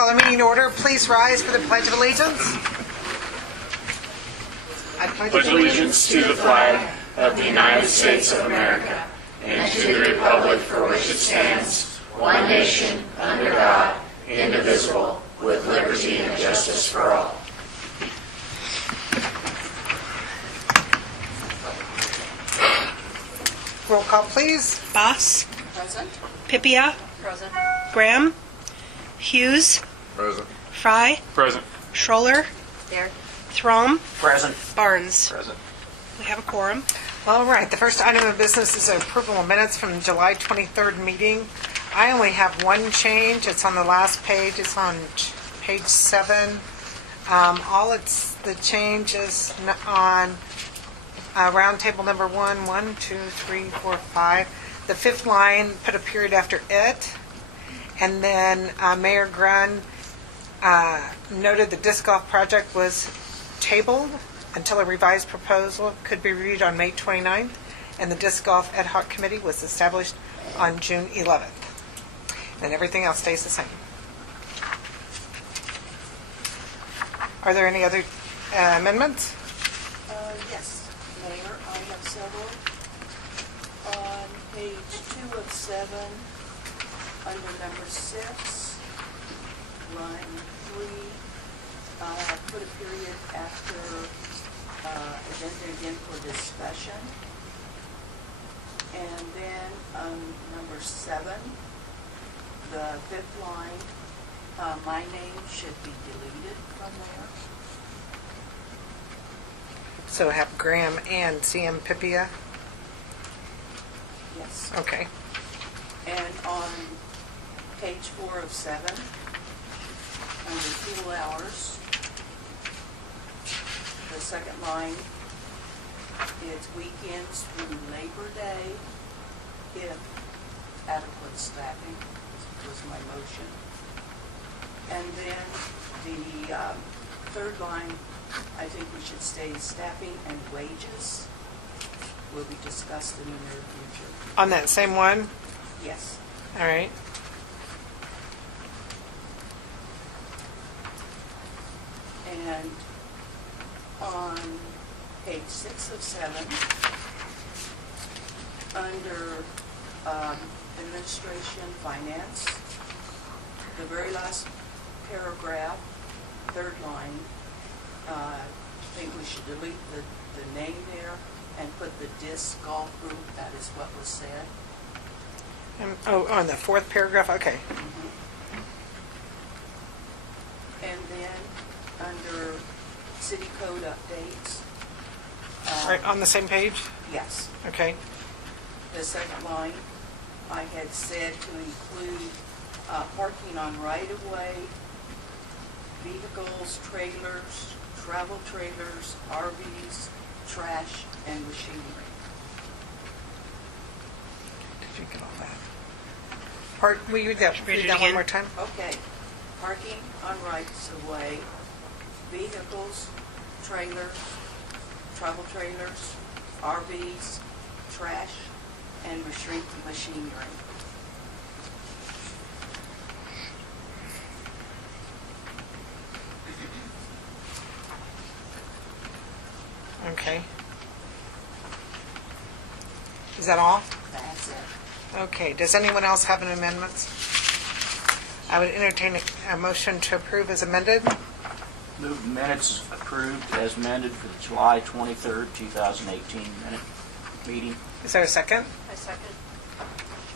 call the meeting to order. Please rise for the Pledge of Allegiance. I pledge allegiance to the flag of the United States of America and to the republic for which it stands, one nation, under God, indivisible, with liberty and justice for all. Roll call, please. Boss. Present. Pipia. Present. Graham. Hughes. Present. Fry. Present. Schroller. There. Throm. Present. Barnes. Present. We have a quorum. All right, the first item of business is approval of minutes from the July 23rd meeting. I only have one change. It's on the last page. It's on page 7. The change is on round table number 1, 1, 2, 3, 4, 5. The fifth line, put a period after it. And then Mayor Grun noted the disc golf project was tabled until a revised proposal could be reviewed on May 29th, and the disc golf ad hoc committee was established on June 11th. And everything else stays the same. Are there any other amendments? Yes, Mayor, I have several. On page 2 of 7, under number 6, line 3, put a period after agenda again for discussion. And then on number 7, the 5th line, my name should be deleted from there. So have Graham and CM Pipia. Yes. Okay. And on page 4 of 7, under pool hours, the second line, it's weekends through Labor Day if adequate staffing was my motion. And then the third line, I think we should stay staffing and wages will be discussed in the near future. On that same one? Yes. All right. And on page 6 of 7, under administration, finance, the very last paragraph, third line, I think we should delete the name there and put the disc golf group. That is what was said. On the fourth paragraph? Okay. And then under city code updates. Right on the same page? Yes. Okay. The second line, I had said to include parking on right-of-way, vehicles, trailers, travel trailers, RVs, trash, and machinery. Did you get all that? Will you read that Read it one again. more time? Okay. Parking on rights-of-way, vehicles, trailers, travel trailers, RVs, trash, and machinery. Okay. Is that all? That's it. Okay. Does anyone else have any amendments? I would entertain a motion to approve as amended. Move minutes approved as amended for the July 23rd, 2018 minute meeting. Is there a second? I second.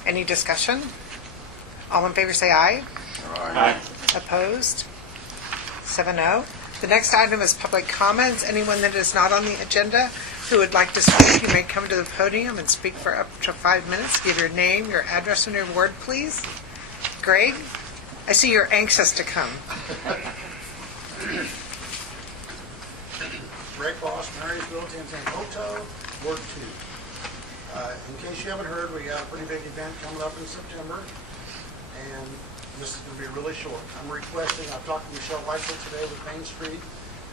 Any discussion? All in favor say aye. Aye. Opposed? 7-0. The next item is public comments. Anyone that is not on the agenda who would like to speak, you may come to the podium and speak for up to 5 minutes. Give your name, your address, and your word, please. Greg, I see you're anxious to come. Greg Boss, Marysville, Tanzanhoto, Ward 2. In case you haven't heard, we got a pretty big event coming up in September, and this is going to be really short. I'm requesting, I've talked to Michelle Weissel today with Main Street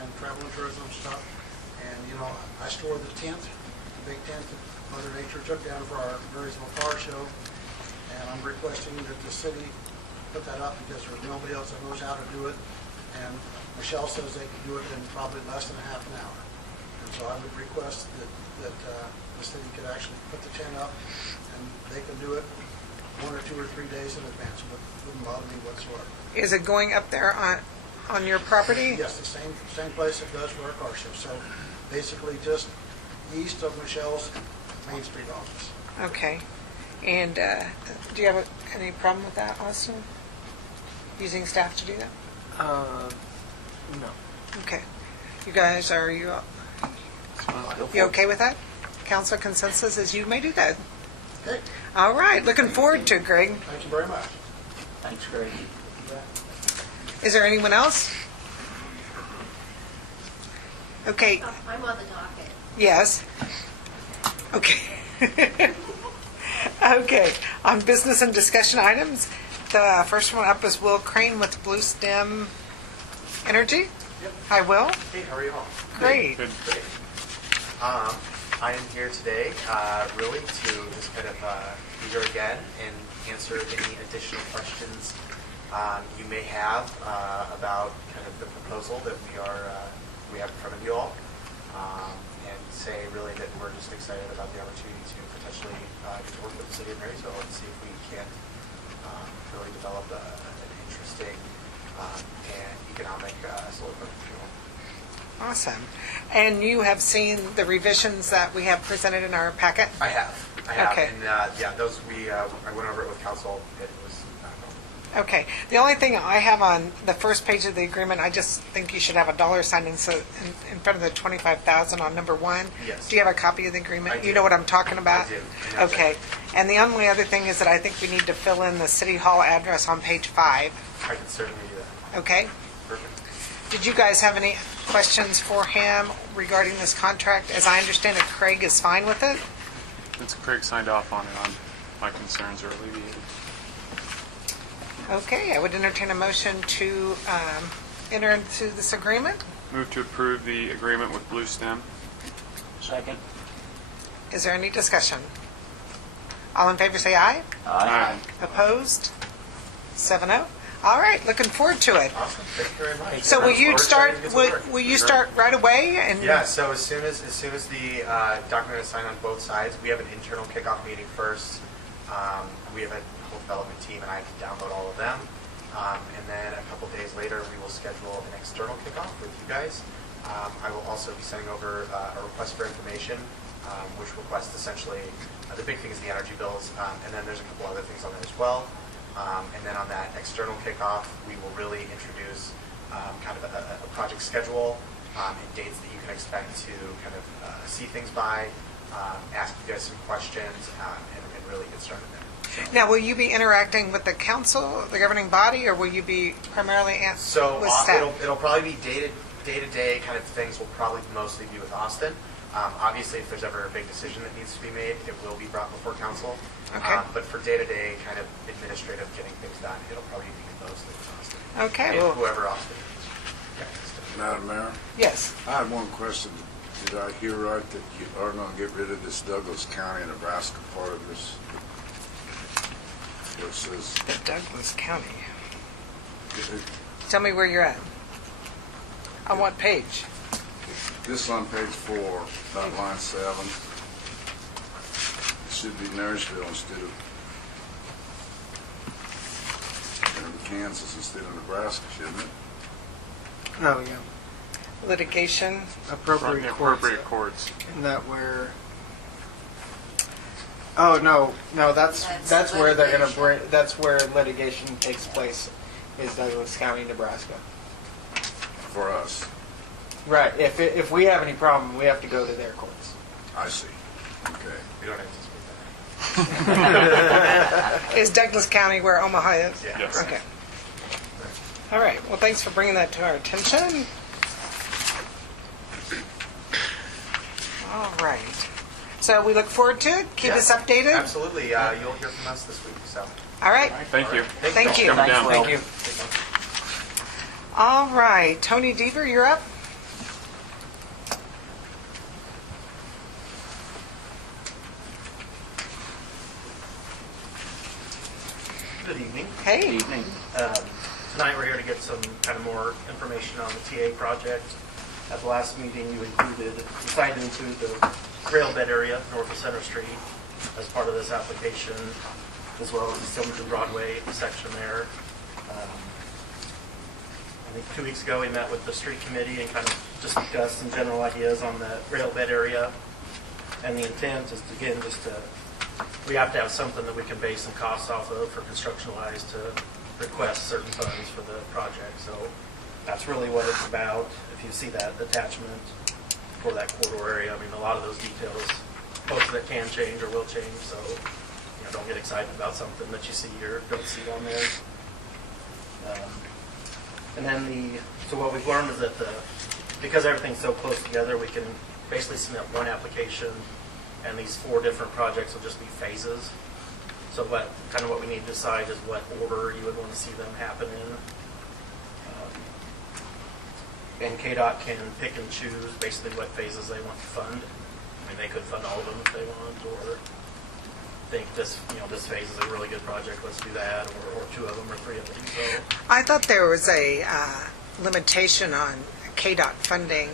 and travel and tourism stuff, and I store the tent, the big tent that Mother Nature took down for our Marysville Car Show, and I'm requesting that the city put that up because there's nobody else that knows how to do it. And Michelle says they can do it in probably less than a half an hour. And so I would request that the city could actually put the tent up and they can do it 1 or 2 or 3 days in advance. It wouldn't bother me whatsoever. Is it going up there on your property? Yes, the same place it does for our car show. So basically just east of Michelle's Main Street office. Okay. And do you have any problem with that, Austin? Using staff to do that? No. Okay. You guys, you okay with that? Council consensus is you may do that. Okay, All right. Looking forward to it, Greg. thank you very much. Thanks, Greg. Is there anyone else? Okay. I'm on the docket. Yes. Okay. Okay. On business and discussion items, the first one up is Will Crane with Blue Stem Energy. Yep. Hi, Will. Hey, how are you all? Great. Great. I am here today really to just kind of be here again and answer any additional questions you may have about kind of the proposal that we have in front of you all, and say really that we're just excited about the opportunity to potentially get to work with the city of Marysville and see if we can really develop an interesting and economic solar farm fuel. Awesome. And you have seen the revisions that we have presented in our packet? I have. Okay. And yeah, those I went over it with council. It was Okay. The only thing I have on the first page of the agreement, I just think you should have a dollar sign in front of the 25,000 on number 1. Yes. Do you have a copy of the agreement? I do. You know what I'm talking about? I do. I know Okay. And the only other thing is that I think we need to fill in the city hall address on page 5. I can certainly do that. Okay? Perfect. Did you guys have any questions for him regarding this contract? As I understand it, Craig is fine with it? Since Craig signed off on it, my concerns are alleviated. Okay, I would entertain a motion to enter into this agreement. Move to approve the agreement with Blue Stem. Second. Is there any discussion? All in favor say aye. Aye. Opposed? 7-0. All right, looking forward to it. Awesome. Thank you very much. So will you We're start, excited to get to work. will you start right away? And Yeah, so as soon as the document is signed on both sides, we have an internal kickoff meeting first. We have a whole development team, and I can download all of them. And then a couple days later, we will schedule an external kickoff with you guys. I will also be sending over a request for information, which requests essentially, the big thing is the energy bills, and then there's a couple other things on there as well. And then on that external kickoff, we will really introduce kind of a project schedule and dates that you can expect to kind of see things by, ask you guys some questions, and really get started there. now, will you be interacting with the council, the governing body, or will you be primarily So with staff? it'll probably be day-to-day kind of things will probably mostly be with Austin. Obviously, if there's ever a big decision that needs to be made, it will be brought before council. Okay. But for day-to-day kind of administrative getting things done, it'll probably be mostly with Austin. Okay, And well, whoever Austin is. Madam Mayor, yes. I have one question. Did I hear right that you are going to get rid of this Douglas County, Nebraska part of this? Where it says, The Douglas County. it- Tell me where you're at. On what page? this on page 4, about line 7. It should be Marysville instead of Kansas instead of Nebraska, shouldn't it? Oh, yeah. Litigation. Appropriate courts. Appropriate courts. Isn't that where? Oh, no, that's That's where they're gonna litigation. bring, that's where litigation takes place, is Douglas County, Nebraska. For us. Right, if we have any problem, we have to go to their courts. I see. Okay. We don't anticipate that. Is Douglas County where Omaha is? Yeah. Yes. Okay. All right, well, thanks for bringing that to our attention. All right. So we look forward to it. Keep us Yeah, updated. Absolutely. You'll hear from us this week. So All right. Thank you. Thank you. Coming down. Thank you. All right. Tony Deaver, you're up. Good evening. Hey. Evening. Tonight we're here to get some kind of more information on the TA project. At the last meeting, you decided to include the rail bed area north of Center Street as part of this application, as well as the Silverton Broadway section there. I think 2 weeks ago we met with the street committee and kind of just discussed some general ideas on the rail bed area. And the intent is, again, we have to have something that we can base some costs off of for construction-wise to request certain funds for the project. So that's really what it's about. If you see that attachment for that corridor area, I mean, a lot of those details, most of it can change or will change. So don't get excited about something that you see or don't see on there. And then so what we've learned is that because everything's so close together, we can basically submit one application, and these 4 different projects will just be phases. So what we need to decide is what order you would want to see them happen in. And KDOT can pick and choose basically what phases they want to fund. I mean, they could fund all of them if they want, or think this phase is a really good project, let's do that, or 2 of them or 3 of them. So I thought there was a limitation on KDOT funding.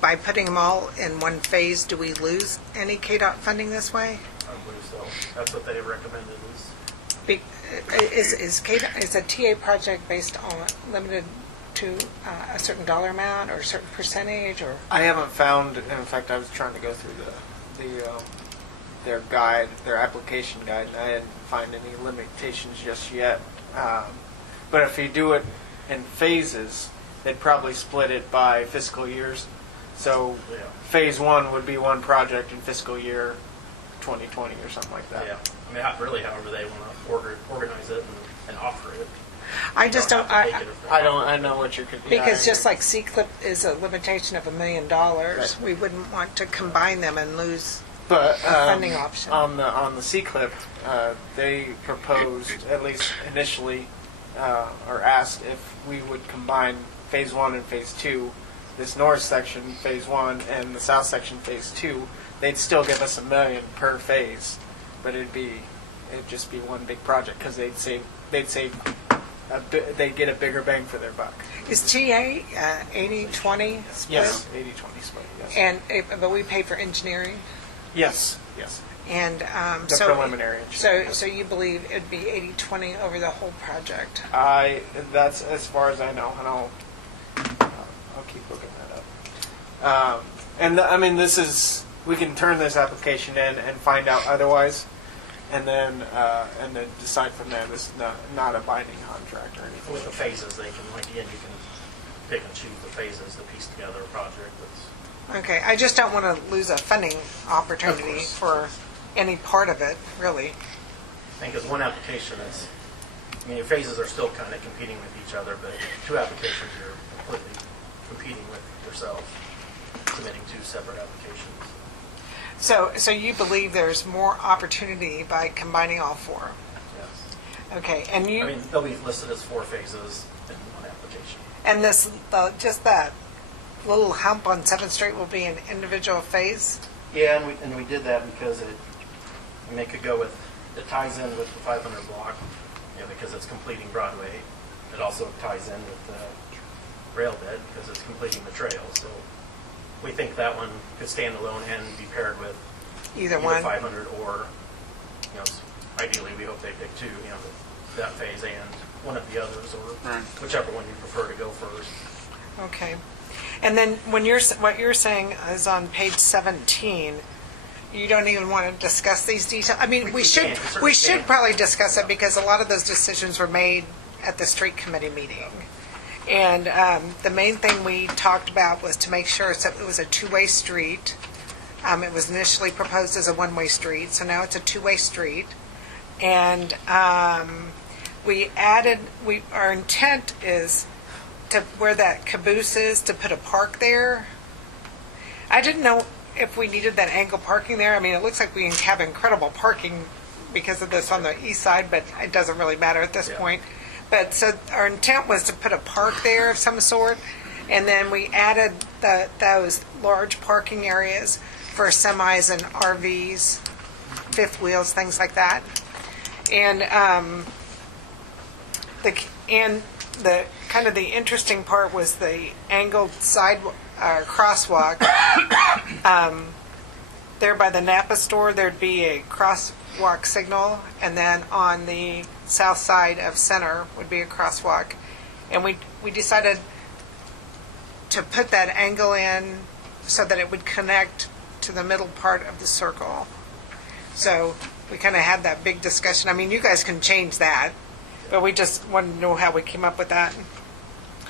By putting them all in one phase, do we lose any KDOT funding this way? I believe so. That's what they recommended. Is a TA project based on limited to a certain dollar amount or a certain percentage, or? I haven't found. In fact, I was trying to go through their guide, their application guide, and I didn't find any limitations just yet. But if you do it in phases, they'd probably split it by fiscal years. So phase 1 would be one project in fiscal year 2020 or something like that. Yeah. I mean, really, however they want to organize it and offer it. I just don't. I know what you're. Because just like C-CLIP is a limitation of $1 million, right, we wouldn't want to combine them and lose a funding option. On the C-CLIP, they proposed, at least initially, or asked if we would combine phase 1 and phase 2. This north section, phase 1, and the south section, phase 2, they'd still give us $1 million per phase, but it'd just be one big project because they'd get a bigger bang for their buck. Is TA 80-20 split? Yes, 80-20 split. Yes. But we pay for engineering. Yes. And the preliminary engineering. So you believe it'd be 80-20 over the whole project? That's as far as I know, and I'll keep looking that up. We can turn this application in and find out otherwise, and then decide from there. This is not a binding contract or anything. With the phases, you can pick and choose the phases to piece together a project. Okay, I just don't want to lose a funding opportunity for any part of it, really. I think as one application, your phases are still kind of competing with each other, but 2 applications, you're completely competing with yourself, submitting 2 separate applications. So you believe there's more opportunity by combining all 4? Yes. Okay, and they'll be listed as 4 phases in one application. And just that little hump on 7th Street will be an individual phase? Yeah, and we did that because it ties in with the 500 block, because it's completing Broadway. It also ties in with the rail bed because it's completing the trail. So we think that one could stand alone and be paired with either one, 500 or, ideally we hope they pick 2, that phase and one of the others, or whichever one you prefer to go first. Okay. And then what you're saying is on page 17, you don't even want to discuss these details. I mean, we should probably discuss it because a lot of those decisions were made at the street committee meeting. And the main thing we talked about was to make sure it was a 2-way street. It was initially proposed as a 1-way street, so now it's a 2-way street. And our intent is to where that caboose is, to put a park there. I didn't know if we needed that angle parking there. I mean, it looks like we have incredible parking because of this on the east side, but it doesn't really matter at this point. But so our intent was to put a park there of some sort, and then we added those large parking areas for semis and RVs, fifth wheels, things like that. And And the kind of the interesting part was the angled side crosswalk. There by the Napa store, there'd be a crosswalk signal, and then on the south side of Center would be a crosswalk. And we decided to put that angle in so that it would connect to the middle part of the circle. So we kind of had that big discussion. I mean, you guys can change that, but we just wanted to know how we came up with that.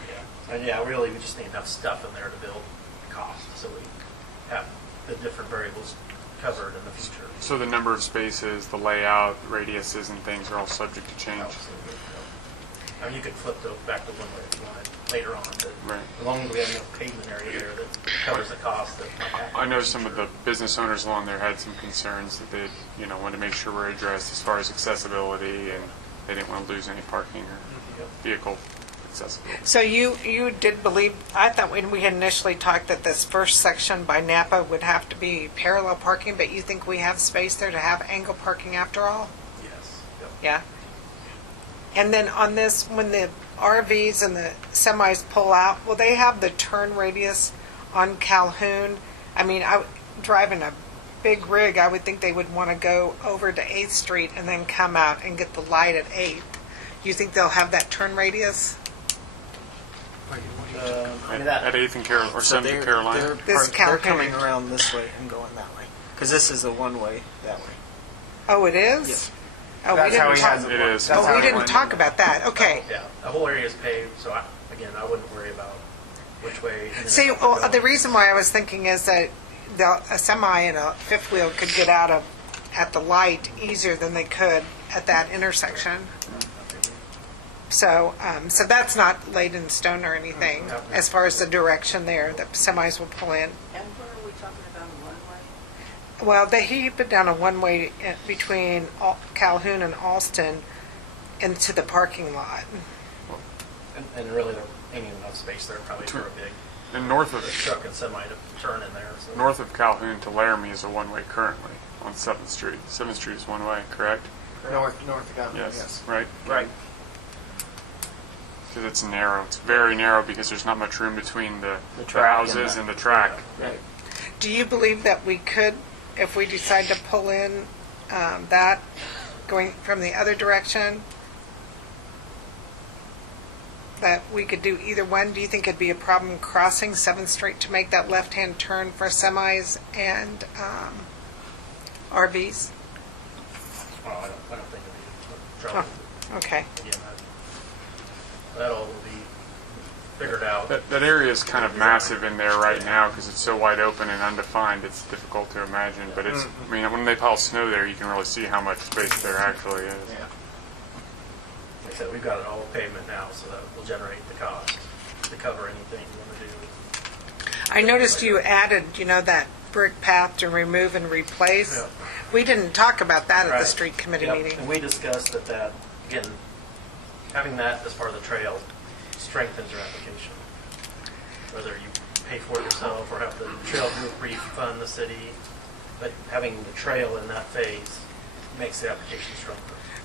Yeah. And yeah, really, we just need enough stuff in there to build cost, so we have the different variables covered in the future. So the number of spaces, the layout, radiuses, and things are all subject to change. Absolutely. I mean, you could flip those back to one way if you wanted later on, but Right. as long as we have enough pavement area there that covers the cost that might happen. I know some of the business owners along there had some concerns that they, wanted to make sure were addressed as far as accessibility, and they didn't want to lose any parking or vehicle accessibility. So you did believe, I thought when we had initially talked that this first section by Napa would have to be parallel parking, but you think we have space there to have angle parking after all? Yes. Yep. Yeah. And then on this, when the RVs and the semis pull out, will they have the turn radius on Calhoun? I mean, driving a big rig, I would think they would want to go over to 8th Street and then come out and get the light at 8th. You think they'll have that turn radius? I mean, that, At 8th and or 7th and Carolina? This They're Calhoun. coming around this way and going that way. Because this is a one-way that way. Oh, it is? Yes. Oh, we That's how didn't he talk, has it. It is. That's oh, how we he didn't wanted talk it. about that. Okay. yeah, the whole area is paved, so I wouldn't worry about which way. in and See, out to well, go. the reason why I was thinking is that a semi and a fifth wheel could get out of at the light easier than they could at that intersection. So, so that's not laid in stone or anything as far as the direction there that semis will pull in. And where are we talking about a one-way? Well, he put down a one-way between Calhoun and Alston into the parking lot. And really, there ain't even enough space there probably for a big And north of truck and semi to turn in there. So. north of Calhoun to Laramie is a one-way currently on 7th Street. 7th Street is one way, correct? North of Calhoun, yes. Right? Right. Because it's narrow. It's very narrow because there's not much room between the track and houses the- and the track. Right. Do you believe that we could, if we decide to pull in that going from the other direction, that we could do either one? Do you think it'd be a problem crossing 7th Street to make that left-hand turn for semis and RVs? Well, I don't think it'd be trouble. Okay. Again, that'll be figured out. That area is kind of massive in there right now because it's so wide open and undefined. It's difficult to imagine, but it's. I mean, when they pile snow there, you can really see how much space there actually is. Yeah. Like I said, we've got it all pavement now, so that will generate the cost to cover anything you want to do. I noticed you added, that brick path to remove and replace. Yeah. We didn't talk about that at the Right. street committee Yep. meeting. And we discussed that, again, having that as part of the trail strengthens your application. Whether you pay for it yourself or have the trail group refund the city, but having the trail in that phase makes the application stronger.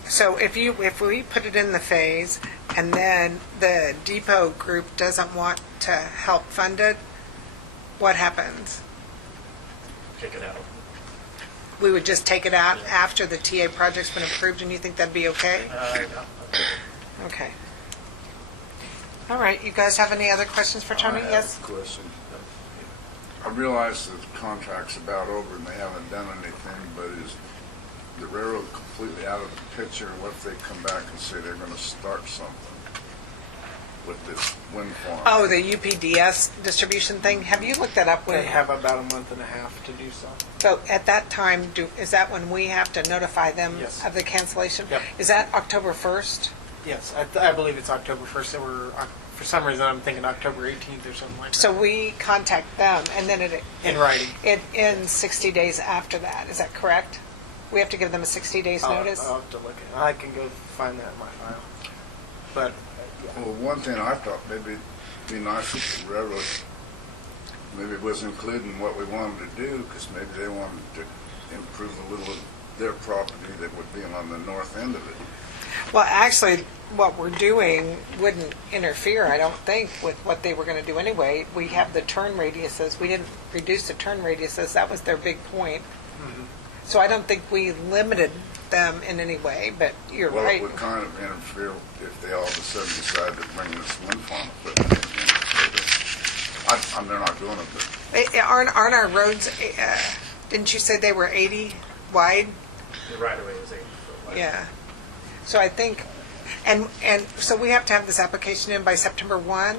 So if we put it in the phase and then the depot group doesn't want to help fund it, what happens? Kick it out. We would just take it out after the TA project's been approved, and you think that'd be okay? Okay. All right, you guys have any other questions for Tony? I have Yes? a question. I realize that the contract's about over and they haven't done anything, but is the railroad completely out of the picture? What if they come back and say they're gonna start something with this wind farm? Oh, the UPDS distribution thing? Have you looked that up? They have about a month and a half to do so. So at that time, is that when we have to notify them Yes. of the cancellation? Yep. Is that October 1st? Yes, I believe it's October 1st. For some reason, I'm thinking October 18th or something like that. So we contact them, and then In writing. it ends 60 days after that. Is that correct? We have to give them a 60 days notice? I'll have to look at it. I can go find that in my file. But Well, one thing I thought maybe it'd be nice if the railroad maybe was including what we wanted to do, because maybe they wanted to improve a little of their property that would be on the north end of it. Well, actually, what we're doing wouldn't interfere, I don't think, with what they were going to do anyway. We have the turn radiuses. We didn't reduce the turn radiuses. That was their big point. So I don't think we limited them in any way, but you're Well, right. it would kind of interfere if they all of a sudden decide to bring this wind farm equipment in. They're not doing it, but Aren't our roads, didn't you say they were 80 wide? The right of way is 8 foot wide. Yeah. So I think, and so we have to have this application in by September 1?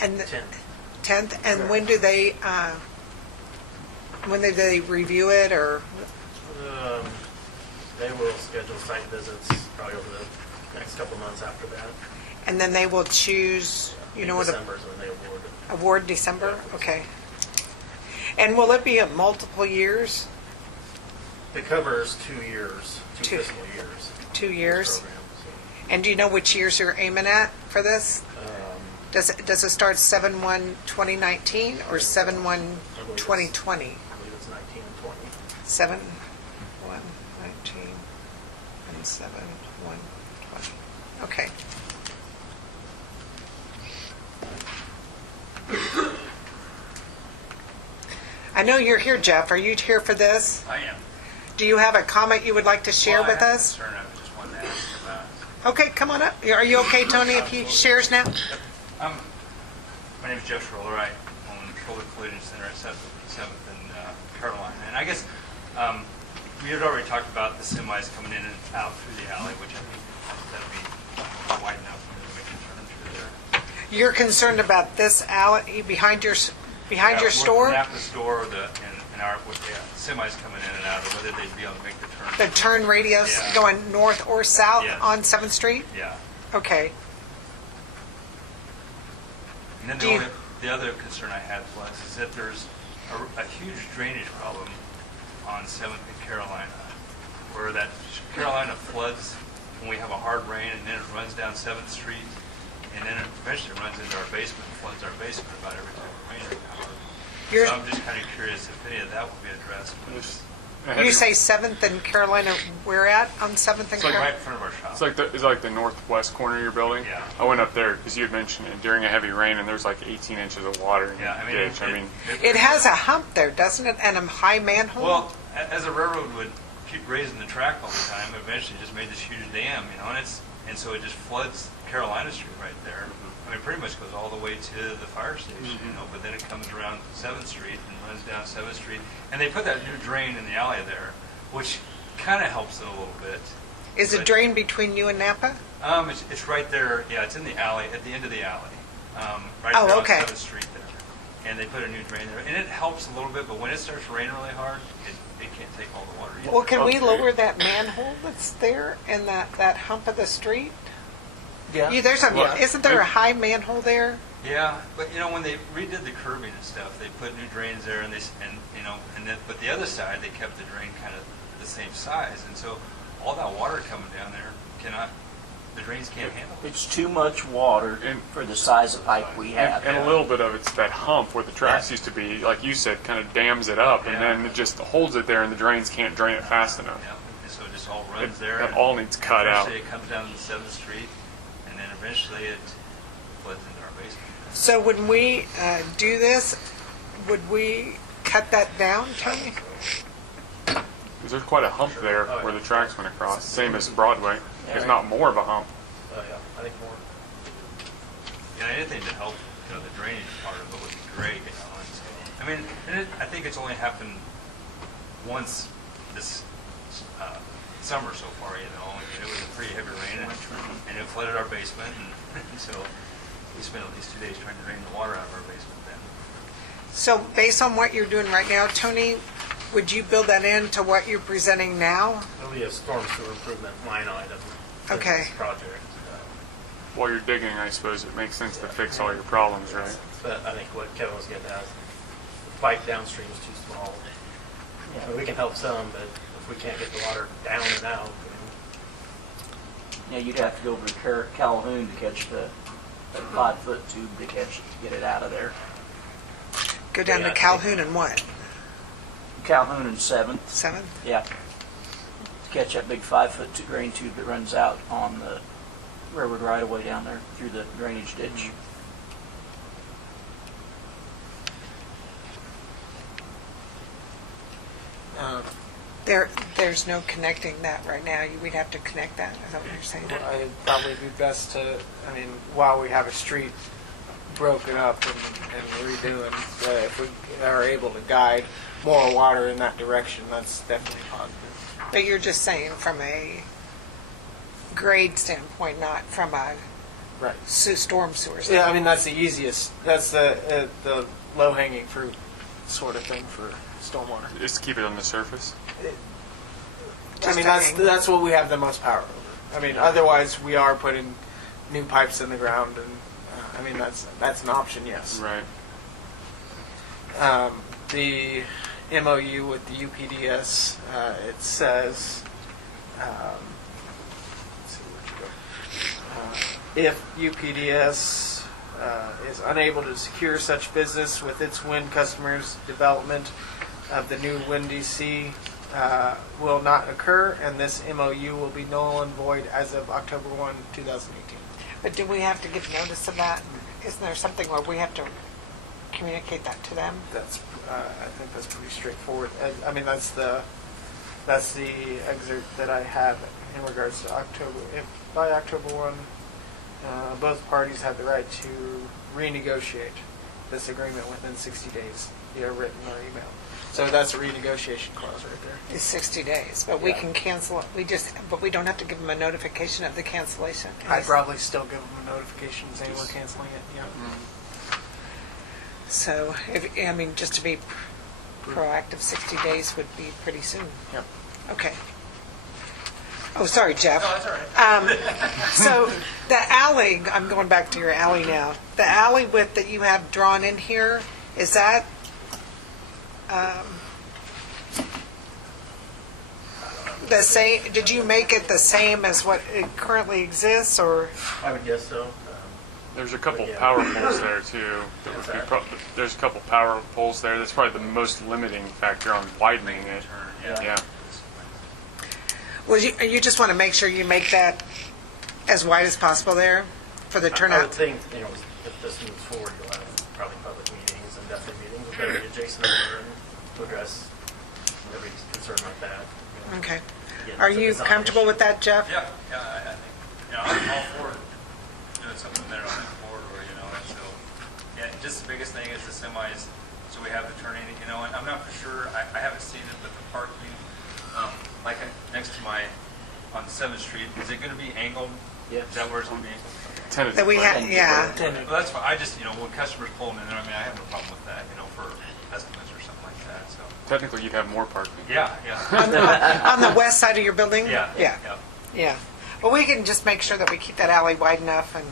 And the 10th? And when do they review it, or? They will schedule site visits probably over the next couple of months after that. And then they will choose, you know what? December is when they award it. Award December? Yeah. Okay. And will it be a multiple years? It covers 2 years, two Two. fiscal years. 2 years? Program, And do you know which years you're aiming at for this? so, Does it start 7/1/2019 or 7/1/2020? I believe it's 19 and 20. 7/1/19 and 7/1/20. Okay. I know you're here, Jeff. Are you here for this? I am. Do you have a comment you would like to share with us? Well, I have a concern I just wanted to ask about. Okay, come on up. Are you okay, Tony, if he shares now? My name is Jeff Schroller. I own Schroller Collision Center at 7th and Carolina. And I guess we had already talked about the semis coming in and out through the alley, which I think that'll be wide enough for them to make a turn through there. You're concerned about this alley behind your store? The Napa store and our with the semis coming in and out, or whether they'd be able to make the turn. The turn radius Yeah. going north or south Yes. on 7th Street? Yeah. Okay. And then Do you- the other concern I had was is that there's a huge drainage problem on 7th and Carolina, where that Carolina floods when we have a hard rain, and then it runs down 7th Street, and then it eventually runs into our basement and floods our basement about every time it rains. You're- So I'm just kind of curious if any of that will be addressed. When it's You say 7th and Carolina, where at on 7th and it's like right Carolina? in front of our shop. It's like the northwest corner of your building. Yeah. I went up there because you had mentioned it during a heavy rain, and there's like 18 inches of water in Yeah, I the mean, ditch. It has a hump there, doesn't it, and a high manhole? Well, as a railroad would keep raising the track all the time, eventually just made this huge dam, and so it just floods Carolina Street right there. I mean, pretty much goes all the way to the fire station, but then it comes around 7th Street and runs down 7th Street. And they put that new drain in the alley there, which kind of helps it a little bit. Is it but- drained between you and Napa? It's right there, yeah, it's in the alley, at the end of the alley, right Oh, there okay. on 7th Street there. And they put a new drain there, and it helps a little bit, but when it starts raining really hard, it can't take all the water. either. Well, can we Okay. lower that manhole that's there in that hump of the street? Yeah. Isn't there a high manhole there? Yeah, but when they redid the curbing and stuff, they put new drains there, and but the other side, they kept the drain kind of the same size, and so all that water coming down there the drains can't handle it. It's too much water And- for the size of pipe we have. And a little bit of it's that hump where the tracks Yeah. used to be, like you said, kind of dams it up, and Yeah. then it just holds it there, and the drains can't drain it fast enough. Yeah, and so it just all runs It- there. that and all needs cut out. Eventually, it comes down to 7th Street, and then eventually it floods into our basement. So when we do this, would we cut that down, Tony? Because there's quite a hump there where the tracks went across, same as Broadway, if not more of a hump. Yeah, I think more. Yeah, anything to help, the drainage part of it would be great, and so, I mean, I think it's only happened once this summer so far, It was a pretty heavy rain, and it flooded our basement, and so we spent at least 2 days trying to drain the water out of our basement then. So based on what you're doing right now, Tony, would you build that into what you're presenting now? It'll be a storm sewer improvement line item. for Okay. This project. While you're digging, I suppose it makes sense to fix all your problems, right? But I think what Kevin was getting at, the pipe downstream is too small. Yeah. We can help some, but if we can't get the water down and out, Yeah, you'd have to go over to Calhoun to catch the 5-foot tube to get it out of there. Go down to Yeah. Calhoun and what? Calhoun and 7th. 7th? Yeah. catch that big 5-foot drain tube that runs out on the railroad right of way down there through the drainage ditch. There's no connecting that right now. We'd have to connect that. Is that what you're saying? It'd probably be best to, I mean, while we have a street broken up and redoing, if we are able to guide more water in that direction, that's definitely positive. But you're just saying from a grade standpoint, not from a Right. storm sewer Yeah, standpoint. I mean, that's the easiest, that's the low-hanging fruit sort of thing for stormwater. Just keep it on the surface. I mean, that's what we have the most power over. I mean, otherwise, we are putting new pipes in the ground, and, I mean, that's an option, yes. Right. The MOU with the UPDS, it says, let's see, where'd you go? If UPDS is unable to secure such business with its wind customers, development of the new wind DC will not occur, and this MOU will be null and void as of October 1, 2018. But do we have to give notice of that? Isn't there something where we have to communicate that to them? That's, I think that's pretty straightforward. I mean, that's the excerpt that I have in regards to October. If by October 1, both parties have the right to renegotiate this agreement within 60 days, via written or email. So that's a renegotiation clause right there. It's 60 days, but we Yeah. can cancel it. But we don't have to give them a notification of the cancellation. I'd probably still give them a notification saying we're canceling it, yeah. So, just to be proactive, 60 days would be pretty soon. Yep. Okay. Oh, sorry, Jeff. No, that's all right. So the alley, I'm going back to your alley now. The alley width that you have drawn in here, is that, the same, did you make it the same as what it currently exists, or? I would guess so. There's a couple Yeah. power poles there too. That would be there's a couple power poles there. That's probably the most limiting factor on widening it. Yeah. Well, you just want to make sure you make that as wide as possible there for the I would turnout? think, if this moves forward, you'll have probably public meetings and definitely meetings with every adjacent owner and to address every concern like that. Okay. Again, Are it's a you design comfortable issue. with that, Jeff? Yeah, I think, I'm all for doing something there on that corridor, and so, yeah, just the biggest thing is the semis, so we have the turning, and I'm not for sure, I haven't seen it, but the parking, next to on 7th Street, is it gonna be angled? Yes. Is that where it's gonna be? Tentative. That we have, yeah. Well, that's fine, I just, when customers pull them in there, I have no problem with that, for estimates or something like that, so. Technically, you'd have more parking. Yeah, yeah. On the west side of your building? Yeah. Yeah. Well, we can just make sure that we keep that alley wide enough, and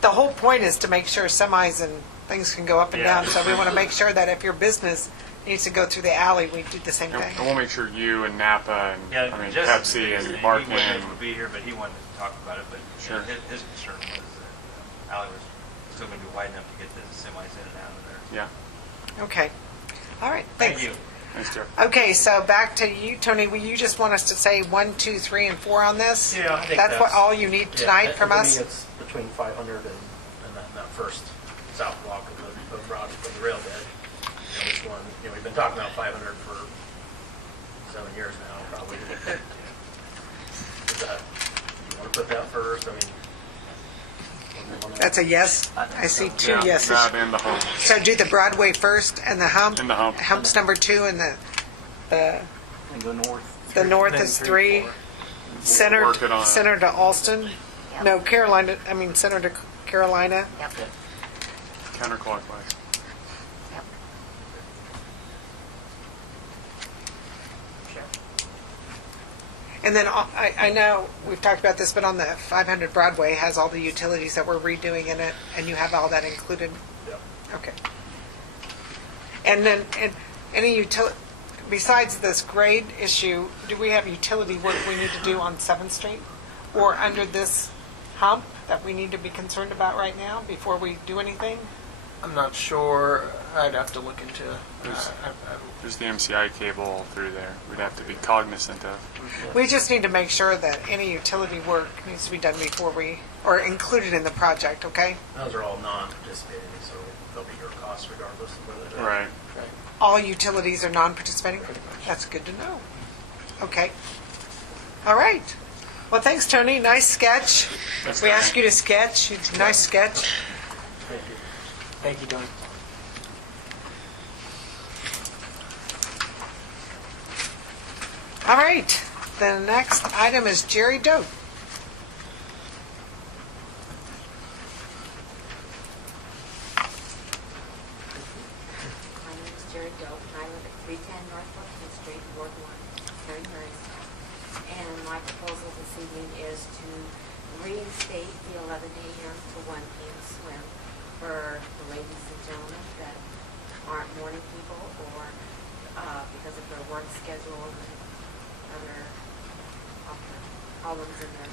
the whole point is to make sure semis and things can go up and Yeah. down, so we want to make sure that if your business needs to go through the alley, we do the same And thing. we'll make sure you and Napa and Yeah, Justin, Pepsi and he Martin would be here, but he wanted to talk about it, but Sure. his concern was that alley was still going to be wide enough to get the semis in and out of there. Yeah. Okay. All right, Thank thanks. you. Thanks, Jeff. Okay, so back to you, Tony. Will you just want us to say 1, 2, 3, and 4 on this? Yeah, I think That's what all you need tonight from us? To me, it's between 500 and that first south block of the broad from the rail bed. Which one, we've been talking about 500 for 7 years now, probably. Is that, you want to put that first? That's a yes? I see 2 Yeah, yeses. that and the hump. So do the Broadway first and the hump? And the hump. Hump's number 2 and the And go north. north Then is 3, 3. Center work it on. center to Alston? No, Carolina, center to Carolina. Counterclockwise. And then I know we've talked about this, but on the 500 Broadway has all the utilities that we're redoing in it, and you have all that included? Yep. Okay. And then, any utility, besides this grade issue, do we have utility work we need to do on 7th Street? Or under this hump that we need to be concerned about right now before we do anything? I'm not sure. I'd have to look into. There's the MCI cable through there. We'd have to be cognizant of. We just need to make sure that any utility work needs to be done before we, or included in the project, okay? Those are all non-participating, so they'll be your costs regardless of whether they're. Right. All utilities are non-participating? That's good to know. Okay. All right. Well, thanks, Tony. Nice sketch. We asked you to sketch. You did a nice sketch. Thank you. Thank you, Tony. All right. The next item is Jerry Doe. My name is Jerry Dope, and I live at 310 North 14th Street, Ward 1, here in Marysville. And my proposal this evening is to reinstate the 11 a.m. to 1 p.m. swim for the ladies and gentlemen that aren't morning people or because of their work schedule and other problems in their,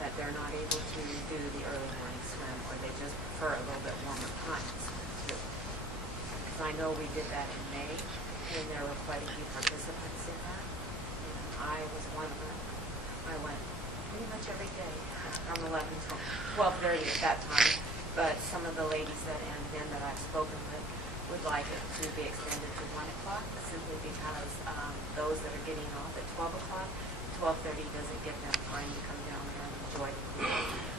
that they're not able to do the early morning swim, or they just prefer a little bit warmer times to do. Because I know we did that in May, and there were quite a few participants in that. And I was one of them. I went pretty much every day from 11 to 12:30 at that time. But some of the ladies and men that I've spoken with would like it to be extended to 1 o'clock, simply because those that are getting off at 12 o'clock, 12:30 doesn't give them time to come down there and enjoy the pool.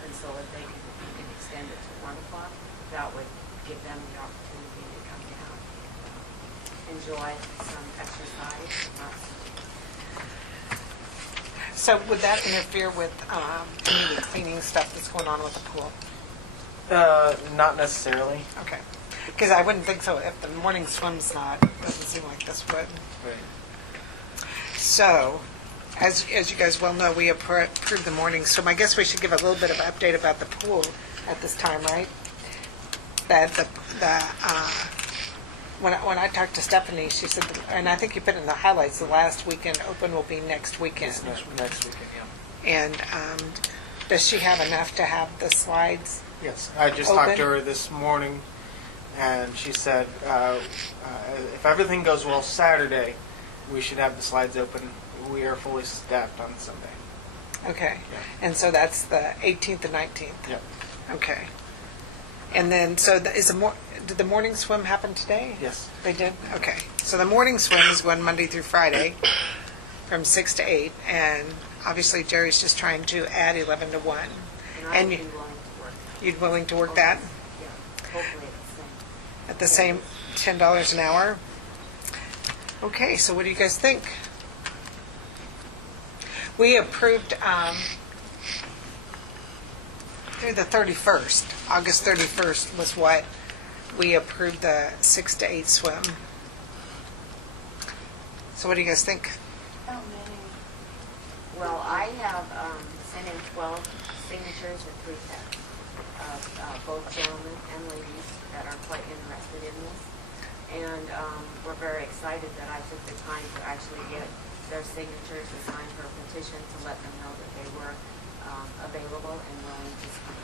And so if they can extend it to 1 o'clock, that would give them the opportunity to come down, enjoy some exercise. So would that interfere with any of the cleaning stuff that's going on with the pool? Not necessarily. Okay. Because I wouldn't think so if the morning swim's not. Doesn't seem like this would. Right. So, as you guys well know, we approved the morning swim. I guess we should give a little bit of update about the pool at this time, right? That when I talked to Stephanie, she said, and I think you put in the highlights, the last weekend open will be next weekend. Next weekend, yeah. And does she have enough to have the slides? Yes, I just Open? talked to her this morning, and she said if everything goes well Saturday, we should have the slides open. We are fully staffed on Sunday. Okay. Yeah. And so that's the 18th and 19th? Yep. Okay. And then, so did the morning swim happen today? Yes. They did? Okay. So the morning swim is going Monday through Friday from 6 to 8, and obviously Jerry's just trying to add 11 to 1. And I And would be willing to work. you'd willing to work that Yeah, hopefully at the same $10 an hour? Okay, so what do you guys think? We approved through the 31st. August 31st was what we approved the 6 to 8 swim. So what do you guys think? How many? Well, I have sent in 12 signatures with 3 texts of both gentlemen and ladies that are quite interested in this. And we're very excited that I took the time to actually get their signatures to sign for a petition to let them know that they were available and willing to swim.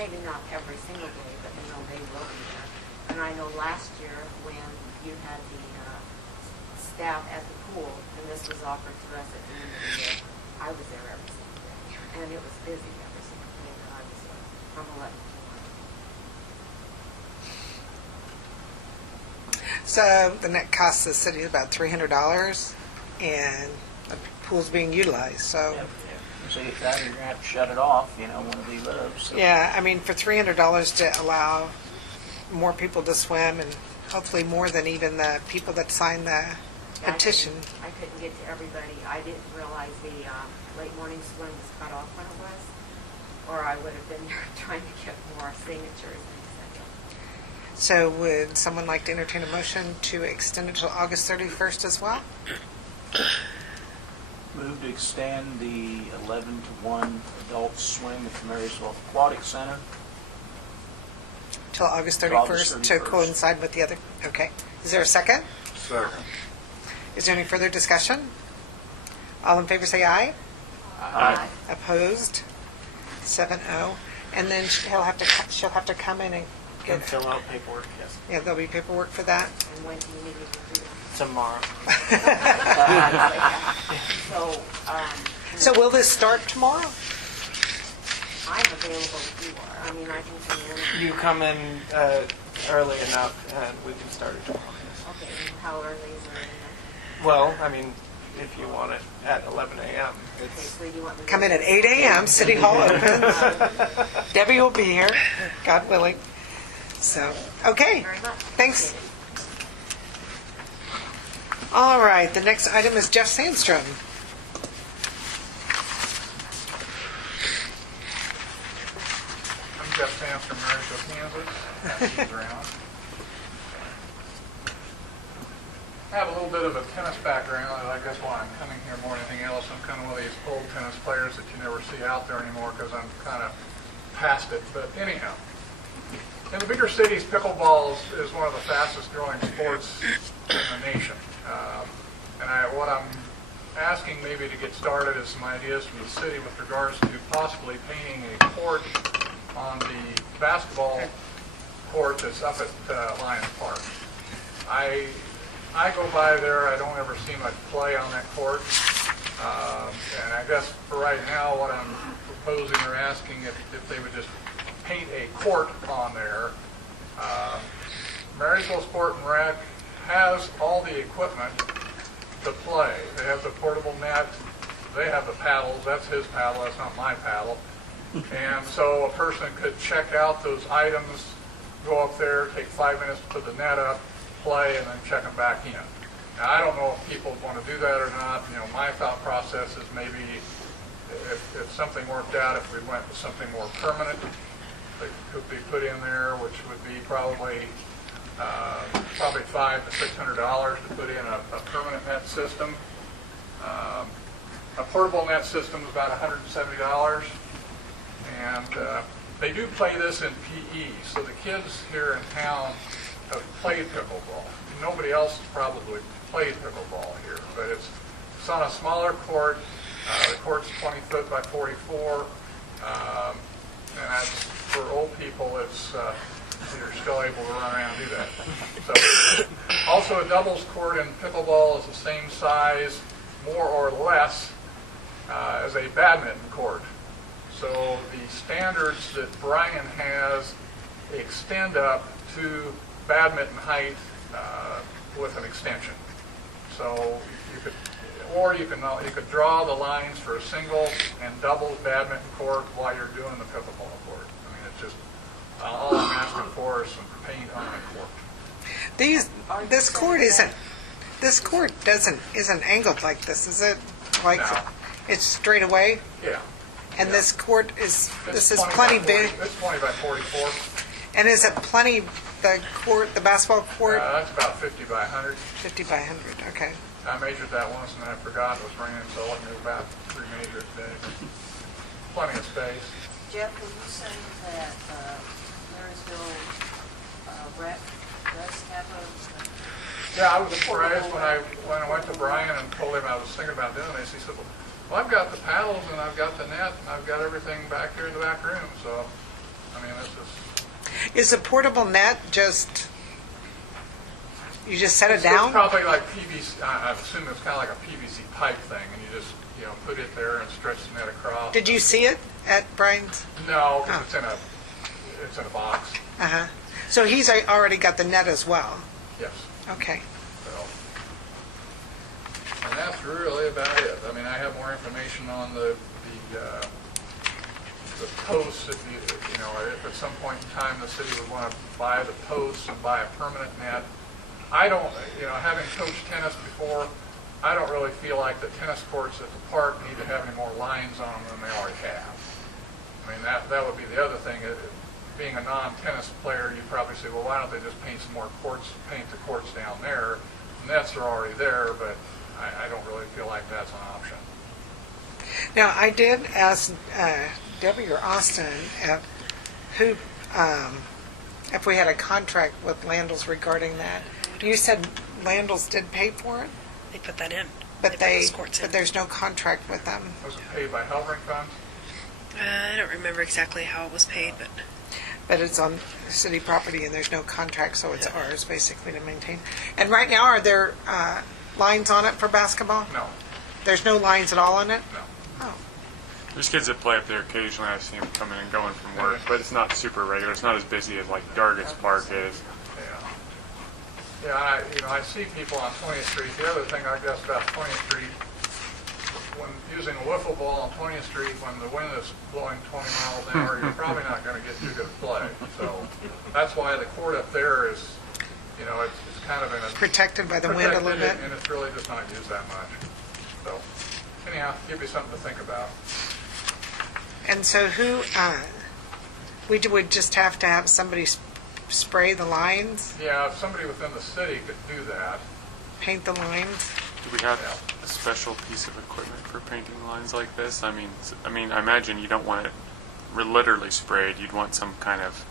Maybe not every single day, but they know they will be there. And I know last year when you had the staff at the pool, and this was offered to us at the end of the year, I was there every single day. And it was busy every single day that I was there, from 11 to 1. So the net cost the city is about $300, and the pool's being utilized, so. Yeah. So if that, you're going to have to shut it off, when they live. So. Yeah, I mean, for $300 to allow more people to swim, and hopefully more than even the people that signed the petition. I couldn't get to everybody. I didn't realize the late morning swim was cut off when it was, or I would have been there trying to get more signatures in a second. So would someone like to entertain a motion to extend it till August 31st as well? Move to extend the 11 to 1 adult swim at the Marysville Aquatic Center. Till August Till August 31st to 31st. coincide with the other, okay. Is there a second? Second. Is there any further discussion? All in favor say aye. Aye. Opposed? 7-0. And then she'll have to come in and Can fill out paperwork, yes. Yeah, there'll be paperwork for that. And when do you need me to do that? Tomorrow. So, So will this start tomorrow? I'm available if you are. I mean, I can come in. You come in early enough and we can start it tomorrow. Yes. Okay, and how early is it? Well, I mean, if you want it at 11 a.m. Okay, so do you want me to Come in at 8 a.m., City Hall opens. Debbie will be here, God willing. So, okay, Very much. thanks. Appreciate it. All right, the next item is Jeff Sandstrom. I'm Jeff Sandstrom, Marysville, Kansas. Around. I have a little bit of a tennis background, and I guess why I'm coming here more than anything else. I'm kind of one of these old tennis players that you never see out there anymore because I'm kind of past it. But anyhow, in the bigger cities, pickleball is one of the fastest growing sports in the nation. What I'm asking maybe to get started is some ideas from the city with regards to possibly painting a court on the basketball court that's up at Lions Park. I go by there, I don't ever see much play on that court. And I guess for right now, what I'm proposing or asking if they would just paint a court on there. Marysville Sport and Rec has all the equipment to play. They have the portable net, they have the paddles, that's his paddle, that's not my paddle. And so a person could check out those items, go up there, take 5 minutes to put the net up, play, and then check them back in. Now, I don't know if people want to do that or not. You know, my thought process is maybe if something worked out, if we went with something more permanent that could be put in there, which would be probably $500 to $600 to put in a permanent net system. A portable net system is about $170, and they do play this in PE. So the kids here in town have played pickleball. Nobody else probably plays pickleball here, but it's on a smaller court. The court's 20 foot by 44, and that's for old people. It's you're still able to run around and do that. So, also a doubles court in pickleball is the same size, more or less, as a badminton court. So the standards that Brian has extend up to badminton height with an extension. So you could draw the lines for a single and double badminton court while you're doing the pickleball court. I mean, it's just all I'm asking for is some paint on the court. This court isn't angled like this, is it? Like No. it's straight away? Yeah. And this court is, It's this is 20 plenty by 40 big? It's 20 by 44. And is it plenty, the basketball court? That's about 50 by 100. 50 by 100, okay. I measured that once and then I forgot it was raining, so I knew about 3 meters today. Plenty of space. Jeff, can you say that Marysville Rec does have a... Yeah, I was surprised when I went to Brian and told him I was thinking about doing this. He said, well, I've got the paddles and I've got the net and I've got everything back here in the back room. So, I mean, this is... Is a portable net just, you just set it It's down? probably like PVC, I assume it's kind of like a PVC pipe thing, and you just, put it there and stretch the net across. Did you see it at Brian's? No, 'cause Oh. it's in a box. Uh-huh. So he's already got the net as well? Yes. Okay. So, and that's really about it. I mean, I have more information on the posts. If at some point in time the city would want to buy the posts and buy a permanent net. I don't, having coached tennis before, I don't really feel like the tennis courts at the park need to have any more lines on them than they already have. I mean, that would be the other thing. Being a non-tennis player, you'd probably say, well, why don't they just paint some more courts, paint the courts down there? Nets are already there, but I don't really feel like that's an option. Now, I did ask Debbie or Austin if we had a contract with Landals regarding that. You said Landals did pay for it, They put that in. but put those courts in. there's no contract with them. Was it paid by Helbring funds? I don't remember exactly how it was paid, but but it's on city property and there's no contract, so it's ours basically to maintain. And right now, are there lines on it for basketball? No, There's no lines at all on it? no. Oh, There's kids that play up there occasionally. I see them coming and going from work, but it's not super regular. It's not as busy as like Dargis Park is. Yeah, I see people on 20th Street. The other thing I guess about 20th Street, when using a wiffle ball on 20th Street, when the wind is blowing 20 miles an hour, you're probably not going to get too good play. So that's why the court up there is, it's kind of in a... protected by the wind a little bit? And it's really just not used that much. So anyhow, give you something to think about. And so we would just have to have somebody spray the lines, Yeah, if somebody within the city could do that. paint the lines? Do we have a special piece of equipment for painting lines like this? I mean, I imagine you don't want it literally sprayed. You'd want some kind of.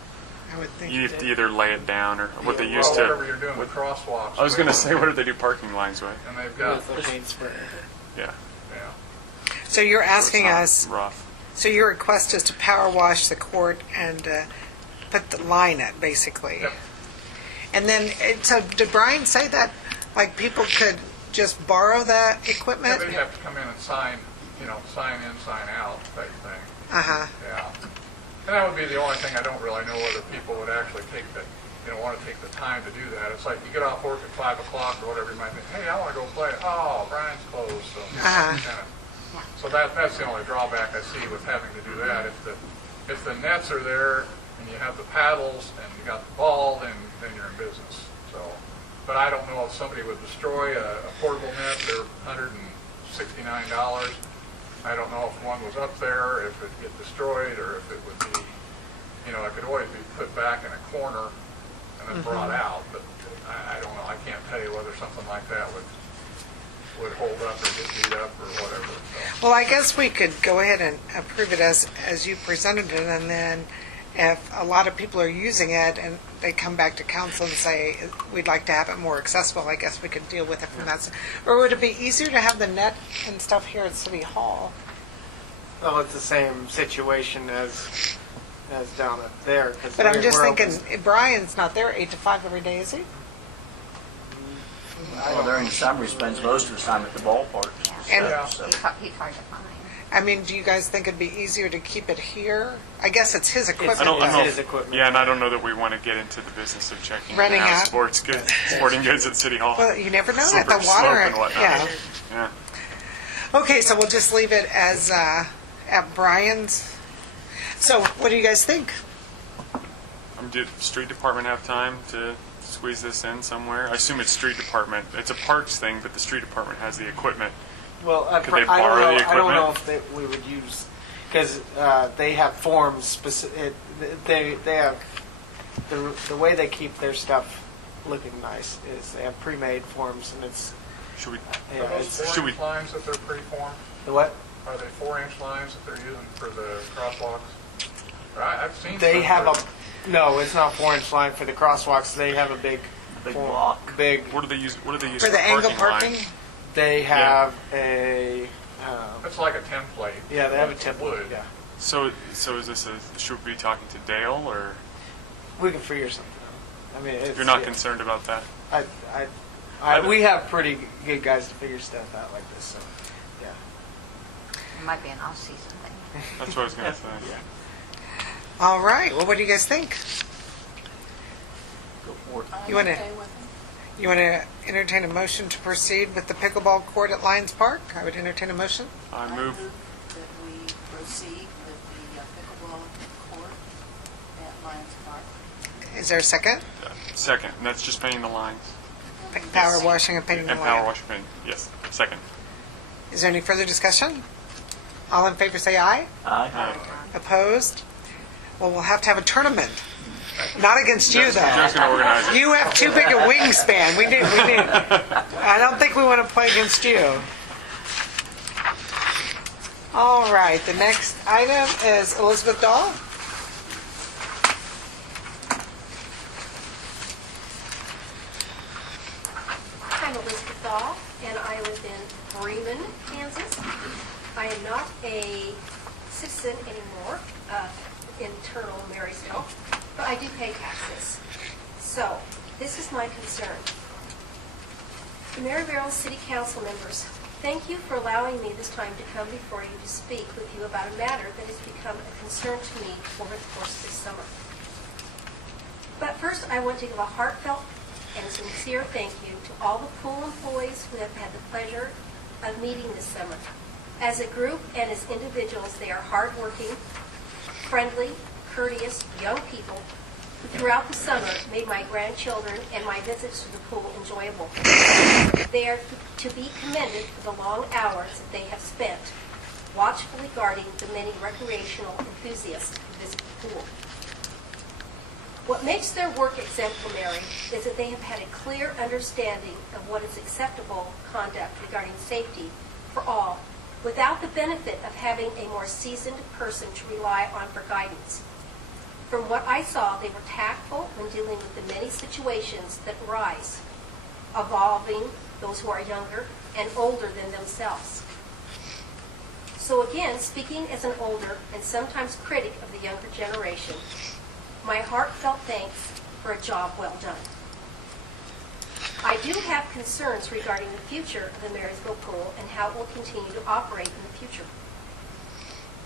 I would think. You have to either lay it down or what they Well, used to. whatever you're doing with crosswalks. I was going to say, what do they do parking lines with? And they've got, With the paint spray. Yeah. So you're asking It's us, not rough. so your request is to power wash the court and put the line in, basically? Yep. And then, so did Brian say that, like, people could just borrow the equipment? they'd have to come in and sign in, sign out type thing. Uh-huh. Yeah. And that would be the only thing. I don't really know whether people would actually want to take the time to do that. It's like you get off work at 5 o'clock or whatever, you might think, hey, I want to go play. Oh, Brian's closed. So, so that's the only drawback I see with having to do that. If the nets are there and you have the paddles and you got the ball, then you're in business. So, but I don't know if somebody would destroy a portable net. They're $169. I don't know if one was up there, if it'd get destroyed, or if it would be, it could always be put back in a corner and then brought out. But I don't know. I can't tell you whether something like that would hold up or get beat up or whatever. So. Well, I guess we could go ahead and approve it as you presented it, and then if a lot of people are using it and they come back to council and say, we'd like to have it more accessible, I guess we could deal with it from that. Or would it be easier to have the net and stuff here at City Hall? Well, it's the same situation as down up there. But I'm just thinking, Brian's not there 8 to 5 every day, is he? Well, during the summer, he spends most of the time at the ballpark. And- So- He's hard to find. I mean, do you guys think it'd be easier to keep it here? I guess it's his equipment. I don't know. His equipment. Yeah, and I don't know that we want to get into the business of checking Renting out out. sporting goods at City Hall. Well, you never know, at Slippery the water, slope and whatnot. yeah. Yeah. Okay, so we'll just leave it as at Brian's. So what do you guys think? Did street department have time to squeeze this in somewhere? I assume it's street department. It's a parks thing, but the street department has the equipment. Well, Could they borrow the I don't equipment? know if we would use, because they have forms. They have the way they keep their stuff looking nice is they have pre-made forms, and it's Should we? yeah. Are those It's, Should we- 4-inch lines that they're preformed? the what? Are they 4-inch lines that they're using for the crosswalks? I've seen. They some have that- no. It's not 4-inch line for the crosswalks. They have a big block. Big. What do they use? What do they use For the angle parking? parking? They have a. It's like a template. Yeah, they have a of template. wood. Yeah, So is this a? Should we be talking to Dale, or we can figure something out. I mean, it's, you're not yeah. concerned about that? We have pretty good guys to figure stuff out like this. So, yeah. It might be an off-season thing. That's what I was going to say. All right. Well, what do you guys think? Go for it. You want to entertain a motion to proceed with the pickleball court at Lions Park? I would entertain a motion. I move. that we proceed with the pickleball court at Lions Park. Is there a second? Second, and that's just painting the lines. Power washing and painting the And power line. wash and painting. Yes. Second. Is there any further discussion? All in favor say aye. Aye. Opposed? Well, we'll have to have a tournament. Not against you, Joe's though. going to organize it. You have too big a wingspan. We need. I don't think we want to play against you. All right. The next item is Elizabeth Dahl. I'm Elizabeth Dahl, and I live in Bremen, Kansas. I am not a citizen anymore of internal Marysville. but I do pay taxes. So, this is my concern. The Maryville City Council members, thank you for allowing me this time to come before you to speak with you about a matter that has become a concern to me over the course of this summer. But first, I want to give a heartfelt and sincere thank you to all the pool employees who have had the pleasure of meeting this summer. As a group and as individuals, they are hardworking, friendly, courteous, young people who throughout the summer made my grandchildren and my visits to the pool enjoyable. They are to be commended for the long hours that they have spent watchfully guarding the many recreational enthusiasts who visit the pool. What makes their work exemplary is that they have had a clear understanding of what is acceptable conduct regarding safety for all, without the benefit of having a more seasoned person to rely on for guidance. From what I saw, they were tactful when dealing with the many situations that arise, involving those who are younger and older than themselves. So again, speaking as an older and sometimes critic of the younger generation, my heartfelt thanks for a job well done. I do have concerns regarding the future of the Marysville Pool and how it will continue to operate in the future.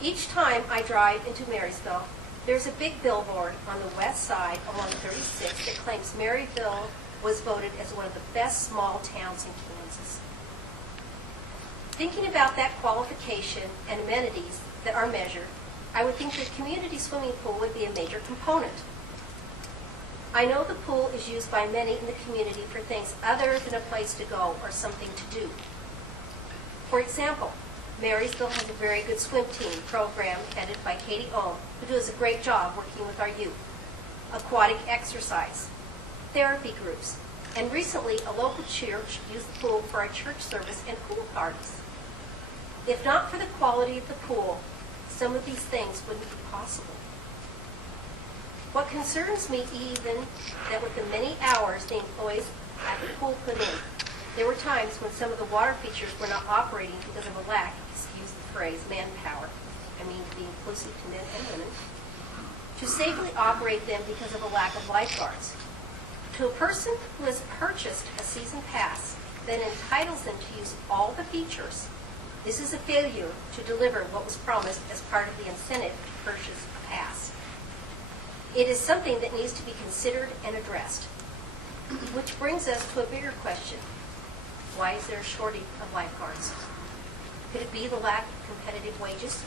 Each time I drive into Marysville, there's a big billboard on the west side along 36 that claims Maryville was voted as one of the best small towns in Kansas. Thinking about that qualification and amenities that are measured, I would think the community swimming pool would be a major component. I know the pool is used by many in the community for things other than a place to go or something to do. For example, Marysville has a very good swim team program headed by Katie Ohm, who does a great job working with our youth, aquatic exercise, therapy groups, and recently a local church used the pool for a church service and pool parties. If not for the quality of the pool, some of these things wouldn't be possible. What concerns me even that with the many hours the employees at the pool put in, there were times when some of the water features were not operating because of a lack, excuse the phrase, manpower, I mean to be inclusive to men and women, to safely operate them because of a lack of lifeguards. To a person who has purchased a season pass that entitles them to use all the features, this is a failure to deliver what was promised as part of the incentive to purchase a pass. It is something that needs to be considered and addressed. Which brings us to a bigger question. Why is there a shortage of lifeguards? Could it be the lack of competitive wages?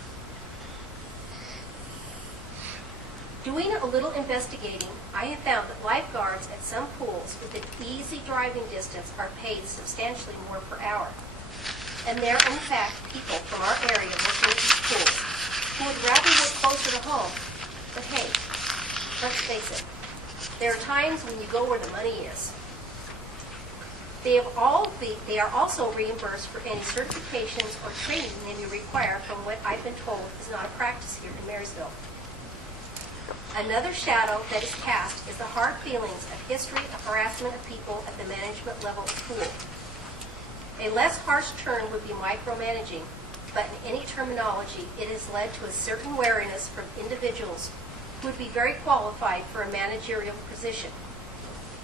Doing a little investigating, I have found that lifeguards at some pools within easy driving distance are paid substantially more per hour. And there are, in fact, people from our area working at these pools who would rather work closer to home. But hey, let's face it, there are times when you go where the money is. They are also reimbursed for any certifications or training they may require from what I've been told is not a practice here in Marysville. Another shadow that is cast is the hard feelings of history of harassment of people at the management level of the pool. A less harsh term would be micromanaging, but in any terminology, it has led to a certain wariness from individuals who would be very qualified for a managerial position.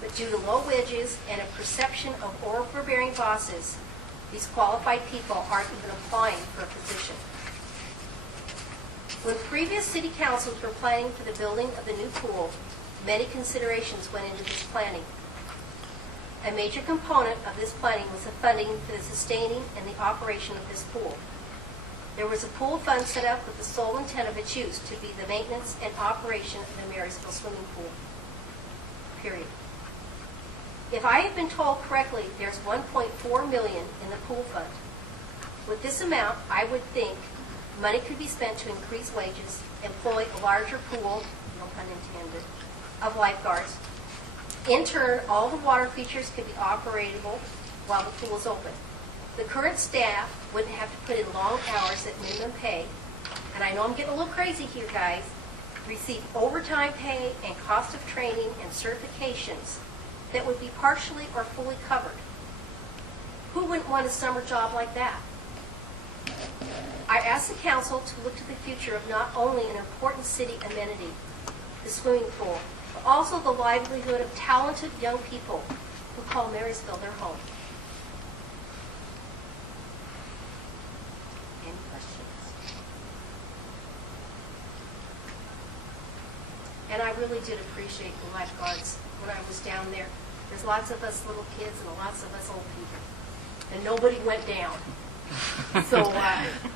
But due to low wages and a perception of overbearing bosses, these qualified people aren't even applying for a position. When previous city councils were planning for the building of the new pool, many considerations went into this planning. A major component of this planning was the funding for the sustaining and the operation of this pool. There was a pool fund set up with the sole intent of its use to be the maintenance and operation of the Marysville swimming pool. Period. If I have been told correctly, there's $1.4 million in the pool fund. With this amount, I would think money could be spent to increase wages, employ a larger pool, no pun intended, of lifeguards. In turn, all the water features could be operable while the pool is open. The current staff wouldn't have to put in long hours at minimum pay, and I know I'm getting a little crazy here, guys, receive overtime pay and cost of training and certifications that would be partially or fully covered. Who wouldn't want a summer job like that? I ask the council to look to the future of not only an important city amenity, the swimming pool, but also the livelihood of talented young people who call Marysville their home. Any questions? And I really did appreciate the lifeguards when I was down there. There's lots of us little kids and lots of us old people, and nobody went down. So,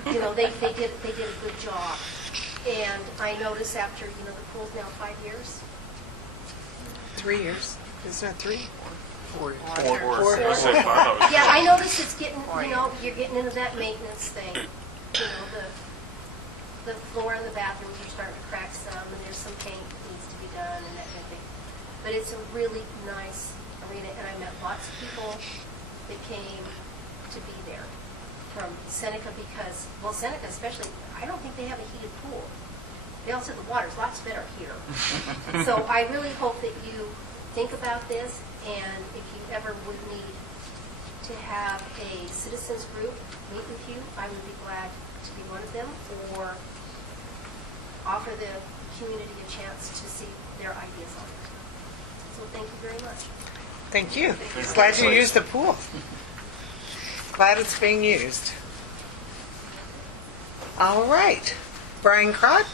they did a good job. And I noticed after, the pool's now 5 years. 3 years. Isn't it 3? 4. Yeah, I noticed it's getting, you're getting into that maintenance thing. The floor in the bathrooms are starting to crack some, and there's some paint that needs to be done and that kind of thing. But it's a really nice arena, and I met lots of people that came to be there from Seneca because, Seneca especially, I don't think they have a heated pool. They all said the water's lots better here. So I really hope that you think about this, and if you ever would need to have a citizens group meet with you, I would be glad to be one of them, or offer the community a chance to see their ideas on it. So thank you very much. Thank you. Glad you used the pool. Glad it's being used. All right. Brian Crott?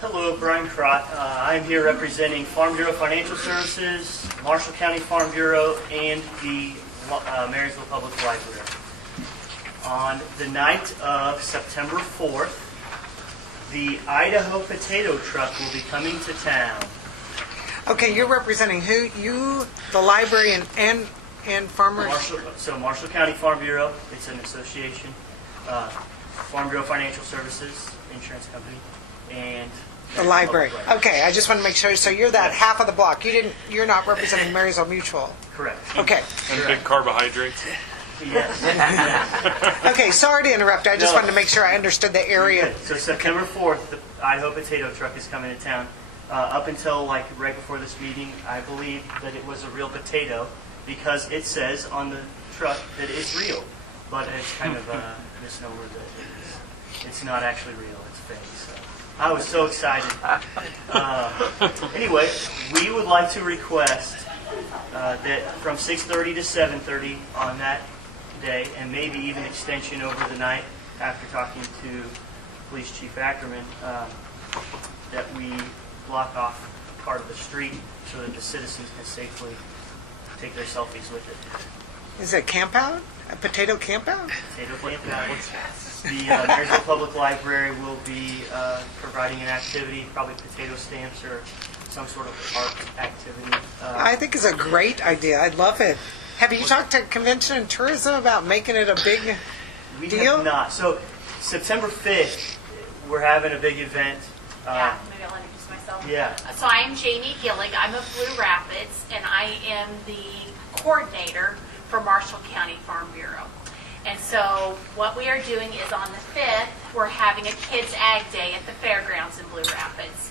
Hello, Brian Crott. I'm here representing Farm Bureau Financial Services, Marshall County Farm Bureau, and the Marysville Public Library. On the night of September 4th, the Idaho Potato Truck will be coming to town. Okay, you're representing who? You, the library, and farmers? Marshall County Farm Bureau, it's an association, Farm Bureau Financial Services, insurance company, and the library. Okay, I just want to make sure. So you're that half of the block. You're not representing Marysville Mutual. Correct. Okay. And big carbohydrates. Yes. Okay, sorry to interrupt. I just wanted to make sure I understood the area. So September 4th, the Idaho Potato Truck is coming to town. Up until right before this meeting, I believe that it was a real potato because it says on the truck that it's real. But it's kind of a misnomer that it's not actually real, it's fake. So I was so excited. Anyway, we would like to request that from 6:30 to 7:30 on that day, and maybe even extension over the night after talking to Police Chief Ackerman, that we block off part of the street so that the citizens can safely take their selfies with it. Is it camp out? A potato camp out? Potato camp out. The Marysville Public Library will be providing an activity, probably potato stamps or some sort of art activity. I think it's a great idea. I love it. Have you talked to Convention and Tourism about making it a big deal? We have not. So September 5th, we're having a big event. Yeah, maybe I'll introduce myself. Yeah. So I am Jamie Gillig. I'm of Blue Rapids, and I am the coordinator for Marshall County Farm Bureau. And so what we are doing is on the 5th, we're having a Kids Ag Day at the fairgrounds in Blue Rapids.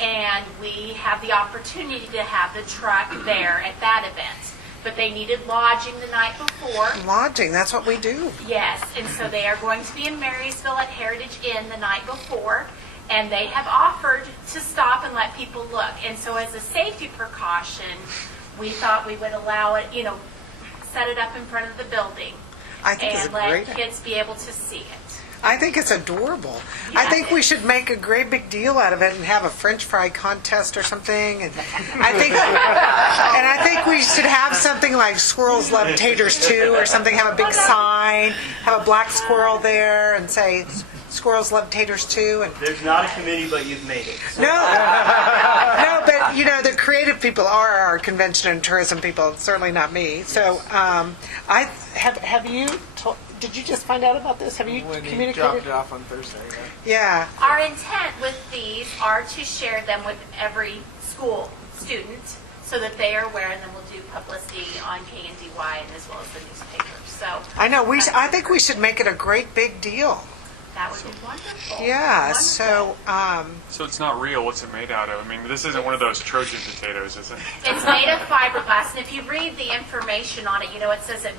And we have the opportunity to have the truck there at that event. But they needed lodging the night before. Lodging, that's what we do. Yes, and so they are going to be in Marysville at Heritage Inn the night before. And they have offered to stop and let people look. And so as a safety precaution, we thought we would allow it, set it up in front of the building. I think it's a and great let kids be able to see it. I think it's adorable. I think we should make a great big deal out of it and have a French fry contest or something. And I think we should have something like Squirrels Love Taters Too, or something. Have a big sign, have a black squirrel there, and say Squirrels Love Taters Too. And there's not a committee, but you've made it. So. No, but the creative people are our Convention and Tourism people. Certainly not me. So, have you told? Did you just find out about this? Have you when communicated? He dropped it off on Thursday. Yeah. Our intent with these are to share them with every school student so that they are aware, and then we'll do publicity on KNDY and as well as the newspapers. So I know I think we should make it a great big deal. That would be wonderful. Yeah, Wonderful. so, So it's not real. What's it made out of? I mean, this isn't one of those Trojan potatoes, is it? It's made of fiberglass, and if you read the information on it, it says it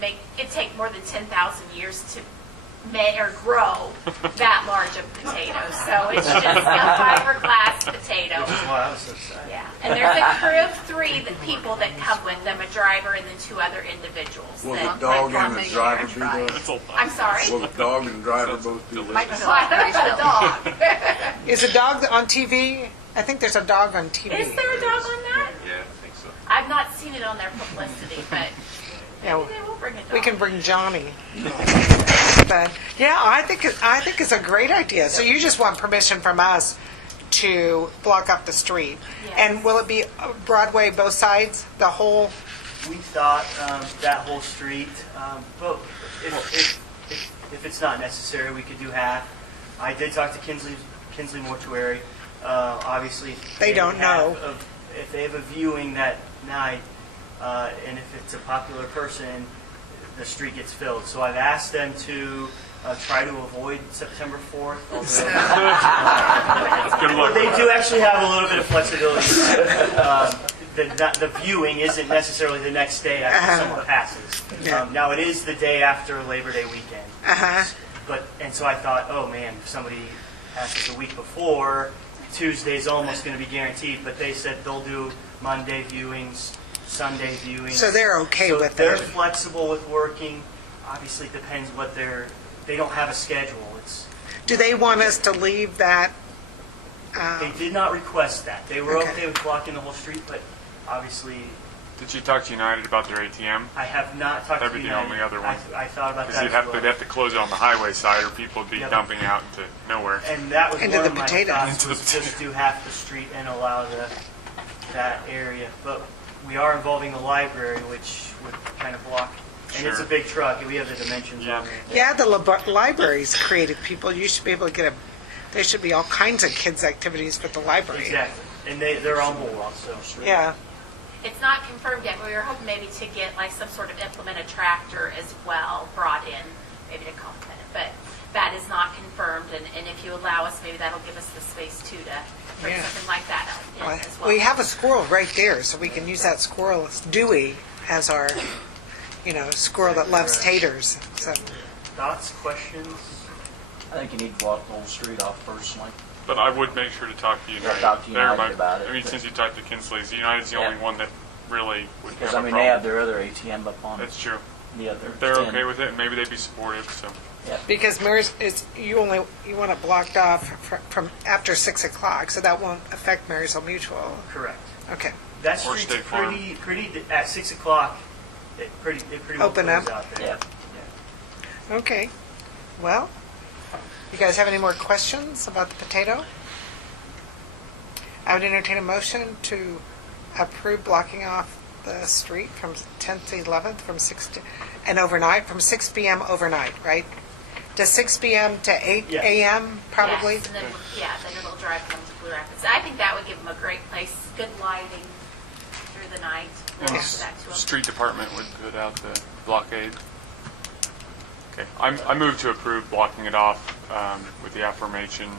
take more than 10,000 years to grow that large of potatoes. So it's just a fiberglass potato. Which is why I was so excited. Yeah, and there's a crew of 3 people that come with them, a driver and then 2 other individuals. Will that the dog might and the driver be there? I'm sorry? Will the dog and the driver both be there? The dog. is a dog on TV? I think there's a dog on TV. Is there a dog on that? Yeah, I think so. I've not seen it on their publicity, but Yeah, maybe they will bring a dog. we can bring Johnny. But yeah, I think it's a great idea. So you just want permission from us to block up the street, Yes. and will it be Broadway both sides, the whole? We thought that whole street, but if it's not necessary, we could do half. I did talk to Kinsley Mortuary. Obviously, if They don't know. If they have a viewing that night, and if it's a popular person, the street gets filled. So I've asked them to try to avoid September 4th. Good luck. They do actually have a little bit of flexibility. The viewing isn't necessarily the next day after someone passes. Yeah. Now it is the day after Labor Day weekend. And so I thought, oh man, if somebody passes a week before, Tuesday's almost going to be guaranteed. But they said they'll do Monday viewings, Sunday viewings. So they're okay So with they're it. flexible with working. Obviously, it depends what they don't have a schedule. Do they want us to leave that? They did not request that. They were Okay. okay with blocking the whole street, but obviously Did you talk to United about their ATM? I have not talked That'd to be United. the only other one. I thought about Because that they'd as have, well. they'd have to close it on the highway side, or people would be Yep. dumping out into nowhere. And that was Into one the of my potatoes. thoughts, Into was the just do half the street and allow that area. But we are involving the library, which would kind of block. And it's a Sure. big truck, and we have the dimensions Yeah. on there. Yeah, the library's creative people. You should be able to get there should be all kinds of kids' activities with the library. Exactly. And they're on board also. Yeah. It's not confirmed yet, but we were hoping maybe to get like some sort of implemented tractor as well brought in, maybe to complement it. But that is not confirmed, and if you allow us, maybe that'll give us the space too to bring Yeah. something like that in as well. We have a squirrel right there, so we can use that squirrel, Dewey, as our, squirrel that loves taters. So, Thoughts, questions? I think you need to block the whole street off personally. But I would make sure to talk to United. talk to They're United about it. I mean, since you talked to Kinsley's, United's the only Yeah. one that really would Because, have a they problem. have their other ATM up on That's true. the other. If they're 10. okay with it, and maybe they'd be supportive, so. because Mary's, you want it blocked off from after 6 o'clock, so that won't affect Marysville Mutual. Correct. Okay. That Or street's State Farm. pretty at 6 o'clock. It pretty well Open closes up. out there. Yeah. Okay. Well, you guys have any more questions about the potato? I would entertain a motion to approve blocking off the street from 10th to 11th from 6 to, and overnight, from 6 p.m. overnight, right? To 6 p.m. to 8 Yes. a.m. probably? Yes, and then, then it'll drive them to Blue Rapids. I think that would give them a great place, good lighting through the night. We'll And offer that to them. street department would put out the blockade. Okay, I move to approve blocking it off with the aforementioned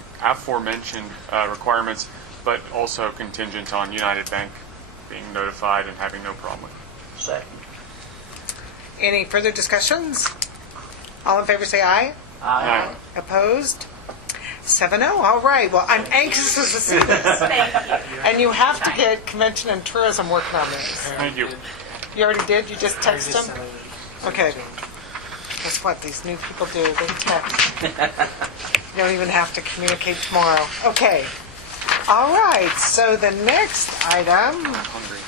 requirements, but also contingent on United Bank being notified and having no problem with it. Second. Any further discussions? All in favor say aye. Aye. Opposed? 7-0. All right. Well, I'm anxious to see this. Thank you. And you have to get Convention and Tourism working on this. Thank you. You already did? You just texted them? Okay. Guess what these new people do? They text. You don't even have to communicate tomorrow. Okay. All right. So the next item, I'm hungry.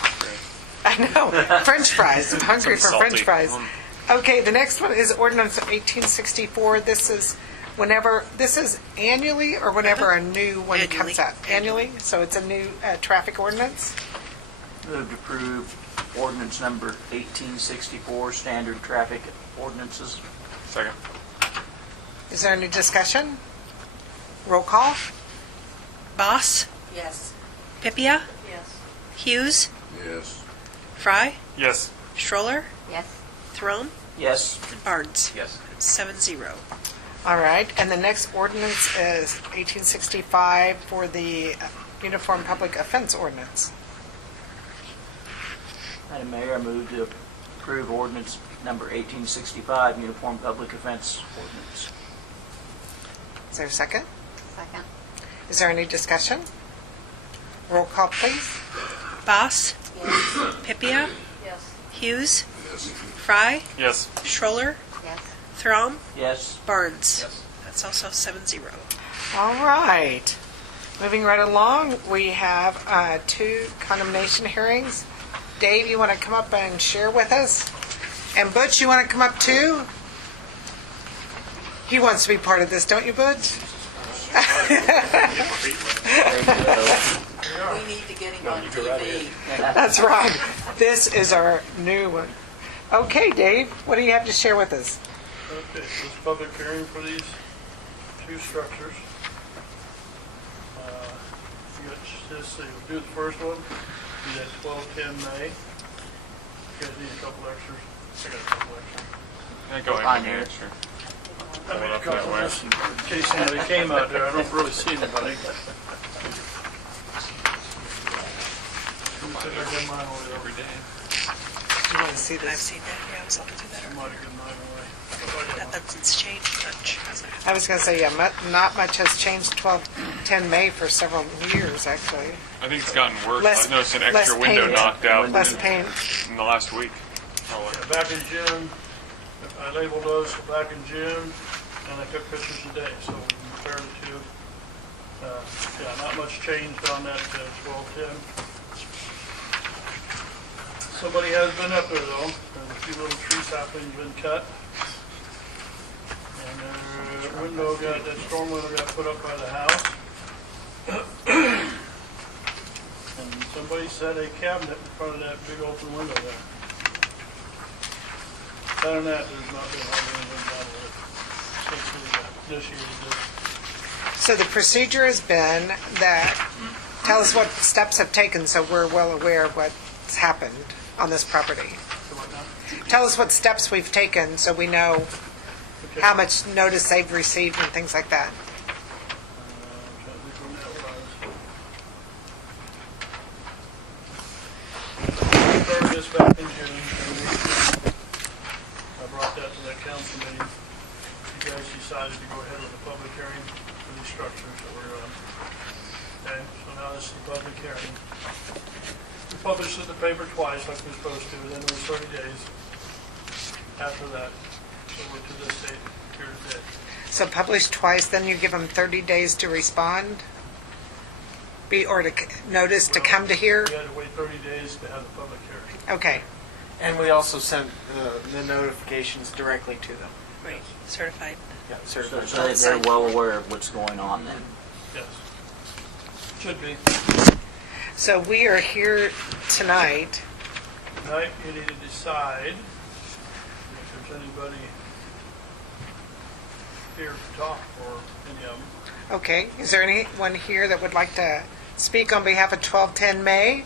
I know, French fries. I'm hungry for Something French salty. fries. Okay, the next one is ordinance 1864. This is annually or whenever a new one comes out? Annually. So it's a new traffic ordinance? Move to approve ordinance number 1864, standard traffic ordinances. Second. Is there any discussion? Roll call? Boss, Yes. Pipia, Yes. Hughes, Yes. Fry, Yes. Stroller, Yes. Throne, Yes. Barnes. Yes. 7-0. All right, and the next ordinance is 1865 for the Uniform Public Offense Ordinance. Madam Mayor, I move to approve ordinance number 1865, Uniform Public Offense Ordinance. Is there a second? Second. Is there any discussion? Roll call, please. Boss? Yes. Pipia? Yes. Hughes? Fry? Yes. Schroller? Yes. Throm? Yes. Barnes? Yes. That's also 7-0. All right. Moving right along, we have 2 condemnation hearings. Dave, you want to come up and share with us? And Butch, you want to come up too? He wants to be part of this, don't you, Butch? We need to get him on TV. That's right. This is our new one. Okay, Dave, what do you have to share with us? Okay, so it's public hearing for these 2 structures. Let's see, we'll do the first one, do that 12/10 May. You guys need a couple extras? I got a couple extras. Go ahead, give me an extra. I made a Up that couple way. just in case anybody came out there, I don't really see anybody. I got mine away every day. You want to see I've this? seen that. Yeah, I was looking through that. I might have given mine away. Not that it's changed much, has it? I was going to say, yeah, not much has changed 12/10 May for several years, actually. I think it's gotten worse. Less- I noticed an less extra window paint. knocked out Less paint. in the last week. Oh, Back in June, I labeled those back in June, and I took pictures today, so we can compare the 2. Yeah, not much changed on that 12/10. Somebody has been up there though, and a few little tree saplings been cut. And that storm window got put up by the house. And somebody set a cabinet in front of that big open window there. Other than that, there's not been hardly anything done with it since we initiated this. So the procedure has been that, tell us what steps have taken so we're well aware of what's happened on this property. Tell us what steps we've taken so we know how much notice they've received and things like that. We started this back in June. I brought that to that council meeting. You guys decided to go ahead with the public hearing for these structures that we're on. Okay, so now this is the public hearing. We published it in the paper twice like we're supposed to, and then it was 30 days after that. So we're to this date, here today. So publish twice, then you give them 30 days to respond? Or to notice to come to here? We had to wait 30 days to have the public hearing. Okay. And we also sent the notifications directly to them. Right. Certified. Yeah, So certified. they're well aware of what's going on then. Yes. Should be. So we are here tonight. Tonight, you need to decide if there's anybody here to talk for any of them. Okay. Is there anyone here that would like to speak on behalf of 12/10 May?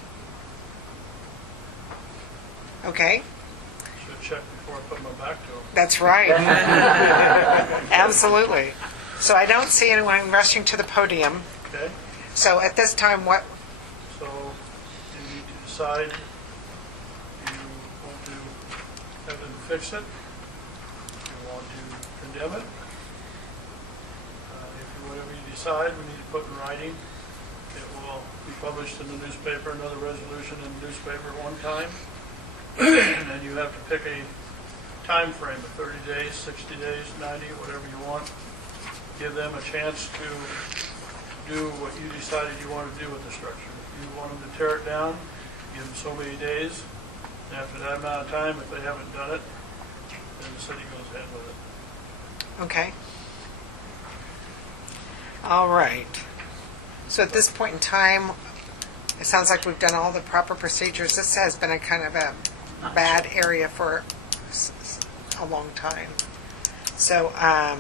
Okay. Should check before I put my back to them. That's right. Absolutely. So I don't see anyone rushing to the podium. Okay? So at this time, what? So you need to decide if you want to have them fix it, if you want to condemn it. Whatever you decide, we need to put in writing. It will be published in the newspaper, another resolution in the newspaper one time. And then you have to pick a time frame of 30 days, 60 days, 90, whatever you want. Give them a chance to do what you decided you want to do with the structure. If you want them to tear it down, give them so many days. And after that amount of time, if they haven't done it, then the city goes ahead with it. Okay. All right. So at this point in time, it sounds like we've done all the proper procedures. This has been a kind of a bad area for a long time. So, Are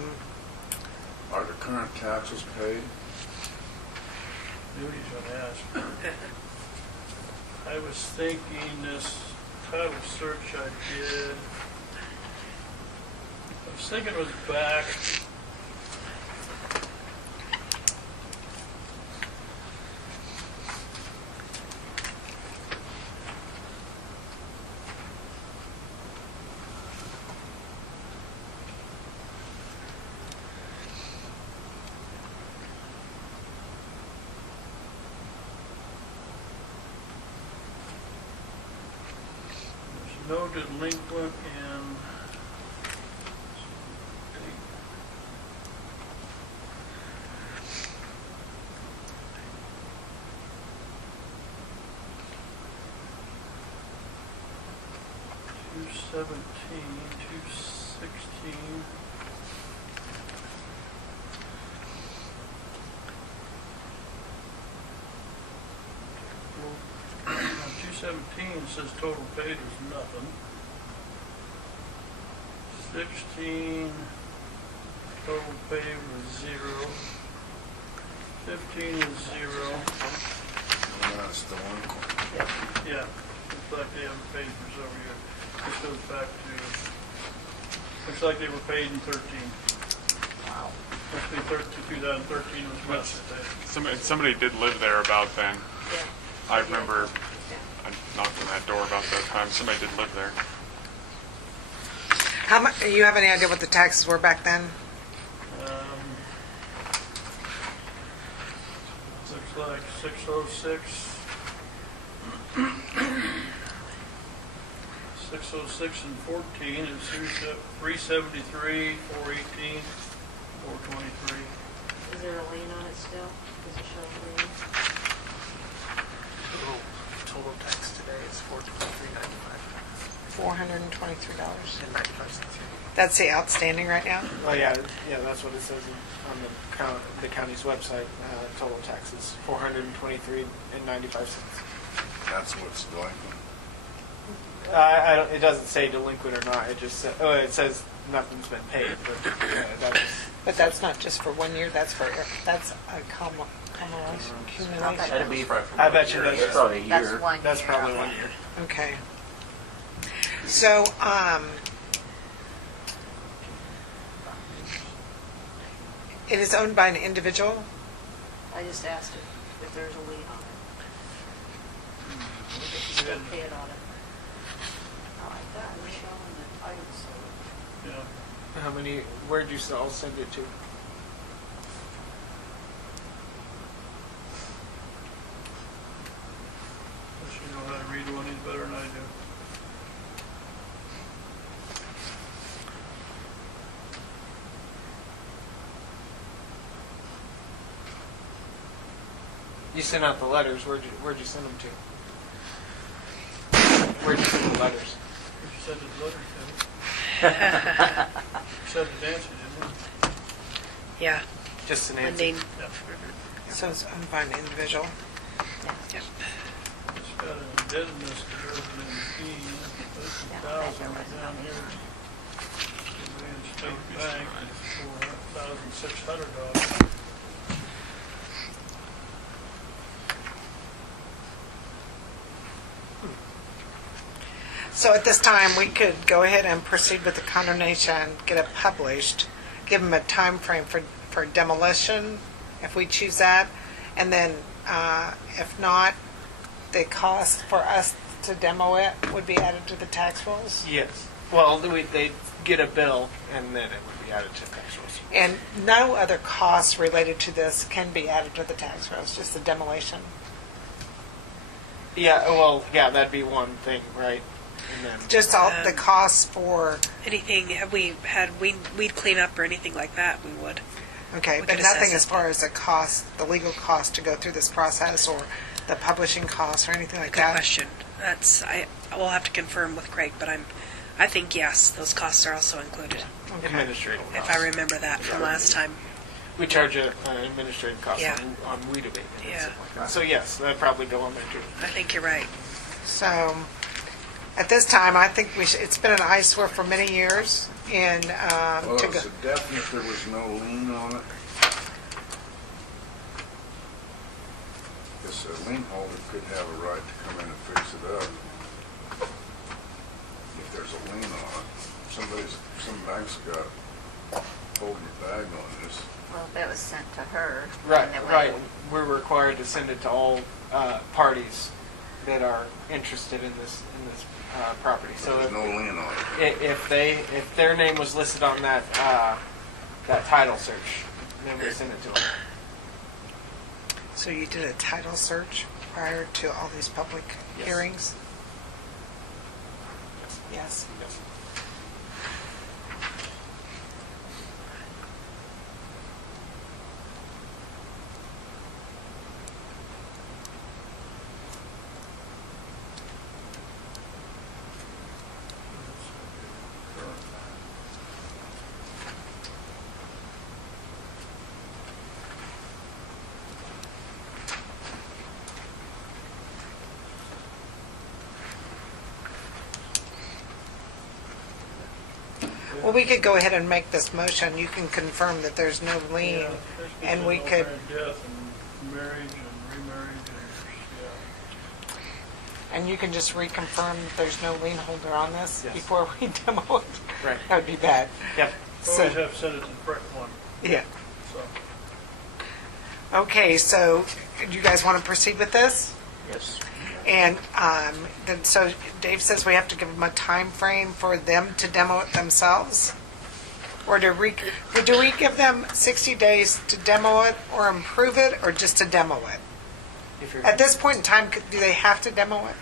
the current taxes paid? Knew he's gonna ask. I was thinking this title search I did, I was thinking it was back No delinquent in $217, $216. Well, 217 says total paid is nothing. 16, total paid was 0. 15 is 0. That's the one. Yeah, looks like they haven't paid for several years. This goes back to, looks like they were paid in 13. Wow. Must be 2013 was less than that. Somebody did live there about then. I remember I knocked on that door about that time. Somebody did live there. How much, you have any idea what the taxes were back then? Looks like 606. 606 and 14 is 373, 418, 423. Is there a lien on it still? Does it show a lien? Total tax today is $423.95. $423. And 95 cents. That's the outstanding right now? Oh, yeah, that's what it says on the county's website. Total taxes, $423.95. That's what's delinquent. I don't, it doesn't say delinquent or not. It just it says nothing's been paid. But that's not just for 1 year. That's a accumulation. That'd be. I bet you that's probably a year. That's 1 year. That's probably 1 year. Okay. So, it is owned by an individual? I just asked if there's a lien on it. If you still pay it on it. I like that, we're showing the title, so. Yeah. How many? Where'd you all send it to? Unless you know how to read one any better than I do. You sent out the letters. Where'd you send them to? Where'd you send the letters? You sent the letter, you sent it to Nancy, didn't you? Yeah. Just to Nancy. So it's owned by an individual? Yep. It's got an indebtedness to Irvin and Keene, 50,000 down here. The State Bank is $4,600. So at this time, we could go ahead and proceed with the condemnation, get it published, give them a time frame for demolition, if we choose that, and then if not, the cost for us to demo it would be added to the tax rolls? Yes. Well, they get a bill, and then it would be added to the tax rolls. And no other costs related to this can be added to the tax rolls, just the demolition? Yeah, well, yeah, that'd be one thing, right? And then Just all the costs for, Anything, have we had weed cleanup or anything like that, we would. okay, We but could nothing assess as it. far as the cost, the legal cost to go through this process, or the publishing costs, or anything like Good that? question. I will have to confirm with Craig, but I think yes, those costs are also included. administrative If costs. I remember that from last time. We charge an administrative cost Yeah. on weed abatement and Yeah. stuff like that. So yes, that'd probably go on there too. I think you're right. So, at this time, I think it's been an eyesore for many years, and Well, to it's go, a definite there was no lien on it. Guess a lien holder could have a right to come in and fix it up. If there's a lien on it. Some bank's got holding the bag on this. Well, that was sent to her. Right, and it went- right. We're required to send it to all parties that are interested in this property. So There's if, no lien on it. if their name was listed on that title search, then we send it to them. so you did a title search prior to all these public Yes. hearings? Yes. Well, we could go ahead and make this motion. You can confirm that there's no lien, Yeah, there's and we no could, death and marriage and remarriage and, and you can just reconfirm that there's no lien holder on this Yes. before we demo it. Right. That would be bad. Yep. yeah. Always have to send it to the correct one, Yeah. so. Okay, so do you guys want to proceed with this? Yes. And then, so Dave says we have to give them a time frame for them to demo it themselves? Or do we give them 60 days to demo it or improve it, or just to demo it? If you're, At this point in time, do they have to demo it?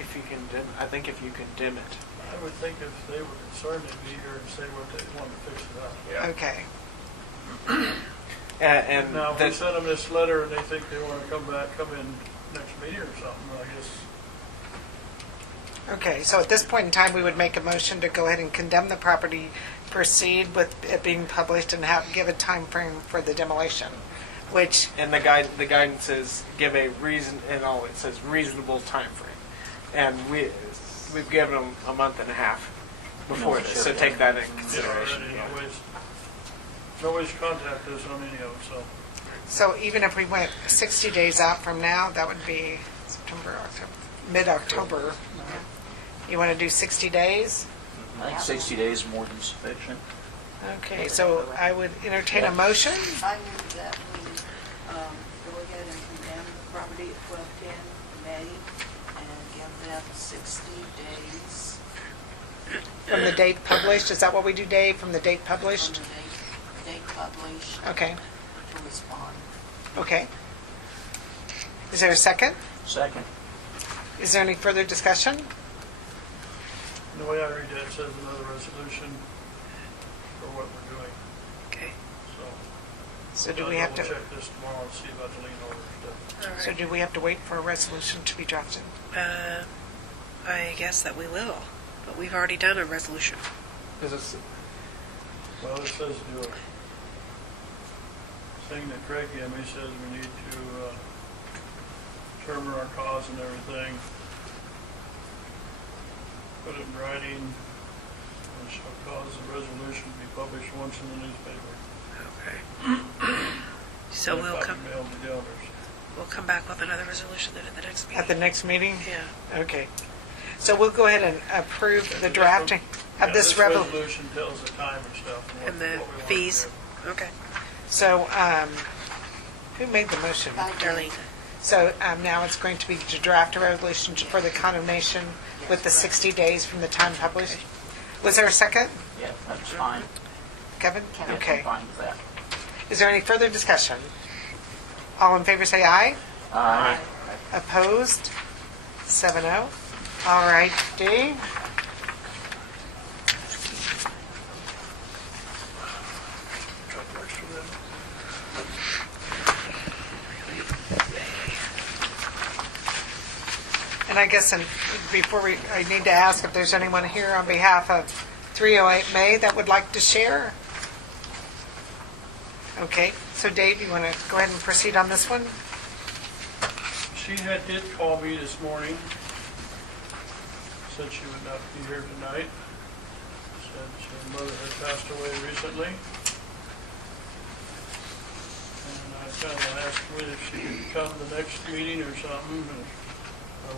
if you can dim, I think if you can dim it. I would think if they were concerned, they'd be here and say what they wanted to fix it up. Okay. And Now, if we that, send them this letter and they think they want to come in next meeting or something, I guess, Okay, so at this point in time, we would make a motion to go ahead and condemn the property, proceed with it being published, and give a time frame for the demolition, which, and the guidance says give a reason, and all it says reasonable time frame. And we've given them a month and a half before this, so take that in consideration. nobody's contacted us on any of it, so. so even if we went 60 days out from now, that would be September, October, mid-October. You want to do 60 days? I think 60 days is more than sufficient. Okay, so I would entertain a motion. I move that we go ahead and condemn the property at 1210 May and give them 60 days From the date published, is that what we do, Dave, from the date published? from the date published Okay, to respond. okay. Is there a second? Second. Is there any further discussion? The way I read that, it says another resolution for what we're doing, Okay. So do we have to, I'll check this tomorrow and see about the lien holder stuff. so do we have to wait for a resolution to be drafted? I guess that we will, but we've already done a resolution. Is this, Well, it says do a thing that Craig gave me, says we need to determine our cause and everything. Put it in writing, and shall cause the resolution to be published once in the newspaper. Okay. So And copy mailed to the owners. we'll come back with another resolution then at the next meeting. At the next meeting? Yeah. Okay. So we'll go ahead and approve the drafting Yeah, of this rebel. resolution tells the time and stuff. And the what we want to fees. do. Okay. So, who made the motion? Darlene. So now it's going to be to draft a resolution for the condemnation with the 60 days from the time published. Was there a second? Yeah, that's fine. Kevin? Yes, Okay. I'm fine with that. Is there any further discussion? All in favor say aye. Aye. Opposed? 7-0. All right, Dave? That works for them. And I guess I need to ask if there's anyone here on behalf of 308 May that would like to share? Okay, so Dave, you want to go ahead and proceed on this one? She did call me this morning. Said she would not be here tonight. Said her mother had passed away recently. And I kind of asked her if she could come to the next meeting or something, and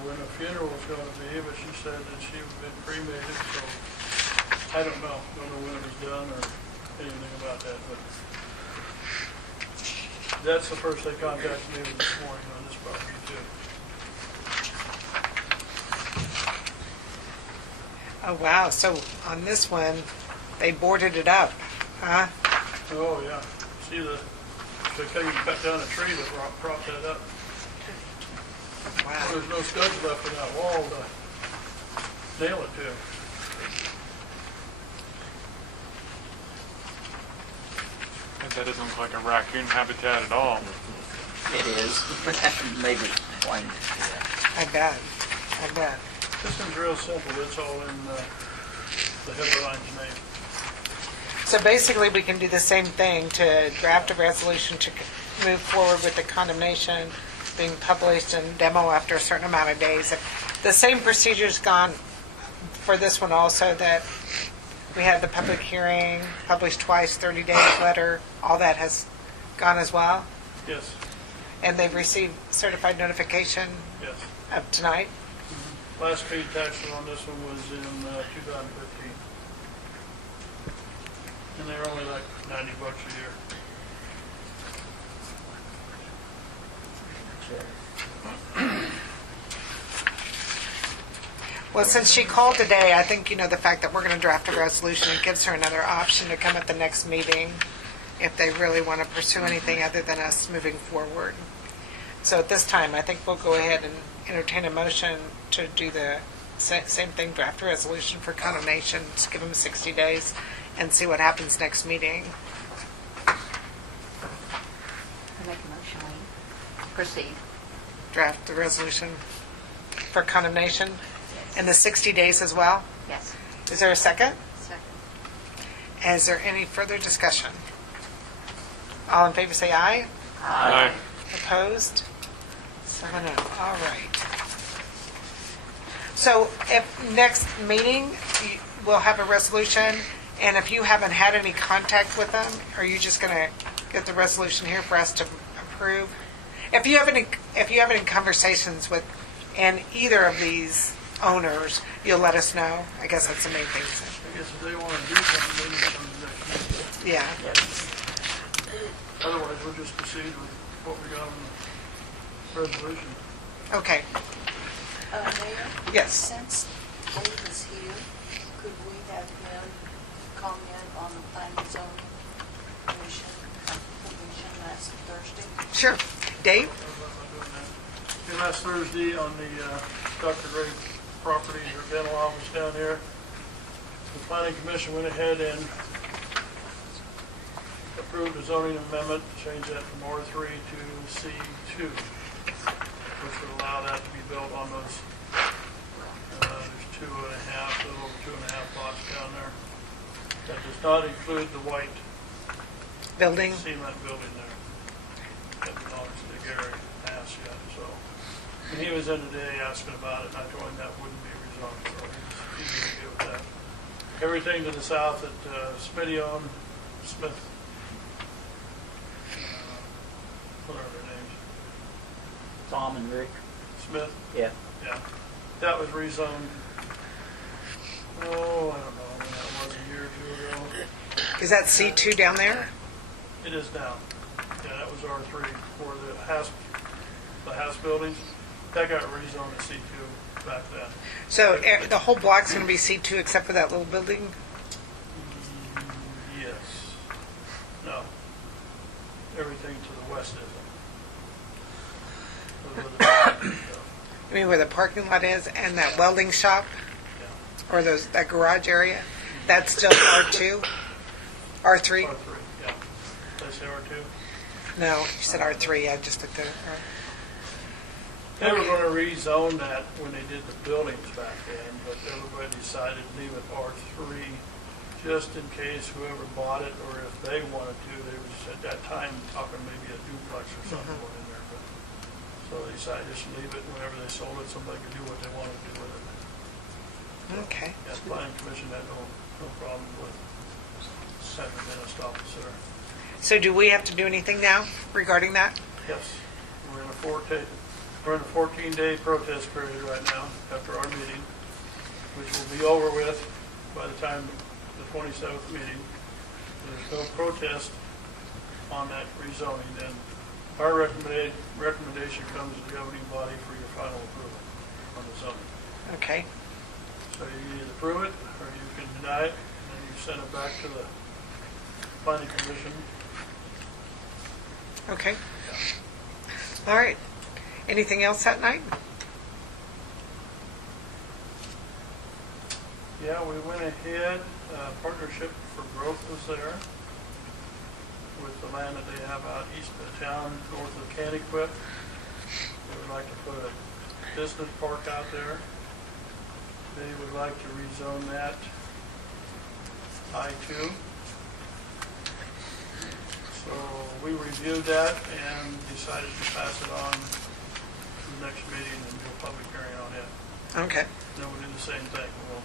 when a funeral was going to be, but she said that she had been cremated, so I don't know when it was done or anything about that, but that's the first they contacted me this morning on this property too. Oh, wow, so on this one, they boarded it up, huh? Oh, yeah. See they came and cut down a tree that propped that up. Wow. There's no studs left in that wall nail it too. That doesn't look like a raccoon habitat at all. It is. Maybe explain. I bet. I bet. This one's real simple. It's all in the headline's name. So basically, we can do the same thing to draft a resolution to move forward with the condemnation being published and demo after a certain amount of days. The same procedure's gone for this one also, that we had the public hearing, published twice, 30 days letter, all that has gone as well? Yes, And they've received certified notification yes. of tonight? Last paid taxes on this one was in 2015. And they're only like $90 a year. Well, since she called today, I think, the fact that we're going to draft a resolution, it gives her another option to come at the next meeting if they really want to pursue anything other than us moving forward. So at this time, I think we'll go ahead and entertain a motion to do the same thing, draft a resolution for condemnation, to give them 60 days and see what happens next meeting. I make a motion, we proceed. Draft the resolution for condemnation in the 60 days as well? Yes. Is there a second? Second. Is there any further discussion? All in favor say aye. Aye. Opposed? 7-0. All right. So if next meeting, we'll have a resolution, and if you haven't had any contact with them, are you just going to get the resolution here for us to approve? If you have any conversations with either of these owners, you'll let us know. I guess that's the main thing. I guess if they want to do something, they need to come to the next meeting. Yeah. Otherwise, we'll just proceed with what we got in the resolution. Okay. Mayor? Yes. Since Dave is here, could we have him comment on the planning and zoning commission last Thursday? Sure. Dave? Okay, last Thursday on the Dr. Gray property, her dental office down there, the planning commission went ahead and approved a zoning amendment to change that from R3 to C2, which would allow that to be built on those, there's 2.5, a little over 2.5 lots down there. That does not include the white Building? cement building there. That belongs to Gary Pass yet, so. And he was in today asking about it, and I told him that wouldn't be rezoned, so he's okay with that. Everything to the south at Smitty on Smith, what are their names? Tom and Rick. Smith? Yeah. Yeah. That was rezoned, I don't know when that was, a year or two ago. Is that C2 down there? It is now. Yeah, that was R3 for the house buildings. That got rezoned to C2 back then. So the whole block's going to be C2 except for that little building? Yes. No. Everything to the west isn't. I mean, where the parking lot is and that welding shop? Or that garage area? That's still R2? R3? R3, yeah. Did I say R2? No, you said R3. I just looked at it. They were going to rezone that when they did the buildings back then, but everybody decided to leave it R3 just in case whoever bought it, or if they wanted to, they was at that time talking maybe a duplex or something going in there. But so they decided just to leave it. Whenever they sold it, somebody could do what they wanted to do with it. Okay. Yeah, planning commission had no problem with sending in a stop there. So do we have to do anything now regarding that? Yes, we're in a 14-day protest period right now after our meeting, which will be over with by the time the 27th meeting. There's no protest on that rezoning, then our recommendation comes to the governing body for your final approval on the zoning. Okay. So you either approve it or you can deny it, and then you send it back to the planning commission. Okay. All right. Anything else that night? Yeah, we went ahead, Partnership for Growth was there with the land that they have out east of town, north of Caniquet. They would like to put a business park out there. They would like to rezone that I-2. So we reviewed that and decided to pass it on to the next meeting and do a public hearing on it. Okay. Then we'll do the same thing. We'll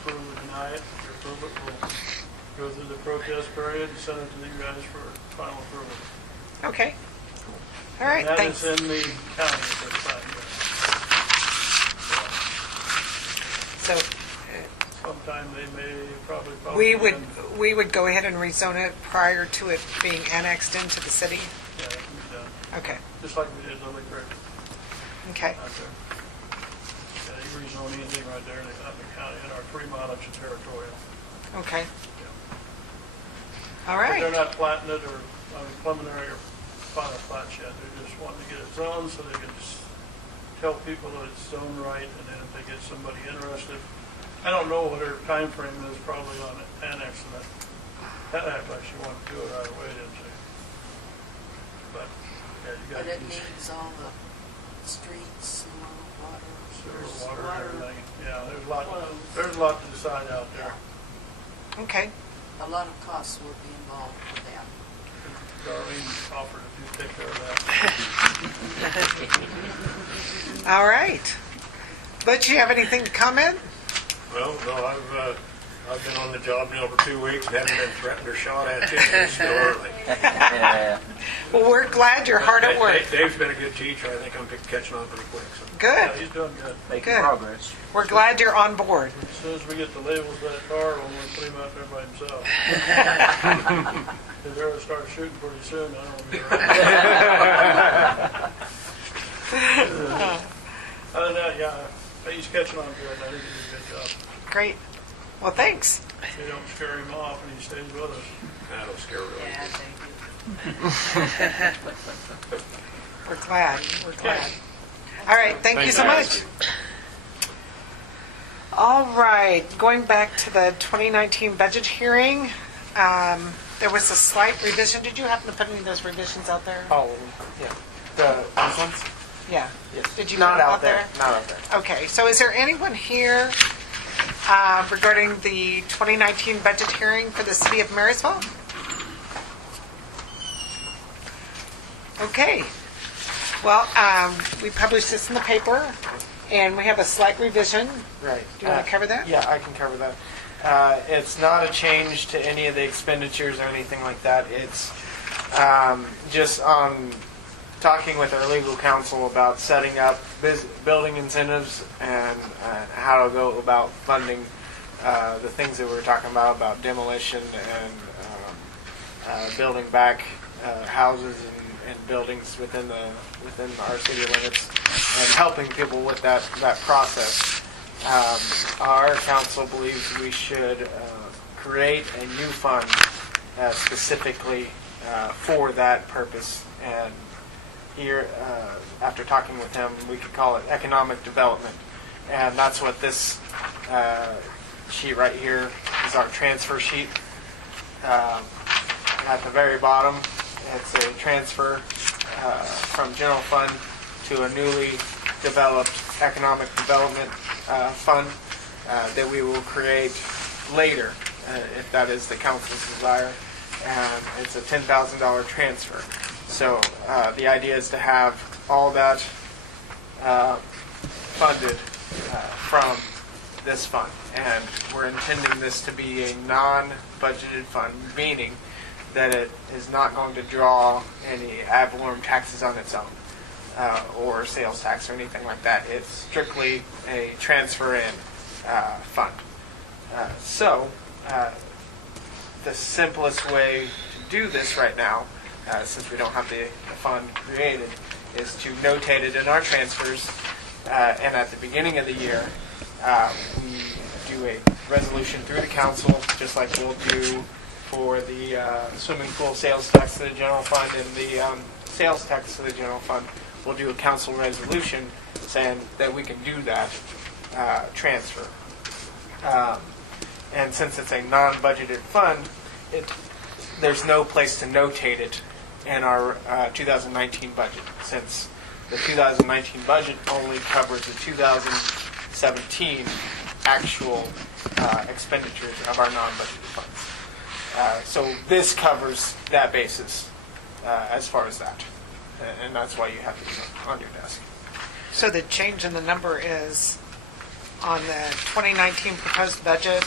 approve or deny it. If you approve it, we'll go through the protest period and send it to you guys for final approval. Okay. All right, And thanks. that is in the county at this time. So Sometime they may probably. we would go ahead and rezone it prior to it being annexed into the city? Yeah, that can be done. Okay. Just like we did Lily Creek Okay. out there. Yeah, you rezone anything right there in the county in our 3 mileage of territorial. Okay. All But right. they're not platting it or preliminary or final plats yet. They're just wanting to get it zoned so they can just tell people that it's zoned right, and then if they get somebody interested, I don't know what her time frame is probably on annexing it. That act like she wanted to do it right away, didn't she? But, yeah, you got But to it needs all the streets, water, sewer, water, and everything. Yeah, there's a lot to decide out there. Okay. A lot of costs will be involved with that. Darlene offered to take care of that. All right. Butch, you have anything to comment? Well, no, I've been on the job now for 2 weeks and haven't been threatened or shot at yet. It's still early. Well, we're glad you're hard at work. Dave's been a good teacher. I think I'm catching on pretty quick. So. Good. Yeah, he's doing good. Making Good. progress. We're glad you're on board. As soon as we get the labels of that car, we'll put him out there by himself. If they're going to start shooting pretty soon, I don't want to be around. Other than that, yeah, he's catching on good. I think he did a good job. Great. Well, thanks. They don't scare him off, and he stays with us. That'll scare really. Yeah, thank you. We're glad. We're glad. All right. Thank you so much. All right. Going back to the 2019 budget hearing, there was a slight revision. Did you happen to put any of those revisions out there? Oh, yeah. These ones? Yeah. Yes. Did you Not put them out there. Not out there. Okay. So is there anyone here regarding the 2019 budget hearing for the city of Marysville? Okay. Well, we published this in the paper, and we have a slight revision. Right. Do you want to cover that? Yeah, I can cover that. It's not a change to any of the expenditures or anything like that. It's just on talking with our legal counsel about setting up building incentives and how to go about funding the things that we were talking about demolition and building back houses and buildings within our city limits and helping people with that process. Our council believes we should create a new fund specifically for that purpose. And here, after talking with him, we could call it economic development. And that's what this sheet right here is, our transfer sheet. At the very bottom, it's a transfer from general fund to a newly developed economic development fund that we will create later, if that is the council's desire. And it's a $10,000 transfer. So the idea is to have all that funded from this fund. And we're intending this to be a non-budgeted fund, meaning that it is not going to draw any ad valorem taxes on its own, or sales tax or anything like that. It's strictly a transfer in fund. So the simplest way to do this right now, since we don't have the fund created, is to notate it in our transfers, and at the beginning of the year, we do a resolution through the council, just like we'll do for the swimming pool sales tax to the general fund and the sales tax to the general fund. We'll do a council resolution saying that we can do that transfer. And since it's a non-budgeted fund, there's no place to notate it in our 2019 budget, since the 2019 budget only covers the 2017 actual expenditures of our non-budgeted funds. So this covers that basis as far as that. And that's why you have it on your desk. So the change in the number is on the 2019 proposed budget,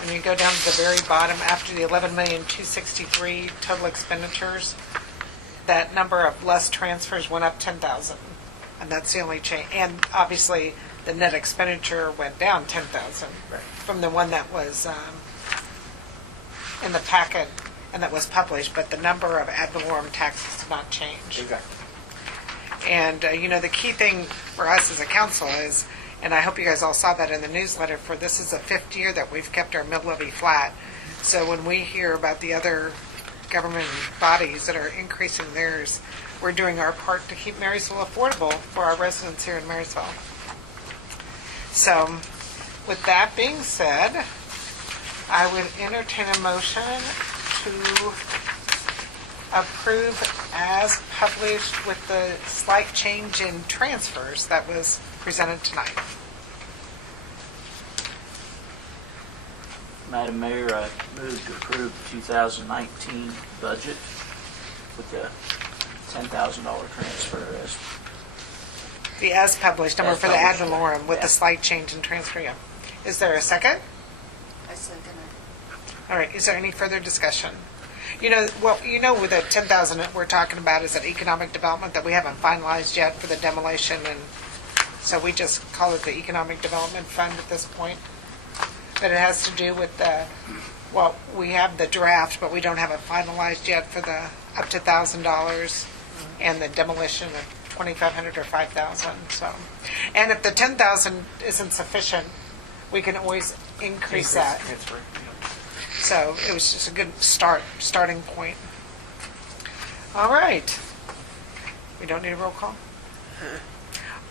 when you go down to the very bottom after the 11,263,000 total expenditures, that number of less transfers went up 10,000. And that's the only change. And obviously, the net expenditure went down 10,000 from the one that was in the packet and that was published, but the number of ad valorem taxes did not change. Exactly. And, the key thing for us as a council is, and I hope you guys all saw that in the newsletter, for this is the 5th year that we've kept our mill levy flat. So when we hear about the other government bodies that are increasing theirs, we're doing our part to keep Marysville affordable for our residents here in Marysville. So with that being said, I would entertain a motion to approve as published with the slight change in transfers that was presented tonight. Madam Mayor, I move to approve the 2019 budget with the $10,000 transfer as The as published number As for the ad published, valorem with yeah. the slight change in transfer. Yeah. Is there a second? I second it. All right. Is there any further discussion? With the 10,000 that we're talking about is that economic development that we haven't finalized yet for the demolition, and so we just call it the economic development fund at this point. But it has to do with we have the draft, but we don't have it finalized yet for the up to $1,000 and the demolition of 2,500 or 5,000. So, and if the 10,000 isn't sufficient, we can always increase that. Transfer. So it was just a good starting point. All right. We don't need a roll call?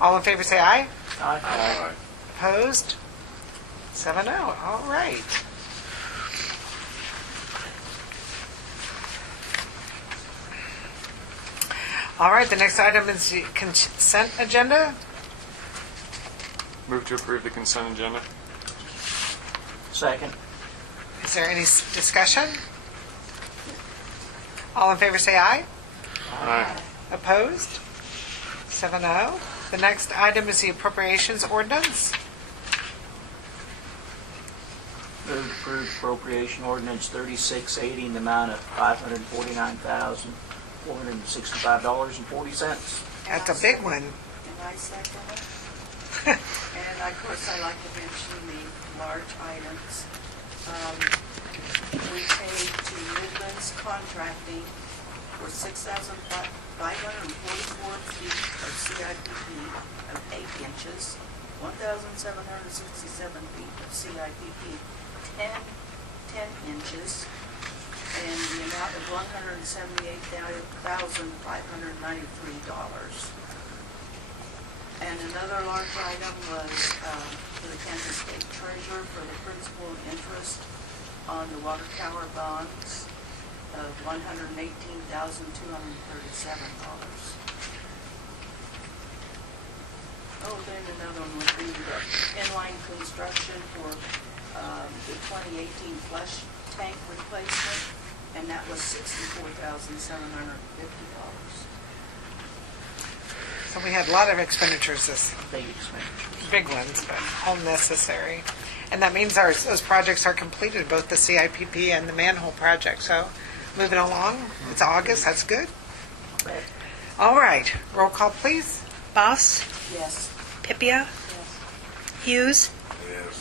All in favor say aye. Aye. Opposed? 7-0. All right. All right, the next item is the consent agenda. Move to approve the consent agenda. Second. Is there any discussion? All in favor say aye. Aye. Opposed? 7-0. The next item is the appropriations ordinance. Move to approve appropriation ordinance 3680 in the amount of $549,465.40. That's a big one. And I second it. And of course, I like to mention the large items. We paid to Midlands Contracting for 6,544 feet of CIPP of 8 inches, 1,767 feet of CIPP 10 inches, and the amount of $178,593. And another large item was for the Kansas State Treasurer for the principal and interest on the water tower bonds of $118,237. Oh, then another one would be the inline construction for the 2018 flush tank replacement, and that was $64,750. So we had a lot of expenditures Big expenditures. big ones, but all necessary. And that means those projects are completed, both the CIPP and the manhole project. So moving along, it's August, that's good. All right, roll call please. Boss? Yes. Pipia? Yes. Hughes? Yes.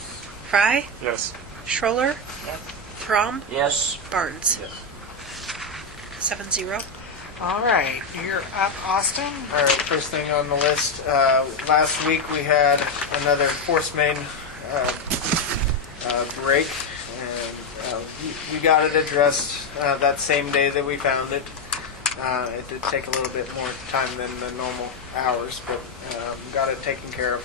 Fry? Yes. Schroller? Yes. Throm? Yes. Barnes? 7-0. All right, you're up, Austin. All right, first thing on the list. Last week we had another force main break, and we got it addressed that same day that we found it. It did take a little bit more time than the normal hours, but got it taken care of.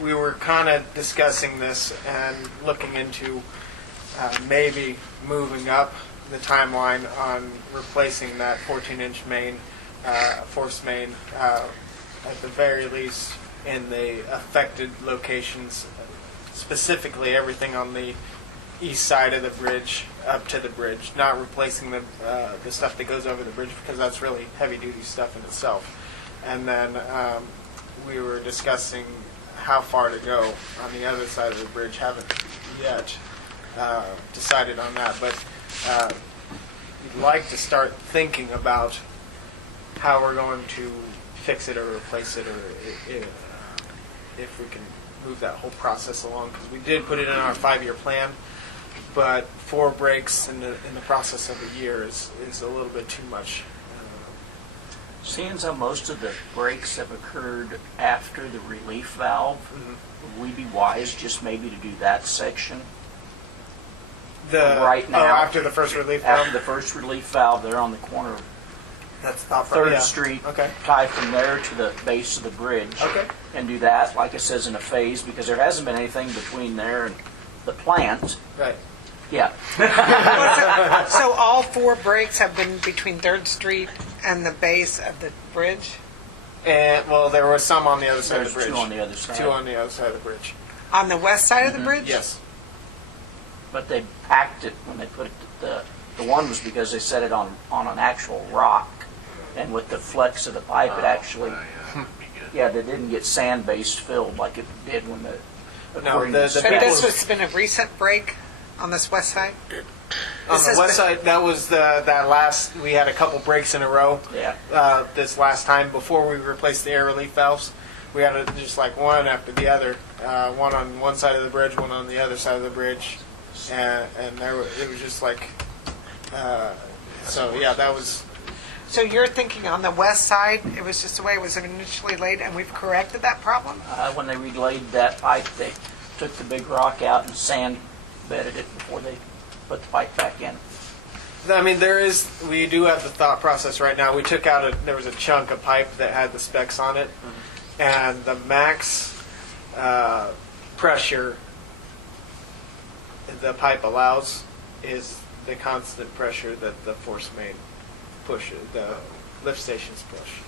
we were kind of discussing this and looking into maybe moving up the timeline on replacing that 14-inch main, force main, at the very least in the affected locations, specifically everything on the east side of the bridge up to the bridge, not replacing the stuff that goes over the bridge because that's really heavy-duty stuff in itself. And then we were discussing how far to go on the other side of the bridge. Haven't yet decided on that, but we'd like to start thinking about how we're going to fix it or replace it, or if we can move that whole process along, because we did put it in our 5-year plan, but 4 breaks in the process of a year is a little bit too much. Seeing as how most of the breaks have occurred after the relief valve, would we be wise just maybe to do that section? Right now, after the first relief valve? After the first relief valve, they're on the corner of That's not 3rd Street, tie from there to the base of the bridge. Okay. And do that, like it says, in a phase, because there hasn't been anything between there and the plant. Right. Yeah. So all 4 breaks have been between 3rd Street and the base of the bridge? And, well, there were some on the other side of the There's bridge. 2 on the other side. 2 on the other side of the bridge. On the west side of the bridge? Yes. But they packed it when they put it, the one was because they set it on an actual rock, and with the flex of the pipe, it actually, they didn't get sand-based filled like it did when the. No, But this has been a recent break on this west side? On the west side, that was that last, we had a couple breaks in a row. Yeah. This last time, before we replaced the air relief valves, we had just like one after the other. One on one side of the bridge, one on the other side of the bridge. And it was just like, so yeah, that was. So you're thinking on the west side, it was just the way it was initially laid, and we've corrected that problem? When they relayed that pipe, they took the big rock out and sand bedded it before they put the pipe back in. I mean, we do have the thought process right now. We took out there was a chunk of pipe that had the specs on it, and the max pressure the pipe allows is the constant pressure that the force main the lift stations push.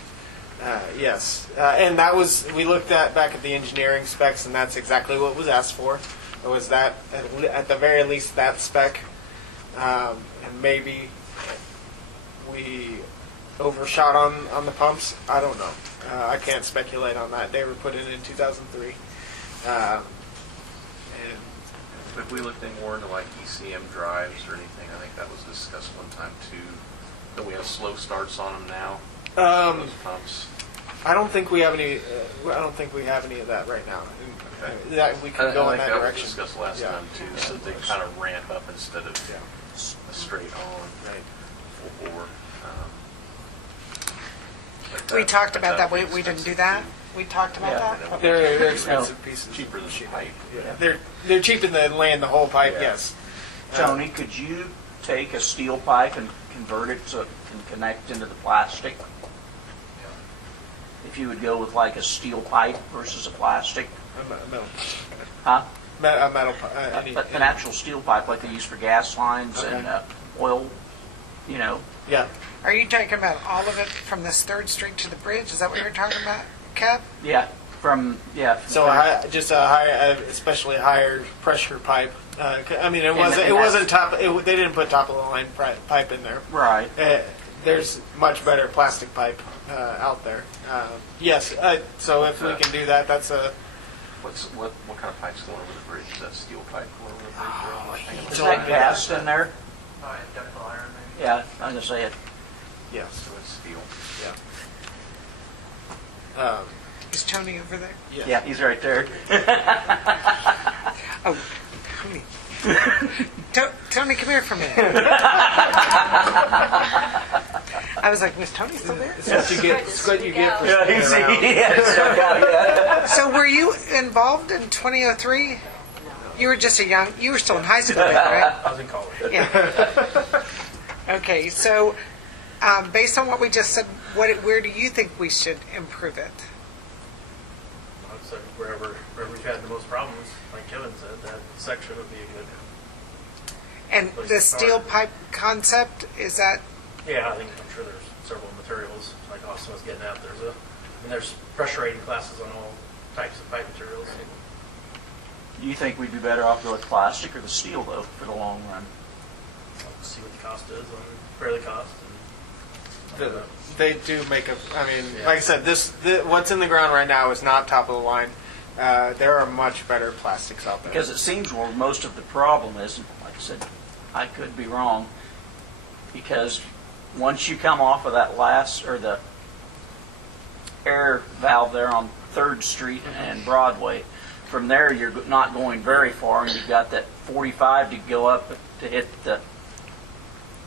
Yes, and that was, we looked back at the engineering specs, and that's exactly what was asked for. It was that, at the very least, that spec, and maybe we overshot on the pumps. I don't know. I can't speculate on that. They were put in 2003. If we looked more into like ECM drives or anything, I think that was discussed one time too. That we have slow starts on them now. Those pumps. I don't think we have any. I don't think we have any of that right now. That we could go in that direction. Was discussed last time too, so they kind of ramp up instead of a straight on, full bore. We talked about that. We didn't do that. We talked about that. They're expensive pieces. Cheaper than pipe. Yeah. They're cheaper than laying the whole pipe. Yes. Tony, could you take a steel pipe and convert it so it can connect into the plastic? If you would go with like a steel pipe versus a plastic? A metal. Huh? A metal pipe. An actual steel pipe like they use for gas lines and oil, Yeah. Are you talking about all of it from this 3rd Street to the bridge? Is that what you're talking about, Kev? Yeah. So just a higher, especially higher pressure pipe. I mean, it wasn't top. They didn't put top of the line pipe in there. Right. There's much better plastic pipe out there. Yes. So if we can do that, that's a. What kind of pipe's going over the bridge? Is that steel pipe going over the bridge? Is that gas in there? Ductile iron, maybe. Yeah, I'm gonna say it. Yes. So it's steel. Yeah. Is Tony over there? Yeah, he's right there. Oh, Tony. Tony, come here for a minute. I was like, was Tony still there? That's what you get for So were you involved in 2003? You were just you were still in high school then, right? I was in college. Yeah. Okay, so based on what we just said, where do you think we should improve it? I'd say wherever you we've had the most problems, like Kevin said, that section would be a good. And place the to start. steel pipe concept, is that, Yeah, I'm sure there's several materials, like Austin was getting at. There's pressure rating classes on all types of pipe materials. Do you think we'd be better off with plastic or the steel, though, for the long run? We'll see what the cost is on fairly cost. They do make a. I mean, Yeah. like I said, what's in the ground right now is not top of the line. There are much better plastics out there. Because it seems where most of the problem is, and like I said, I could be wrong, because once you come off of that the air valve there on 3rd Street and Broadway, from there you're not going very far, and you've got that 45 to go up to hit the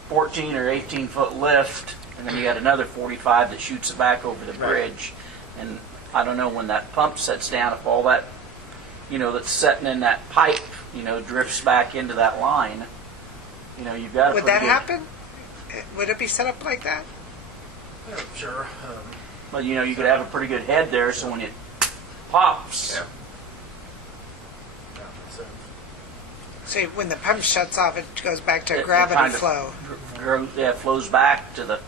14 or 18 foot lift, and then you got another 45 that shoots it back over the bridge. And I don't know when that pump sets down, if all that, that's setting in that pipe, drifts back into that line. You've got to. would that happen? Would it be set up like that? Yeah, sure. Well, you could have a pretty good head there, so when it pops, So when the pump shuts off, it goes back to it gravity kind of flow. flows back to the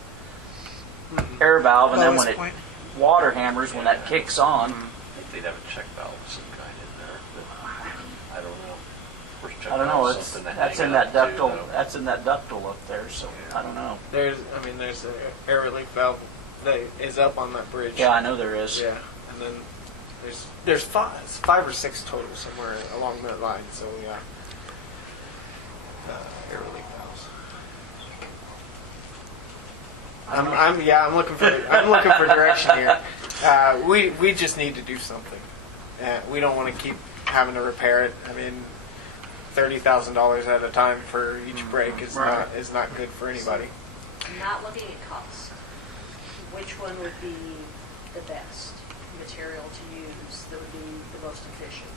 air valve, and then when Lowest it point. water hammers, when that kicks on, I think they'd have a check valve of some kind in there, but I don't know. Of course, check I don't know. valve's It's something to that's hang in up that to, ductile. though. That's in that ductile up there. So I don't know. There's an air relief valve that is up on that bridge. Yeah, I know there is. Yeah, and then there's five or six total somewhere along that line. So yeah, air relief valves. I'm looking for direction here. We just need to do something. We don't want to keep having to repair it. I mean, $30,000 at a time for each break is not good for anybody. Not looking at cost, which one would be the best material to use that would be the most efficient?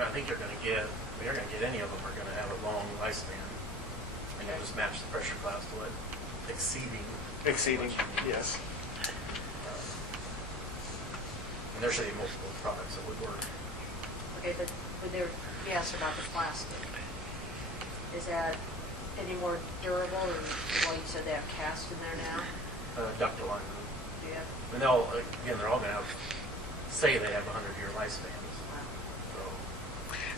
I think you're going to get any of them are going to have a long lifespan. And you'll just match the pressure class to it, exceeding, yes. And there should be multiple products that would work. Okay, but you asked about the plastic. Is that any more durable than, well, you said they have cast in there now? Ductile iron. Yeah. And they're all going to say they have 100-year lifespans.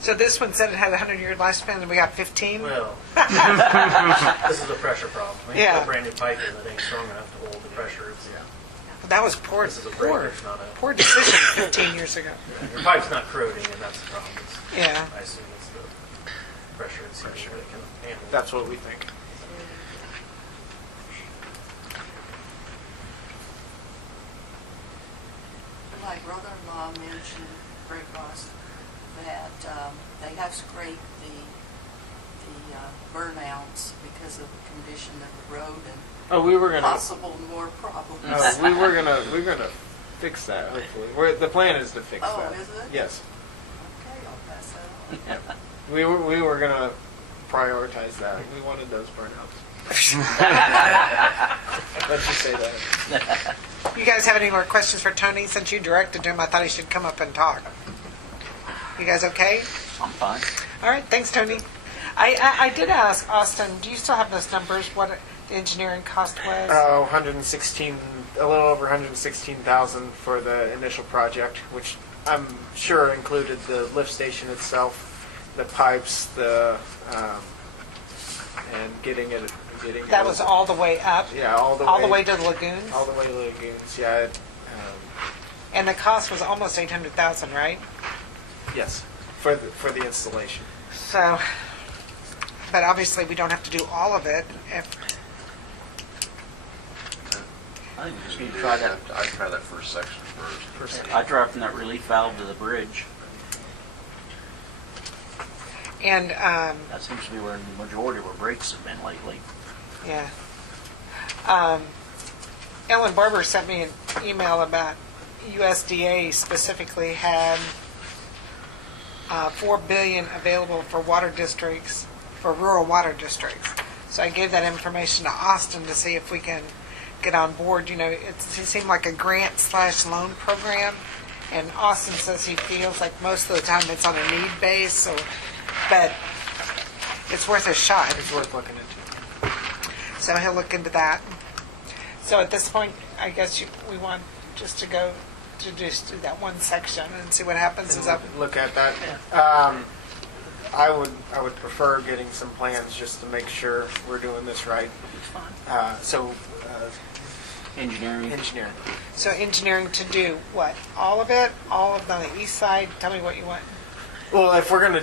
So this one said it had a 100-year lifespan, and we got 15. Well, this is a pressure problem. When you put a brand new pipe in that ain't strong enough to hold the pressure, it's That was poor decision 15 years ago. Your pipe's not corroding, and that's the problem. Yeah. I assume it's the pressure it's that it can handle. That's what we think. My brother-in-law mentioned, Greg Ross, that they have scraped the burnouts because of the condition of the road and possible more problems. We're gonna fix that. Hopefully, the plan is to fix that. Oh, is it? Yes. Okay, I'll pass that on. We were gonna prioritize that. We wanted those burnouts. Let's just say that. You guys have any more questions for Tony? Since you directed him, I thought he should come up and talk. You guys okay? I'm fine. All right, thanks, Tony. I did ask Austin, do you still have those numbers, what the engineering cost was? 116, a little over 116,000 for the initial project, which I'm sure included the lift station itself, the pipes, and getting it. That was all the way up? Yeah, all the way to the lagoons? All the way to the lagoons, yeah. And the cost was almost 800,000, right? Yes, for the installation. So, but obviously we don't have to do all of it. I think we just need to try that. I'd try that first section first. I drive from that relief valve to the bridge. And that seems to be where the majority of our breaks have been lately. Yeah. Ellen Barber sent me an email about USDA specifically had $4 billion available for water districts, for rural water districts. So I gave that information to Austin to see if we can get on board. It seemed like a grant/loan program, and Austin says he feels like most of the time it's on a need base, but it's worth a shot. It's worth looking into. So he'll look into that. So at this point, I guess we want just to go to just do that one section and see what happens. Is that Look at that. I would prefer getting some plans just to make sure we're doing this right. Engineering. so engineering to do what? All of it? All of the east side? Tell me what you want. Well, if we're gonna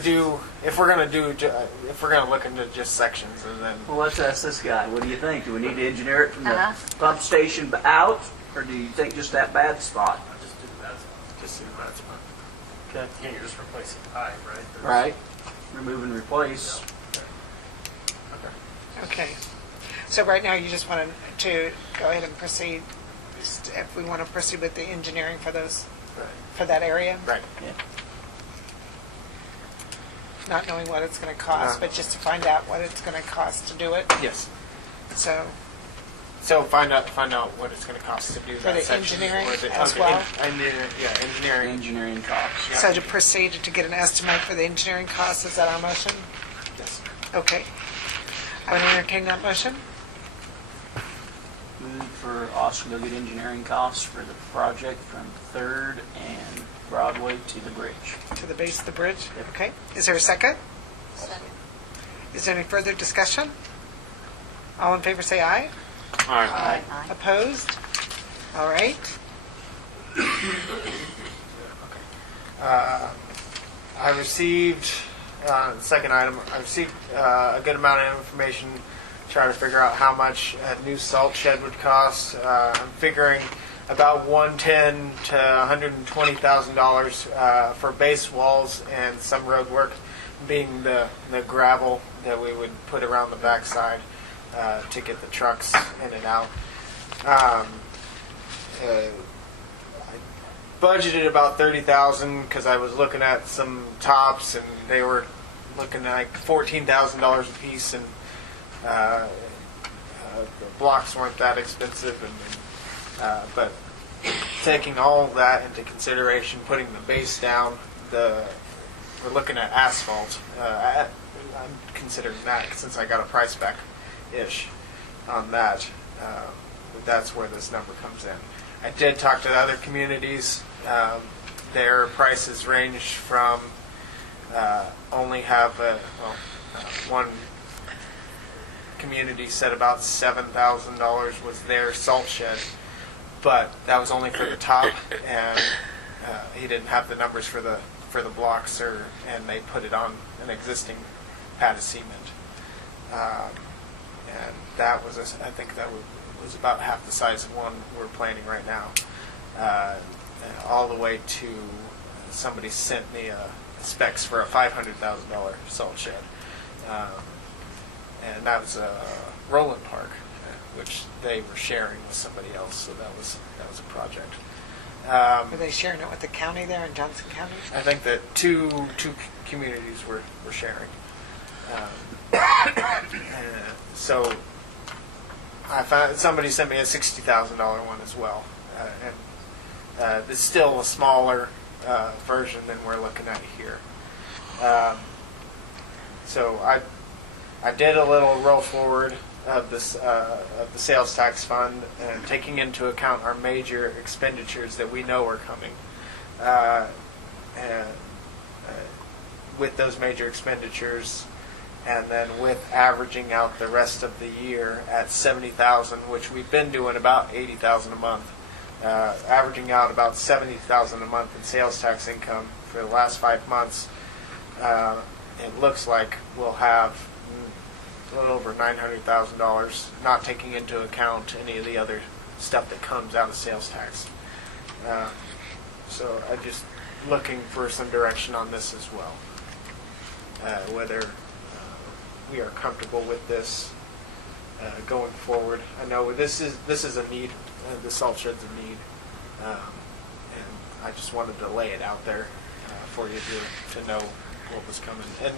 look into just sections, and then Well, let's ask this guy. What do you think? Do we need to engineer it from the Uh-huh. pump station out, or do you think just that bad spot? Just do that spot. just see if that's fine. Okay. Yeah, you're just replacing pipe, right? Right. Remove and replace. Okay. So right now, you just want to go ahead and proceed, just if we want to proceed with the engineering for those, for that area? Right. Yeah. Not knowing what it's going to cost, but just to find out what it's going to cost to do it. Yes. So, So find out what it's going to cost to do For that the section. engineering Or the- as okay, well? engineering. Engineering costs. Yeah. so to proceed to get an estimate for the engineering costs, is that our motion? Yes. Okay. I would entertain that motion. Move for Austin to get engineering costs for the project from 3rd and Broadway to the bridge. To the base of the bridge? Okay. Is there a second? Second. Is there any further discussion? All in favor say aye. Aye. Opposed? All right. I received, second item, I received a good amount of information trying to figure out how much a new salt shed would cost. I'm figuring about $110,000 to $120,000 for base walls and some road work, being the gravel that we would put around the backside to get the trucks in and out. I budgeted about $30,000 because I was looking at some tops and they were looking at like $14,000 a piece, and the blocks weren't that expensive. But taking all of that into consideration, putting the base down, we're looking at asphalt. I'm considering that since I got a price back-ish on that. That's where this number comes in. I did talk to the other communities. Their prices range from only have one community said about $7,000 was their salt shed, but that was only for the top, and he didn't have the numbers for the blocks, and they put it on an existing pad of cement, and that was I think that was about half the size of one we're planning right now, all the way to somebody sent me specs for a $500,000 salt shed, and that was Roland Park, which they were sharing with somebody else, so that was a project. Were they sharing it with the county there in Johnson County? I think that two communities were sharing. So I found somebody sent me a $60,000 one as well, and it's still a smaller version than we're looking at here. So I did a little roll forward of this of the sales tax fund, and taking into account our major expenditures that we know are coming, and with those major expenditures, and then with averaging out the rest of the year at $70,000, which we've been doing about $80,000 a month, averaging out about $70,000 a month in sales tax income for the last 5 months. It looks like we'll have a little over $900,000, not taking into account any of the other stuff that comes out of sales tax. So I'm just looking for some direction on this as well. Whether we are comfortable with this going forward. I know this is a need. The salt shed's a need, and I just wanted to lay it out there for you to know what was coming. And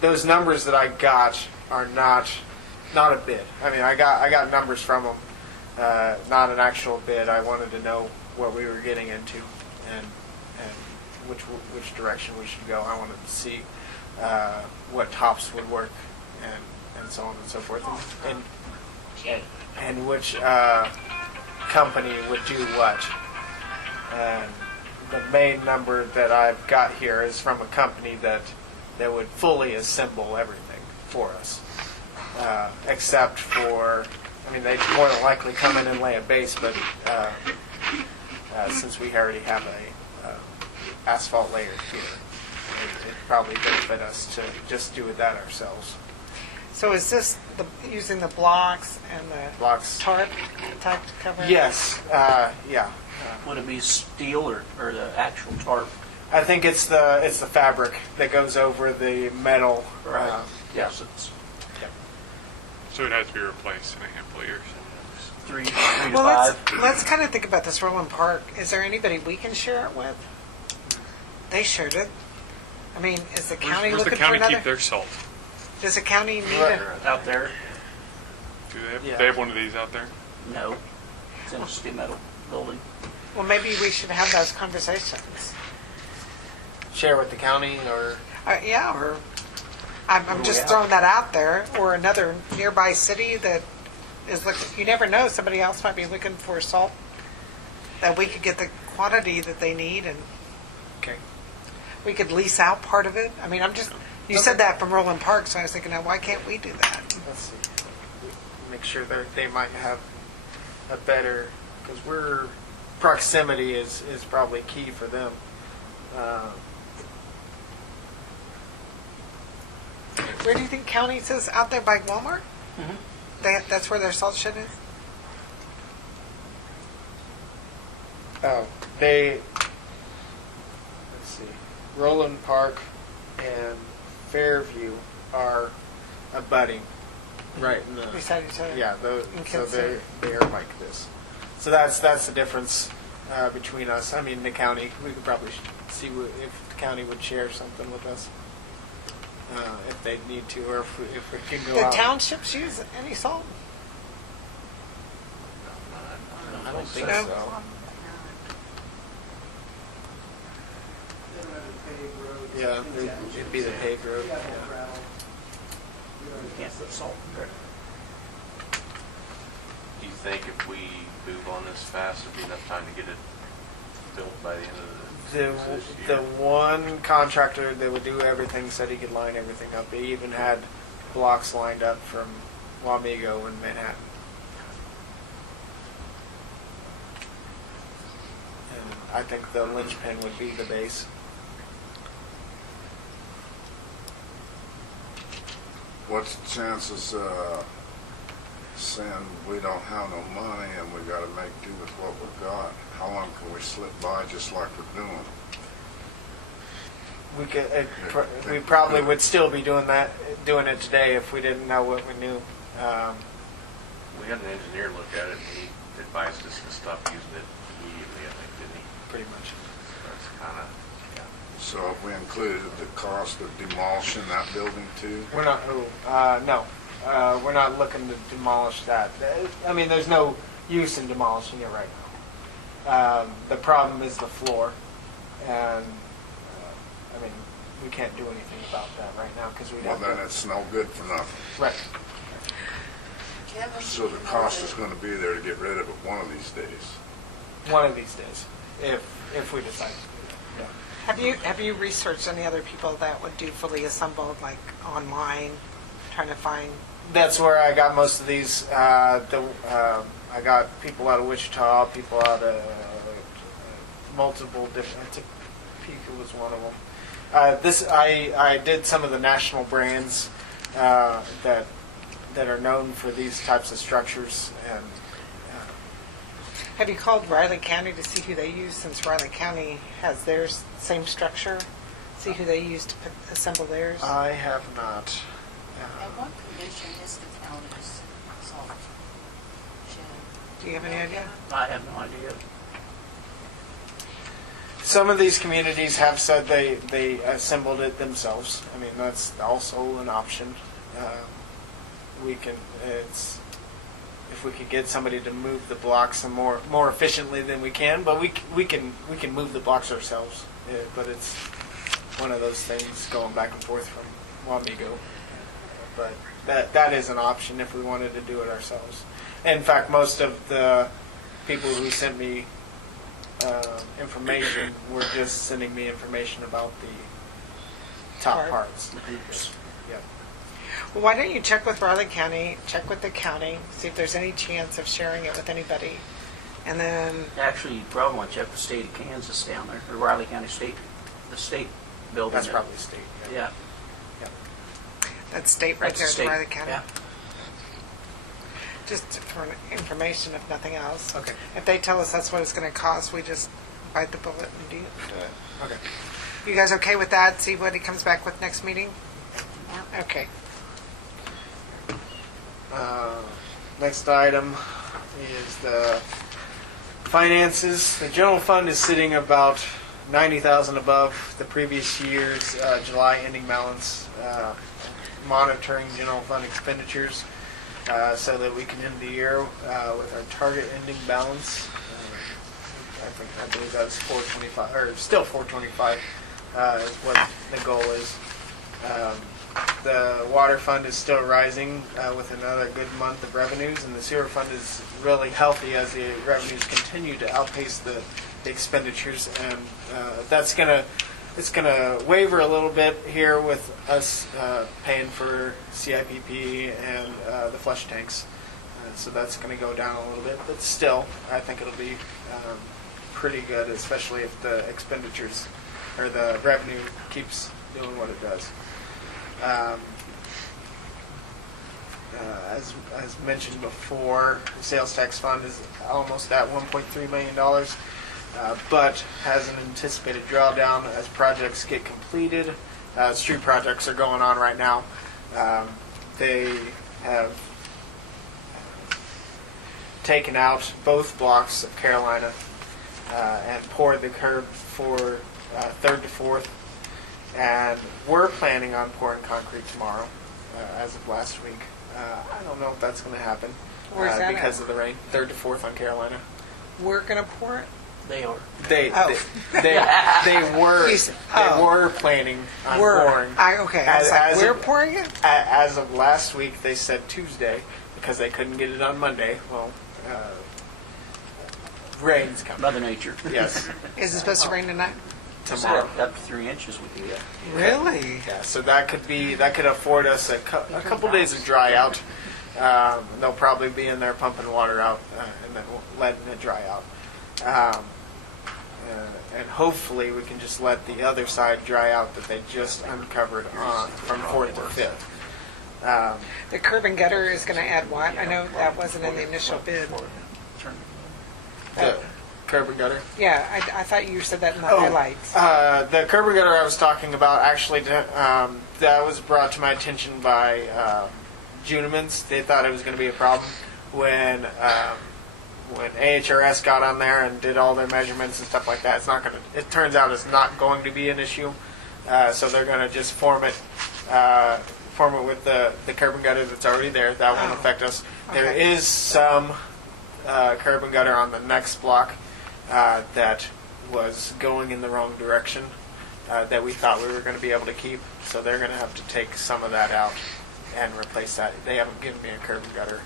those numbers that I got are not a bid. I mean, I got numbers from them not an actual bid. I wanted to know what we were getting into and which direction we should go. I wanted to see what tops would work and so on and so forth, and which company would do what. And the main number that I've got here is from a company that would fully assemble everything for us, except for, I mean, they'd more than likely come in and lay a base, but since we already have a asphalt layer here, it'd probably benefit us to just do that ourselves. So is this using the blocks and the tarp type to cover? Yes, yeah. Would it be steel or the actual tarp? I think it's the fabric that goes over the metal. Right. Yes. So it has to be replaced in a handful of years. Three to Well, five. let's kind of think about this Roland Park. Is there anybody we can share it with? They shared it. I mean, is the county Where's the looking county for another? keep their salt? Does the county need it? Out there? Do they have, Yeah. they have one of these out there? No. It's in a steel metal building. Well, maybe we should have those conversations. Share with the county or... Yeah, or I'm just Yeah. throwing that out there, or another nearby city that is looking. You never know; somebody else might be looking for salt that we could get the quantity that they need, and Okay. we could lease out part of it. I mean, you said that from Roland Park, so I was thinking, now why can't we do that? Let's see. Make sure that they might have a better, because proximity is probably key for them. Where do you think county is? Out there by Walmart? Mm-hmm. That's where their salt shed is? Oh, let's see, Roland Park and Fairview are abutting right in the... Beside each other? Yeah, In so Kansas they are like this. So that's the difference between us. I mean, the county, we could probably see if the county would share something with us. If they need to, or if we can go The out. townships use any salt? I don't think No. so. Yeah, it'd be the paved road. Yeah. You can't put salt in there. Do you think if we move on this fast, it'll be enough time to get it built by the end of The one contractor that would do everything said he could line everything up. He even had blocks lined up from Wamego and Manhattan. And I think the linchpin would be the base. What's the chances saying we don't have no money and we got to make do with what we got? How long can we slip by just like we're doing? We probably would still be doing it today if we didn't know what we knew. We had an engineer look at it and he advised us to stop using it immediately, I think, didn't he? Pretty much. That's kind of... So if we included the cost of demolishing that building too? We're not. No, we're not looking to demolish that. I mean, there's no use in demolishing it right now. The problem is the floor, and I mean, we can't do anything about that right now because we Well, don't. then it's no good for nothing. Right. So the cost is going to be there to get rid of it one of these days. One of these days, if we decide to do that. Yeah. Have you researched any other people that would do fully assembled, like online, trying to find? That's where I got most of these. I got people out of Wichita, people out of multiple different. Topeka was one of them. I did some of the national brands that are known for these types of structures, and Have you called Riley County to see who they use, since Riley County has their same structure? See who they use to assemble theirs? I have not. At what condition is the county's salt shed? Do you have any idea? I have no idea. Some of these communities have said they assembled it themselves. I mean, that's also an option. We can. if we could get somebody to move the blocks some more efficiently than we can, but we can move the blocks ourselves. But it's one of those things going back and forth from Wamego. But that is an option if we wanted to do it ourselves. In fact, most of the people who sent me information were just sending me information about the top parts. Groups. Yeah. Well, why don't you check with Riley County, check with the county, see if there's any chance of sharing it with anybody, and then Actually, you probably want to check the state of Kansas down there, or Riley County State, the state building. That's probably state. Yeah. that's state right That's there the in state. Riley County. Yeah. Just for information, if nothing else. Okay. If they tell us that's what it's going to cost, we just bite the bullet and do it. Okay. You guys okay with that? See what he comes back with next meeting? Okay. Next item is the finances. The general fund is sitting about $90,000 above the previous year's July ending balance. Monitoring general fund expenditures so that we can end the year with our target ending balance. I believe that's 425, or still 425 is what the goal is. The water fund is still rising with another good month of revenues, and the sewer fund is really healthy as the revenues continue to outpace the expenditures, and it's gonna waver a little bit here with us paying for CIPP and the flush tanks. So that's going to go down a little bit, but still, I think it'll be pretty good, especially if the expenditures or the revenue keeps doing what it does. As mentioned before, the sales tax fund is almost at $1.3 million, but has an anticipated drawdown as projects get completed. Street projects are going on right now. They have taken out both blocks of Carolina and poured the curb for 3rd to 4th. And we're planning on pouring concrete tomorrow, as of last week. I don't know if that's going to happen Where's that because at? of the rain. 3rd to 4th on Carolina. We're going to pour it? They are. They were planning on pouring. Okay, I was like, we're pouring it? As of last week, they said Tuesday because they couldn't get it on Monday. Well, rain's coming. Mother Nature. Yes. Is it supposed to rain tonight? Tomorrow. Up to 3 inches we do that. Really? Yeah. So that could afford us a couple days of dry out. They'll probably be in there pumping water out and then letting it dry out. And hopefully we can just let the other side dry out that they just uncovered from 4th to 5th. The curb and gutter is going to add what? I know that wasn't in the initial bid. The curb and gutter? Yeah, I thought you said that in the highlights. The curb and gutter I was talking about, actually, that was brought to my attention by Junimans. They thought it was going to be a problem when AHRS got on there and did all their measurements and stuff like that. It turns out it's not going to be an issue. So they're going to just form it with the curb and gutter that's already there. That won't affect us. Okay. There is some curb and gutter on the next block that was going in the wrong direction that we thought we were going to be able to keep. So they're going to have to take some of that out and replace that. They haven't given me a curb and gutter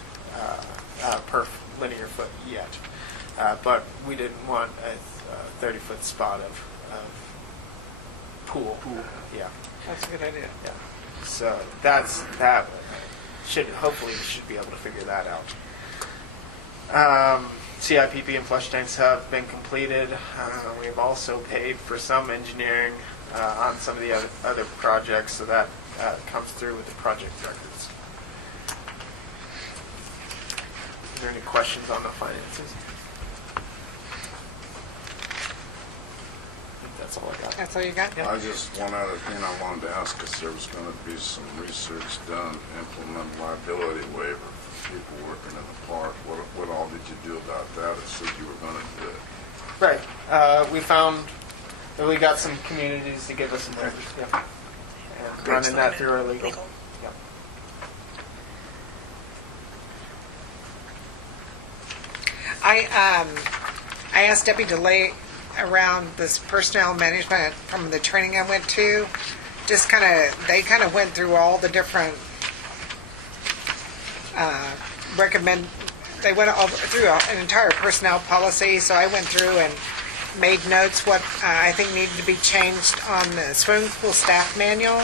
per linear foot yet. But we didn't want a 30-foot spot of pool. Yeah. That's a good idea. Yeah. So that hopefully we should be able to figure that out. CIPP and flush tanks have been completed. We've also paid for some engineering on some of the other projects, so that comes through with the project records. Is there any questions on the finances? I think that's all I got. That's all you got? Yeah. I just, one other thing I wanted to ask is there was going to be some research done to implement liability waiver for people working in the park. What all did you do about that? It said you were going to do it. Right. We found that we got some communities to give us some waivers. Yeah. And running that through our legal. Yep. I asked Debbie to lay around this personnel management from the training I went to. They kind of went through all the different they went through an entire personnel policy, so I went through and made notes what I think needed to be changed on the swimming pool staff manual,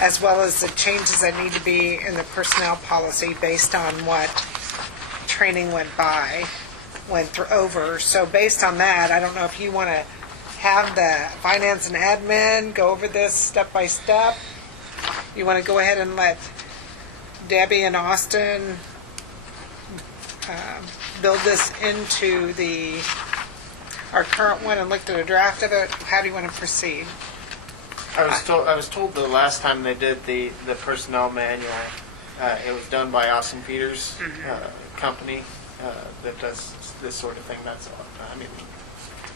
as well as the changes that need to be in the personnel policy based on what training went over. So based on that, I don't know if you want to have the finance and admin go over this step by step. You want to go ahead and let Debbie and Austin build this into our current one and look at a draft of it. How do you want to proceed? I was told the last time they did the personnel manual, it was done by Austin Peters company that does this sort of thing.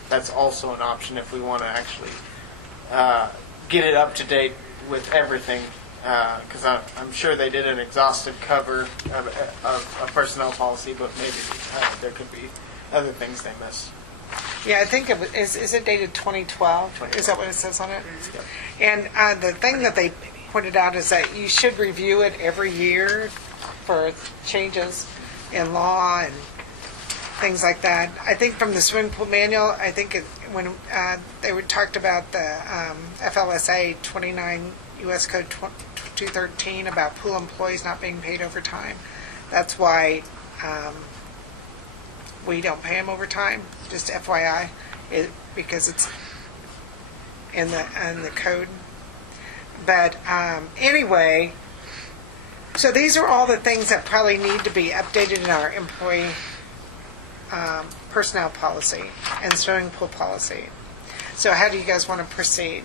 That's also an option if we want to actually get it up to date with everything. Because I'm sure they did an exhaustive cover of a personnel policy, but maybe there could be other things they missed. Yeah, I think is it dated 2012? Is that what it says on it? Mm-hmm. And the thing that they pointed out is that you should review it every year for changes in law and things like that. I think from the swimming pool manual, I think when they talked about the FLSA 29 U.S. Code 213 about pool employees not being paid overtime. That's why we don't pay them overtime, just FYI, because it's in the code. But anyway, so these are all the things that probably need to be updated in our employee personnel policy and swimming pool policy. So how do you guys want to proceed?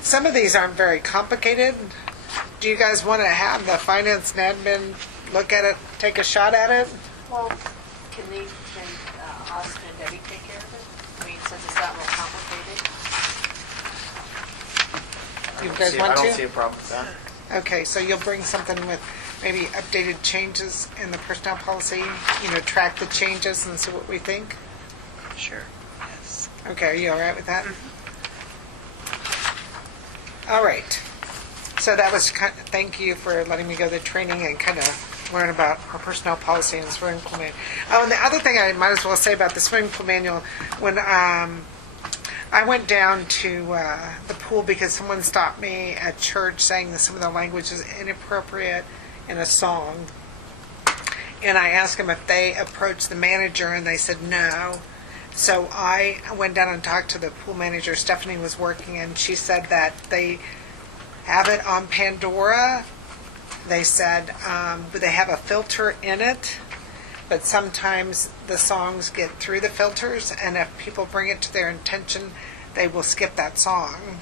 Some of these aren't very complicated. Do you guys want to have the finance and admin look at it, take a shot at it? Well, can Austin and Debbie take care of it? I mean, since it's not real complicated. You guys want to? I don't see a problem with that. Okay, so you'll bring something with maybe updated changes in the personnel policy, track the changes and see what we think? Sure. Yes. Okay, are you all right with that? All right. So that was, thank you for letting me go to the training and kind of learn about our personnel policy and the swimming pool manual. Oh, and the other thing I might as well say about the swimming pool manual, when I went down to the pool because someone stopped me at church saying that some of the language is inappropriate in a song. And I asked them if they approached the manager, and they said no. So I went down and talked to the pool manager. Stephanie was working, and she said that they have it on Pandora. They said they have a filter in it, but sometimes the songs get through the filters, and if people bring it to their attention, they will skip that song.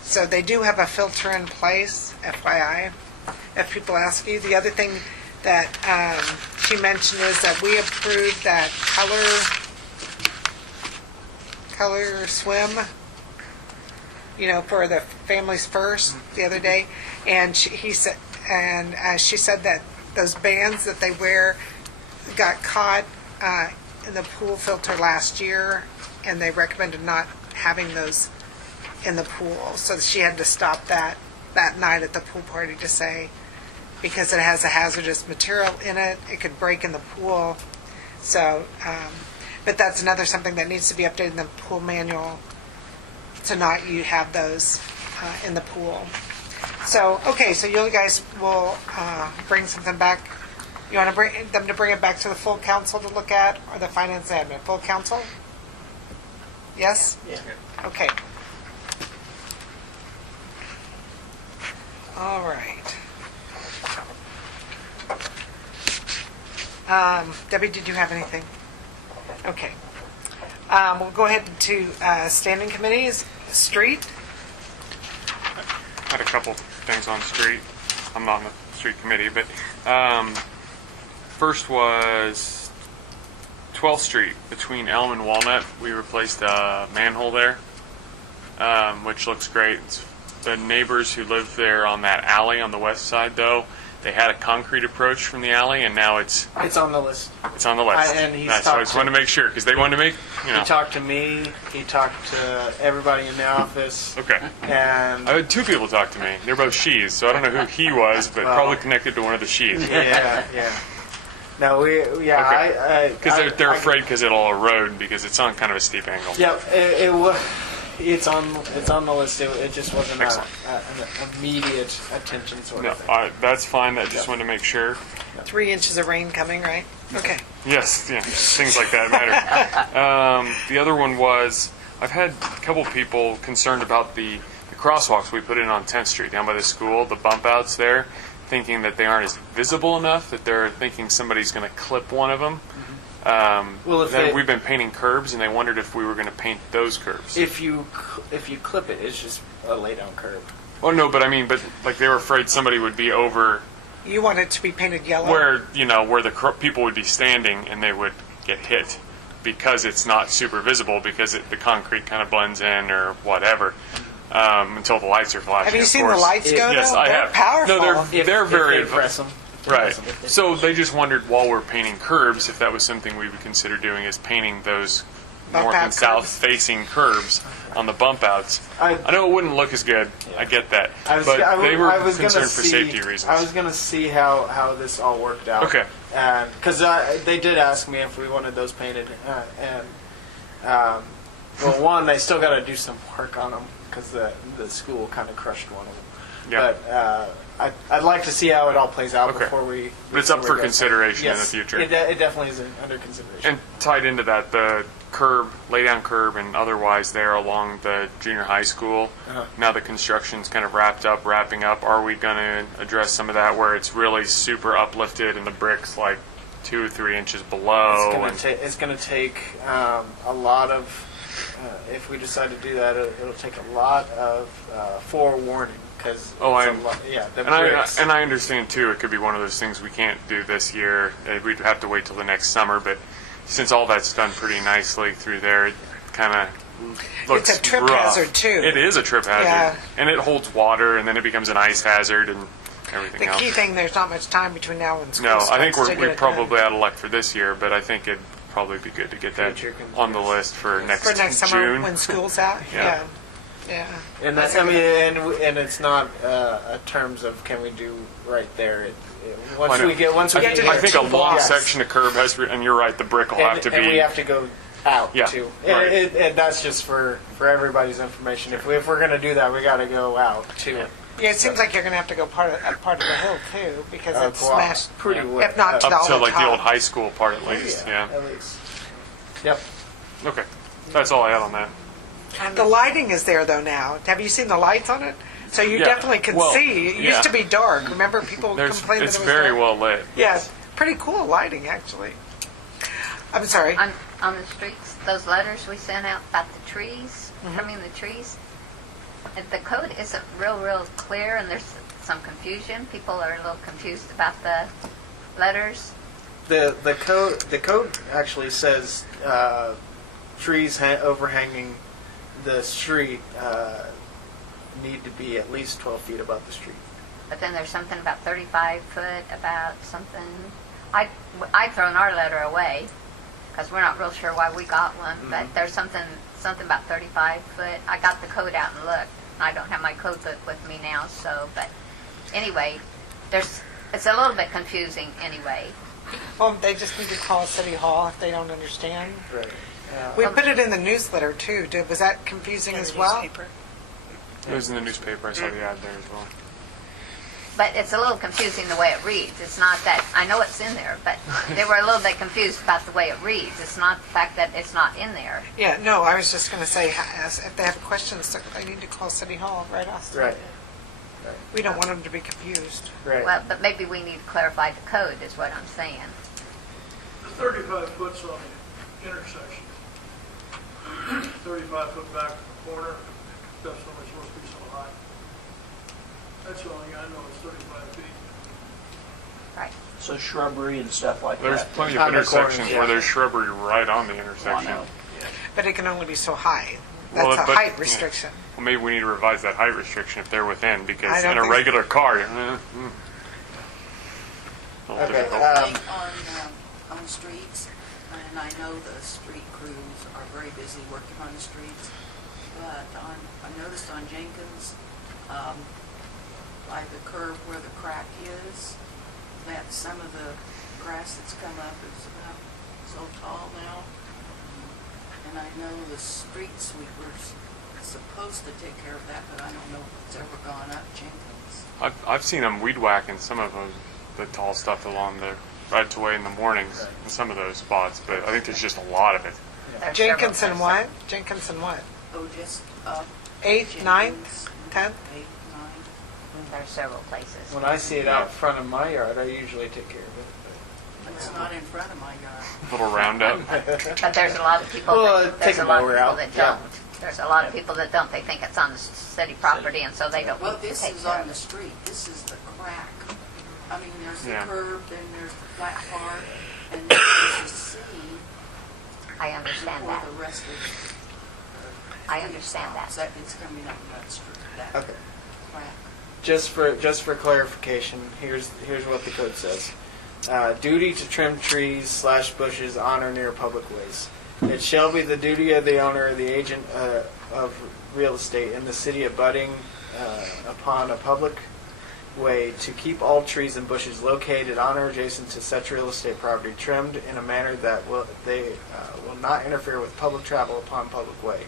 So they do have a filter in place, FYI, if people ask you. The other thing that she mentioned is that we approved that color swim, for the Families First the other day, and she said that those bands that they wear got caught in the pool filter last year, and they recommended not having those in the pool. So she had to stop that night at the pool party to say, because it has a hazardous material in it, it could break in the pool. So, but that's another something that needs to be updated in the pool manual to not you have those in the pool. So, okay, so you guys will bring something back. You want to bring them to bring it back to the full council to look at, or the finance admin? Full council? Yes? Yeah. Okay. All right. Debbie, did you have anything? Okay. We'll go ahead to standing committees. Street. I had a couple things on street. I'm not on the street committee, but first was 12th Street between Elm and Walnut. We replaced a manhole there, which looks great. The neighbors who live there on that alley on the west side, though, they had a concrete approach from the alley, and now it's on the list. It's on the list. And he's That's why I talked just to- wanted to make sure, because they wanted to make, you know. He talked to me. He talked to everybody in the office. Okay. And I had 2 people talk to me. They're both she's, so I don't know who he was, but Well- probably connected to one of the she's. yeah. No, yeah. Because they're afraid because it'll erode because it's on kind of a steep angle. Yep. It's on the list. It just wasn't Excellent. an immediate attention sort No, of thing. that's fine. I just wanted to make sure. 3 inches of rain coming, right? Okay. Yes, yeah, things like that matter. The other one was I've had a couple people concerned about the crosswalks we put in on 10th Street down by the school, the bump outs there, thinking that they aren't as visible enough, that they're thinking somebody's going to clip one of them. Well, Then we've been painting curbs, and they wondered if we were going to paint those curbs. If you clip it, it's just a lay down curb. Oh no, but like they were afraid somebody would be over You want it to be painted yellow? where the people would be standing and they would get hit because it's not super visible because the concrete kind of blends in or whatever until the lights are flashing. Have you of seen course. the lights go? Yes, though? I They're have. powerful. No, they're very If they press them. right. So they just wondered while we're painting curbs if that was something we would consider doing is painting those Bump north out and south curbs. facing curbs on the bump outs. I know it wouldn't look as good. I get that. But they were concerned for safety reasons. I was going to see how this all worked out. Okay. Because they did ask me if we wanted those painted. Well, one, they still got to do some work on them because the school kind of crushed one of them. Yeah. But I'd like to see how it all plays out Okay. before we... But it's up before for we go. consideration in the Yes, future. It definitely is under consideration. And tied into that, the lay down curb and otherwise there along the junior high school. Uh-huh. Now the construction's kind of wrapping up. Are we going to address some of that where it's really super uplifted and the brick's like 2 or 3 inches below? It's going to take a lot of... if we decide to do that, it'll take a lot of forewarning because and I understand too. It could be one of those things we can't do this year. We'd have to wait till the next summer. But since all that's done pretty nicely through there, it kind of looks It's a trip rough. hazard, too. It is a trip hazard, Yeah. and it holds water, and then it becomes an ice hazard and everything The else. key thing, there's not much time between now and school No, I think starts to get we're it probably done. out of luck for this year, but I think it'd probably be good to get that on the list for next summer June. when school's out. Yeah. Yeah. And that's, I mean, and it's not a terms of can we do right there. Once we get I think a long section of curb has, and you're right, the brick will have to be. and we have to go out Yeah, too. right. And that's just for everybody's information. If we're going to do that, we got to go out too. Yeah, it seems like you're going to have to go part of the hill too because it's go out smashed pretty well. If not to the up to whole like the top. old high school part at least. Yeah. At least. Yep. Okay, that's all I have on that. The lighting is there though now. Have you seen the lights on it? So you Yeah, definitely can well, see. It yeah. used to be dark. Remember, people complained It's that it was very dark? well lit. Yeah, pretty cool lighting actually. I'm sorry. On the streets, those letters we sent out about the trees, trimming the trees, the code isn't real clear and there's some confusion. People are a little confused about the letters. The code actually says trees overhanging the street need to be at least 12 feet above the street. But then there's something about 35 foot, about something. I'd thrown our letter away because we're not real sure why we got one, but there's something about 35 foot. I got the code out and looked. I don't have my code book with me now, but anyway, it's a little bit confusing anyway. Well, they just need to call City Hall if they don't understand. Right. We put it in the newsletter too. Was that confusing as well? It was in the newspaper. I saw the ad there as well. But it's a little confusing the way it reads. It's not that, I know it's in there, but they were a little bit confused about the way it reads. It's not the fact that it's not in there. Yeah, no, I was just going to say, if they have questions, they need to call City Hall right off. Right. We don't want them to be confused. Right. Well, but maybe we need to clarify the code is what I'm saying. The 35 foot's on the intersection. 35 foot back from the corner, that's only supposed to be so high. That's the only thing I know is 35 feet. Right. So shrubbery and stuff like There's that. plenty of intersections where there's shrubbery right on the intersection. But it can only be so high. Well, That's a height restriction. Well, maybe we need to revise that height restriction if they're within, I because don't in a think- regular car, a little Okay, difficult. On streets, and I know the street crews are very busy working on the streets, but I noticed on Jenkins, by the curve where the crack is, that some of the grass that's come up is about so tall now. And I know the street sweepers are supposed to take care of that, but I don't know if it's ever gone up Jenkins. I've seen them weed whacking some of the tall stuff along the right away in the mornings in some of those spots, but I think there's just a lot of it. Jenkins and what? Jenkins and what? Oh, just 8th, 9th, 10th? 8, 9. There's several places. when I see it out front of my yard, I usually take care of it. It's not in front of my yard. Little roundup. But there's a lot of people. Well, that, take there's a a lot of mower people out, that yeah. don't. There's a lot of people that don't. They think it's on the city property, and so they don't Well, need to this take is care on of the it. street. This is the crack. I mean, there's the Yeah. curb, then there's the flat part, and then there's the seed. I understand before that. the rest of I understand that. So it's coming up that street, that Okay. crack. Just for clarification, here's what the code says. Duty to trim trees / bushes on or near public ways. It shall be the duty of the owner or the agent of real estate in the city abutting upon a public way to keep all trees and bushes located on or adjacent to such real estate property trimmed in a manner that will not interfere with public travel upon public way.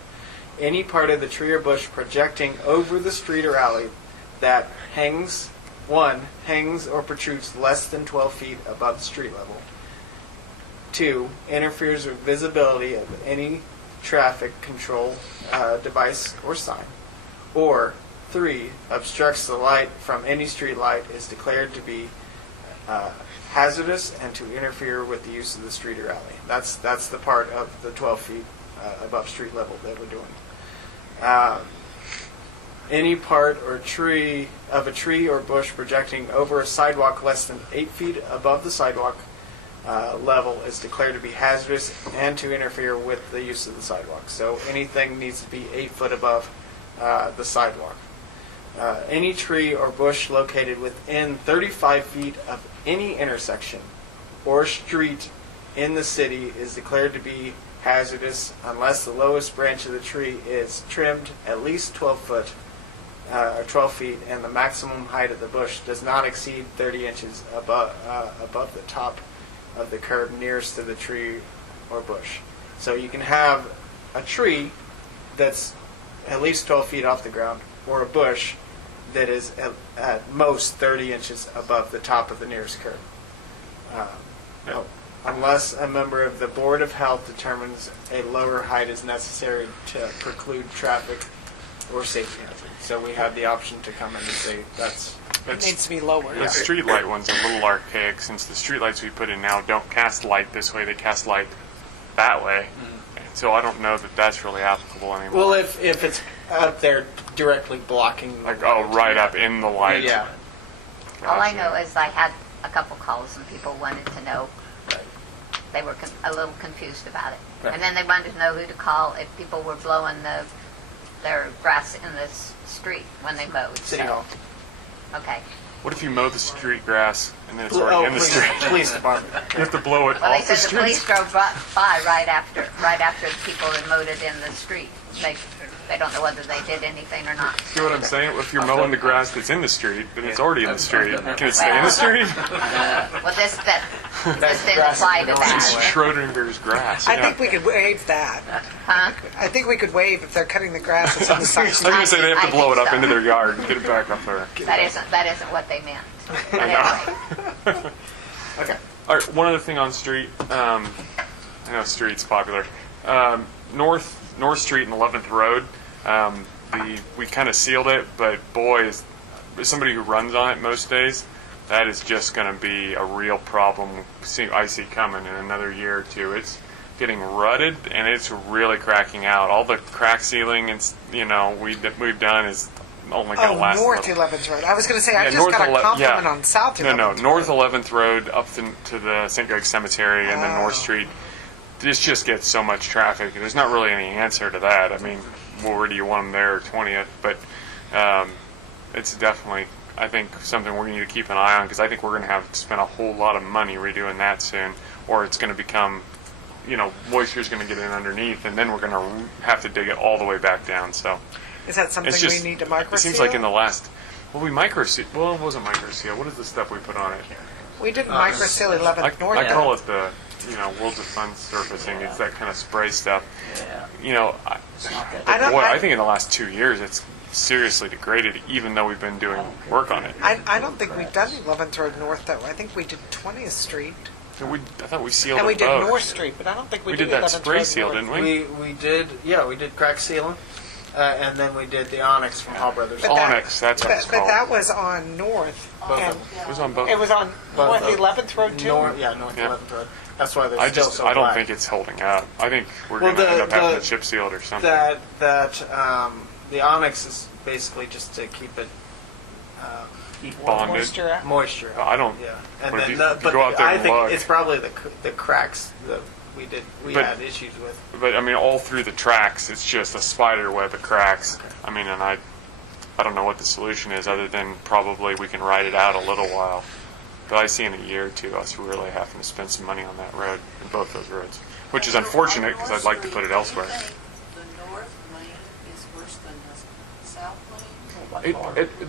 Any part of the tree or bush projecting over the street or alley that hangs or protrudes less than 12 feet above the street level. 2, interferes with visibility of any traffic control device or sign. Or 3, obstructs the light from any street light, is declared to be hazardous and to interfere with the use of the street or alley. That's the part of the 12 feet above street level that we're doing. Any part or tree of a tree or bush projecting over a sidewalk less than 8 feet above the sidewalk level is declared to be hazardous and to interfere with the use of the sidewalk. So anything needs to be 8 foot above the sidewalk. Any tree or bush located within 35 feet of any intersection or street in the city is declared to be hazardous unless the lowest branch of the tree is trimmed at least 12 feet and the maximum height of the bush does not exceed 30 inches above the top of the curb nearest to the tree or bush. So you can have a tree that's at least 12 feet off the ground or a bush that is at most 30 inches above the top of the nearest curb. Unless a member of the Board of Health determines a lower height is necessary to preclude traffic or safety hazard. So we have the option to come in and say It needs to be lower. The street light one's a little archaic since the street lights we put in now don't cast light this way, they cast light that way. So I don't know that that's really applicable anymore. Well, if it's out there directly blocking the like, light. oh, right up in the light. Yeah. All I know is I had a couple calls and people wanted to know. They were a little confused about it. Right. And then they wanted to know who to call if people were blowing their grass in the street when they mowed. City Hall. Okay. What if you mow the street grass and then it's already in the street? Police department. You have to blow it Well, they off the said the street. police drove by right after the people had mowed it in the street. They don't know whether they did anything or not. See what I'm saying? If you're mowing the grass that's in the street, then it's already in the street. Can it stay in the street? Well, this didn't apply to It's that. Schrodinger's grass. I yeah. think we could waive that. Huh? I think we could waive if they're cutting the grass that's on the side. I was going to say they have to I blow it think up so. into their yard and get it back up there. That isn't what they meant. But anyway. Okay. All right, one other thing on street. I know street's popular. North Street and 11th Road. We kind of sealed it, but boy, as somebody who runs on it most days, that is just going to be a real problem. I see coming in another year or two. It's getting rutted and it's really cracking out. All the crack sealing and we've done is only going to last. North another- 11th Road. I was going to say, I just North got a 11th compliment yeah. on South 11th No, Road. North 11th Road up to the St. Greg's Cemetery and then North Street. This just gets so much traffic. There's not really any answer to that. I mean, where do you want them there, 20th? But it's definitely I think something we need to keep an eye on, because I think we're going to have to spend a whole lot of money redoing that soon, or it's going to become, moisture is going to get in underneath, and then we're going to have to dig it all the way back down. So Is that something it's just, we need to microseal? It seems like in the last, we microseal. Well, it wasn't microseal. What is the stuff we put on it? We didn't microseal 11th North. I call it the, World of Fun surfacing. It's that kind of spray stuff. I think in the last 2 years it's seriously degraded, even though we've been doing work on it. I don't think we've done 11th Road North, though. I think we did 20th Street. I thought we sealed And we it did both. North Street, but I don't think we did did that 11th spray Road seal, North. didn't we? We did crack sealing, and then we did the Onyx from Hall Brothers. Onyx, that's what it's But called. that was on North. Both and of them. It was on both. It was on Both North of them. 11th Road, too? North 11th Road. That's why they're still so I don't black. think it's holding up. I think we're Well, going to end up having the- to chip seal it or something. The Onyx is basically just to keep it Bonded. Moisture out. I don't. Yeah, But and if then you but go out there I and think look, it's probably the cracks that we But- had issues with. But I mean, all through the tracks, it's just a spider web of cracks. I mean, and I don't know what the solution is, other than probably we can ride it out a little while. But I see in a year or two us really having to spend some money on that road, and both those roads, which is unfortunate because I'd like to put it elsewhere. The north lane is worse than the south lane?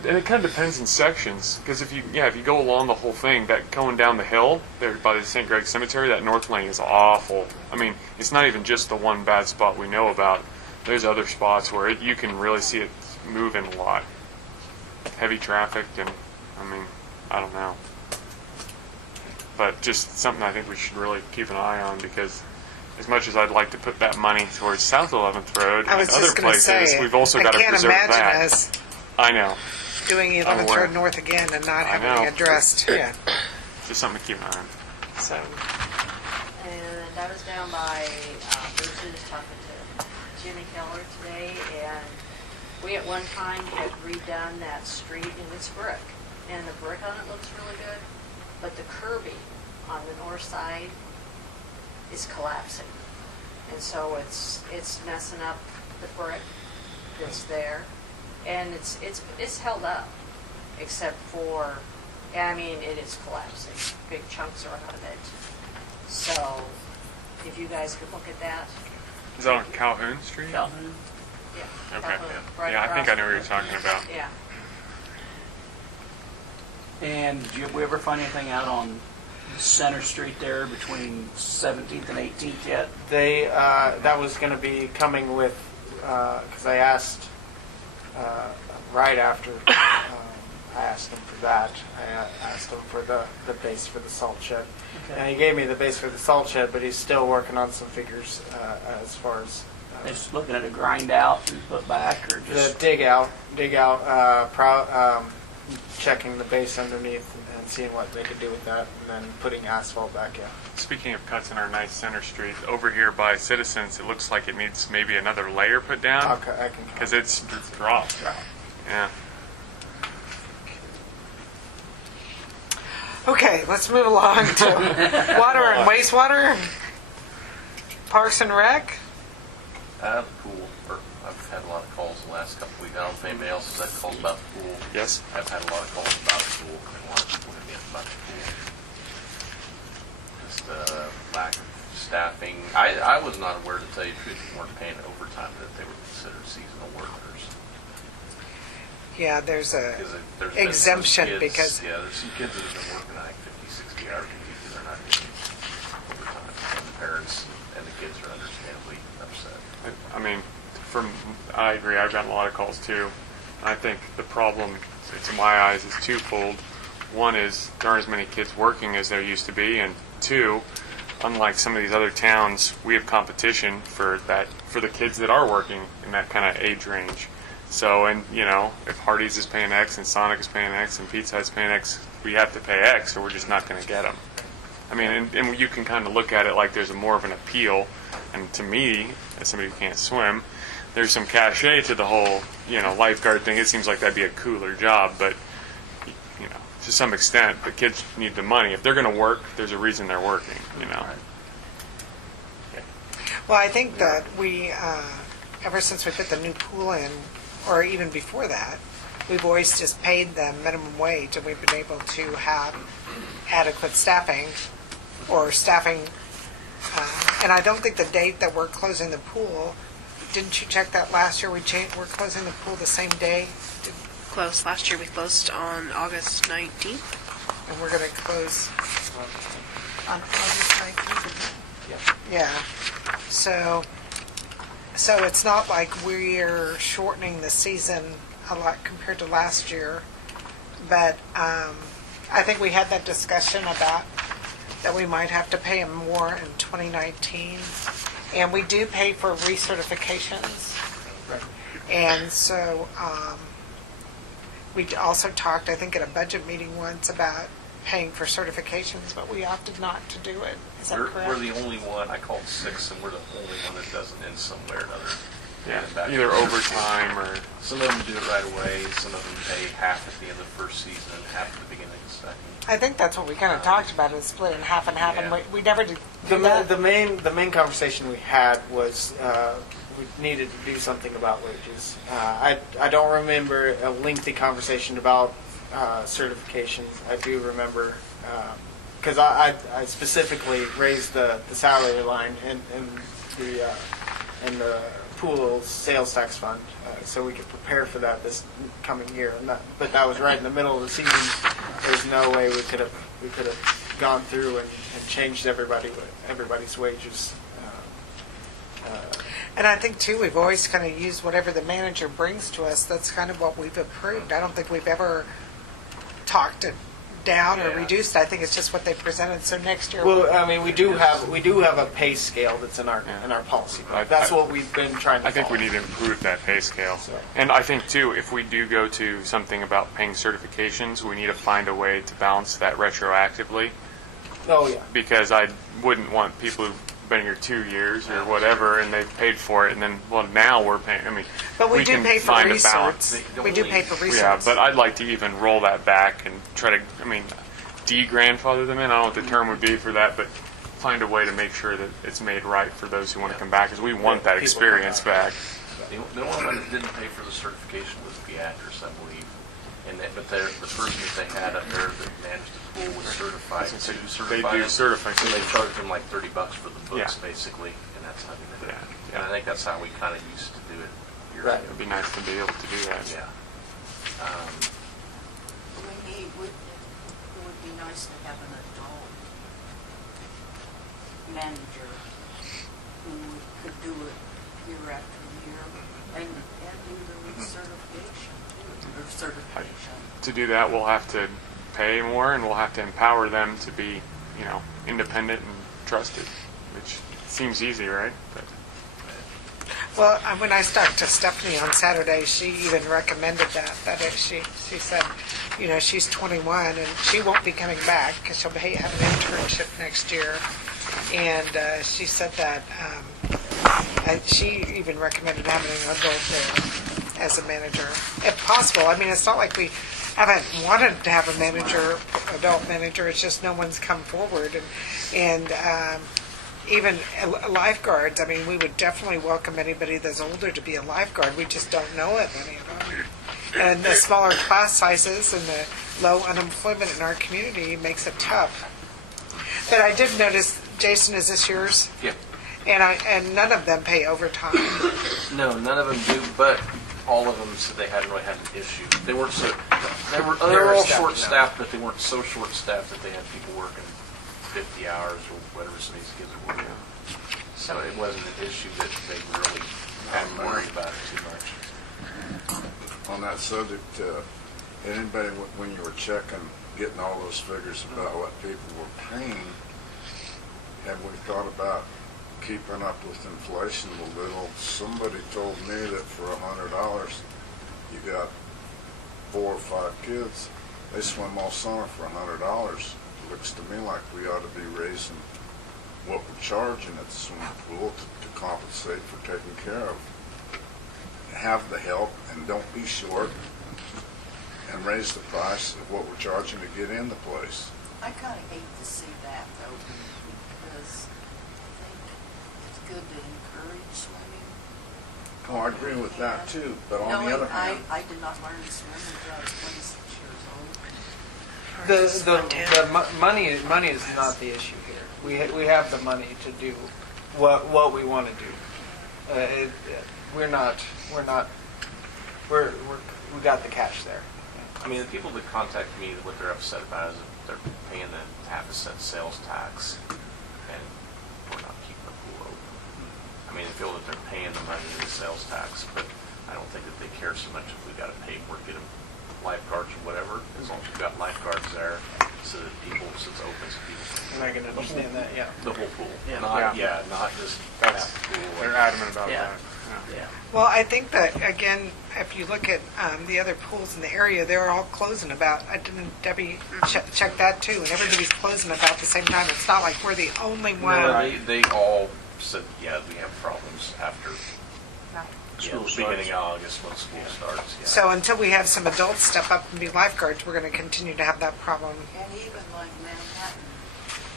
And it kind of depends in sections, because if you go along the whole thing, that going down the hill there by the St. Greg Cemetery, that north lane is awful. I mean, it's not even just the one bad spot we know about. There's other spots where you can really see it moving a lot. Heavy traffic, and I mean, I don't know. But just something I think we should really keep an eye on, because as much as I'd like to put that money towards South 11th Road I and was other just going to places, say, we've also I got to can't preserve imagine that. us I know. doing 11th aware. Road North again and not I having know. it addressed. Yeah. Just something to keep an eye on. So, And I was down by Bruce's talking to Jimmy Keller today, and we at one time had redone that street, and it's brick, and the brick on it looks really good, but the curbing on the north side is collapsing, and so it's messing up the brick that's there, and it's held up, except for, I mean, it is collapsing. Big chunks are out of it. So, if you guys could look at that. Is that on Calhoun Street? Calhoun. Yeah. Okay. Calhoun, right Yeah, I think I across know what you're the- talking about. Yeah. And did we ever find anything out on Center Street there between 17th and 18th yet? They that was going to be coming with because I asked right after I asked him for that. I asked him for the base for the salt shed, and he gave me the base for the salt shed, but he's still working on some figures as far as. Just looking at a grind out and put back, or The just dig out, checking the base underneath and seeing what they could do with that, and then putting asphalt back in. Speaking of cuts in our nice Center Street, over here by Citizens, it looks like it needs maybe another layer put down. Okay, I can. Because it's dropped. Yeah. okay, let's move along to water and wastewater. Parks and Rec. Pool. I've had a lot of calls the last couple of weeks. I don't know if anybody else has had calls about the pool. Yes. I've had a lot of calls about the pool. And a lot of people hit me up about the pool. Just lack of staffing. I was not aware, to tell you the truth, they weren't paying overtime, that they were considered seasonal workers. Yeah, there's a Because there's been some exemption kids- because Yeah, there's some kids that have been working like 50, 60 hours a week because they're not getting overtime. And the parents and the kids are understandably upset. I mean, I agree. I've gotten a lot of calls too. I think the problem, to my eyes, is twofold. One is there aren't as many kids working as there used to be, and two, unlike some of these other towns, we have competition for the kids that are working in that kind of age range. So, and if Hardee's is paying X and Sonic is paying X and Pizza Hut's paying X, we have to pay X, or we're just not going to get them. I mean, and you can kind of look at it like there's more of an appeal. And to me, as somebody who can't swim, there's some cachet to the whole, lifeguard thing. It seems like that'd be a cooler job, but, to some extent, the kids need the money. If they're going to work, there's a reason they're working, well, I think that we ever since we put the new pool in, or even before that, we've always just paid them minimum wage, and we've been able to have adequate staffing or staffing. And I don't think the date that we're closing the pool, didn't you check that last year? We're closing the pool the same day, Closed. Last year we closed on August 19th. and we're going to close on August 19th. Yeah. So it's not like we're shortening the season a lot compared to last year, but I think we had that discussion about that we might have to pay them more in 2019, and we do pay for recertifications. And so we also talked, I think, at a budget meeting once about paying for certifications, but we opted not to do it. Is that correct? We're the only one, I called 6, and we're the only one that doesn't in some way or another. Yeah, Back either to- overtime or Some of them do it right away, some of them pay half at the end of the first season and half at the beginning of the second. I think that's what we kind of talked about, is split in half and half, and Yeah. we never did The, do that. the main conversation we had was we needed to do something about wages. I don't remember a lengthy conversation about certifications. I do remember because I specifically raised the salary line in the pool's sales tax fund so we could prepare for that this coming year. But that was right in the middle of the season. There's no way we could have gone through and changed everybody's wages. And I think, too, we've always kind of used whatever the manager brings to us. That's kind of what we've approved. I don't think we've ever talked it down or reduced. I think it's just what they presented. So next year, Well, I mean, we do have a pay scale that's in our policy. That's what we've been trying to. I think we follow. need to improve that pay scale. And I think, too, if we do go to something about paying certifications, we need to find a way to balance that retroactively. Oh, yeah. Because I wouldn't want people who've been here 2 years or whatever, and they've paid for it, and then, well, now we're paying. I mean, but we do can pay for find a research. balance. We do pay for research. Yeah, but I'd like to even roll that back and try to, I mean, de-grandfather them in. I don't know what the term would be for that, but find a way to make sure that it's made right for those who want to come back, because we want that experience back. The only one that didn't pay for the certification was Beatrice, I believe. But the person that they had up there that managed the pool was certified to certify. They do it. certify. So they charged them like $30 for the books, Yeah. basically, and that's how they did it. Yeah. And I think that's how we kind of used to do it. Right. It'd be nice to be able to do that. Yeah. It would be nice to have an adult manager who could do it year after year and do the certification, or certification. To do that, we'll have to pay more, and we'll have to empower them to be, independent and trusted, which seems easy, right? But Well, when I talked to Stephanie on Saturday, she even recommended she said, she's 21 and she won't be coming back because she'll have an internship next year. And she said that she even recommended having an adult there as a manager, if possible. I mean, it's not like we haven't wanted to have a adult manager. It's just no one's come forward. And even lifeguards, I mean, we would definitely welcome anybody that's older to be a lifeguard. We just don't know it, many of them. And the smaller class sizes and the low unemployment in our community makes it tough. But I did notice, Jason, is this yours? Yeah. And none of them pay overtime. No, none of them do, but all of them said they hadn't really had an issue. They weren't so. They were all short-staffed, but they weren't so short-staffed that they had people working 50 hours or whatever some of these kids are working. So it wasn't an issue that they really had to worry about it too much. On that subject, anybody, when you were checking, getting all those figures about what people were paying, have we thought about keeping up with inflation a little? Somebody told me that for $100, you got 4 or 5 kids. They swim all summer for $100. Looks to me like we ought to be raising what we're charging at the swimming pool to compensate for taking care of. Have the help and don't be short, and raise the price of what we're charging to get in the place. I kind of hate to see that though, because I think it's good to encourage swimming. Oh, I agree with that too, but on the other hand, I did not learn to swim until I was 26 years old. Money is not the issue here. We have the money to do what we want to do. We got the cash there. I mean, the people that contact me, what they're upset about is that they're paying the half% sales tax, and we're not keeping the pool open. I mean, they feel that they're paying the money in the sales tax, but I don't think that they care so much if we got to pay for it, get them lifeguards or whatever, as long as we've got lifeguards there, so that people, so it's open, so people. And I can understand that, yeah. The whole pool, Yeah. not just half That's, the pool. they're adamant about Yeah. that. Yeah. Well, I think that, again, if you look at the other pools in the area, they're all closing about, didn't Debbie check that too? And everybody's closing about the same time. It's not like we're the only one. No, they all said, yeah, we have problems after school beginning of August when school starts. Yeah. So until we have some adults step up and be lifeguards, we're going to continue to have that problem. And even like Manhattan,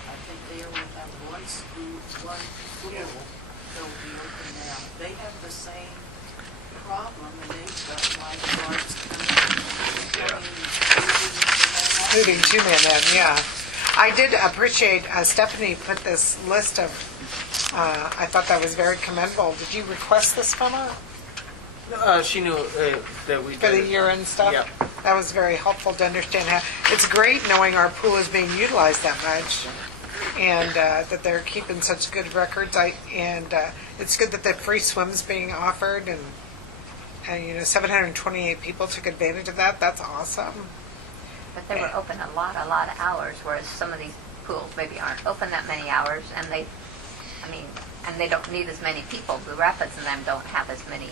I think they only have one school, one pool that will be open now. They have the same problem, and they've got lifeguards Moving to Manhattan, yeah. I did appreciate Stephanie put this list of, I thought that was very commendable. Did you request this from her? She knew that we For the did it. year-end stuff? Yeah. That was very helpful to understand how, it's great knowing our pool is being utilized that much and that they're keeping such good records. It's good that the free swim's being offered and 728 people took advantage of that. That's awesome. But they were open a lot of hours, whereas some of these pools maybe aren't open that many hours, and they don't need as many people. Blue Rapids and them don't have as many.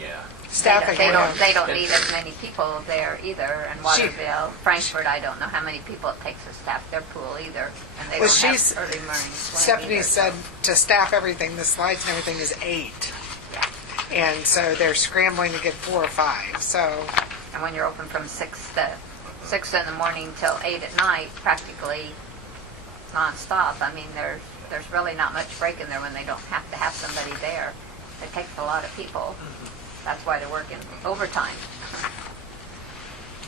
Yeah. Staffing. They don't need as many people there either. And Waterville, Frankfurt, I don't know how many people it takes to staff their pool either, and they don't have early morning swim Stephanie either. said to staff everything, the slides and everything is 8. And so they're scrambling to get 4 or 5. So, And when you're open from 6 in the morning till 8 at night, practically nonstop. I mean, there's really not much break in there when they don't have to have somebody there. It takes a lot of people. That's why they're working overtime.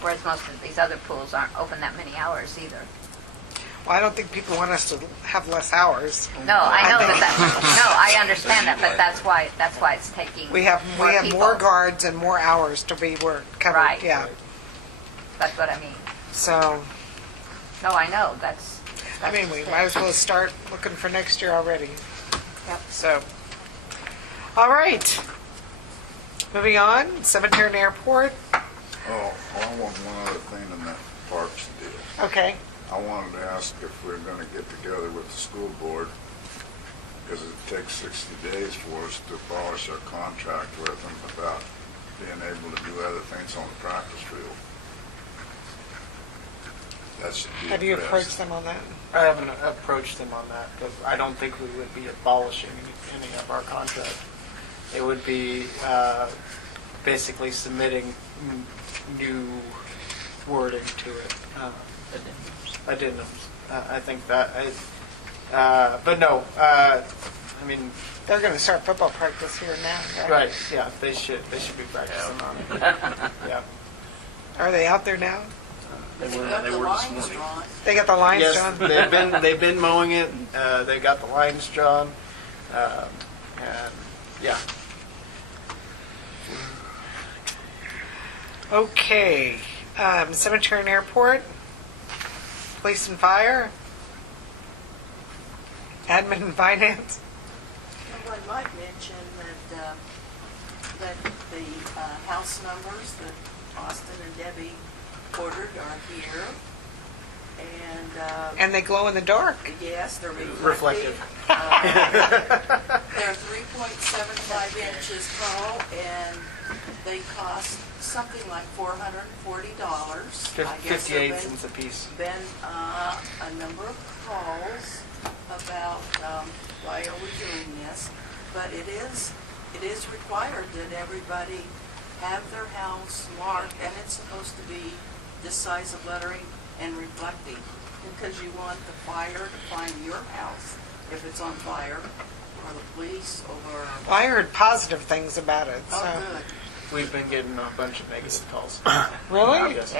Whereas most of these other pools aren't open that many hours either. well, I don't think people want us to have less hours. No, I know I understand that, but that's why it's taking We have people. more guards and more hours to be covered. Right. Yeah. That's what I mean. So, No, I know. That's we might as well start looking for next year already. Yep. So, all right. Moving on, cemetery and airport. oh, I want one other thing in that parks deal. Okay. I wanted to ask if we're going to get together with the school board, because it takes 60 days for us to abolish our contract with them about being able to do other things on the practice field. That should be Have you addressed. approached them on that? I haven't approached them on that, but I don't think we would be abolishing any of our contract. It would be basically submitting new wording to it. Addendums. I think that. But no, They're going to start football practice here now, right? right? Yeah, they should be practicing on it. Yeah. Are they out there now? They They've were got the this lines morning. drawn. They got the lines Yes, drawn? they've been mowing it. They got the lines drawn, and yeah. Okay. Cemetery and airport. Police and fire. Admin and finance. Well, I might mention that the house numbers that Austin and Debbie ordered are here. And they glow in the dark. Yes, they're Reflective. They're 3.75 inches tall, and they cost something like $440. I guess 58 there've cents a piece. been a number of calls about why are we doing this, but it is required that everybody have their house marked, and it's supposed to be this size of lettering and reflecting, because you want the fire to find your house if it's on fire, or the police or? Well, I heard positive things about it, so. Oh, good. We've been getting a bunch of negative calls. Really? Yes.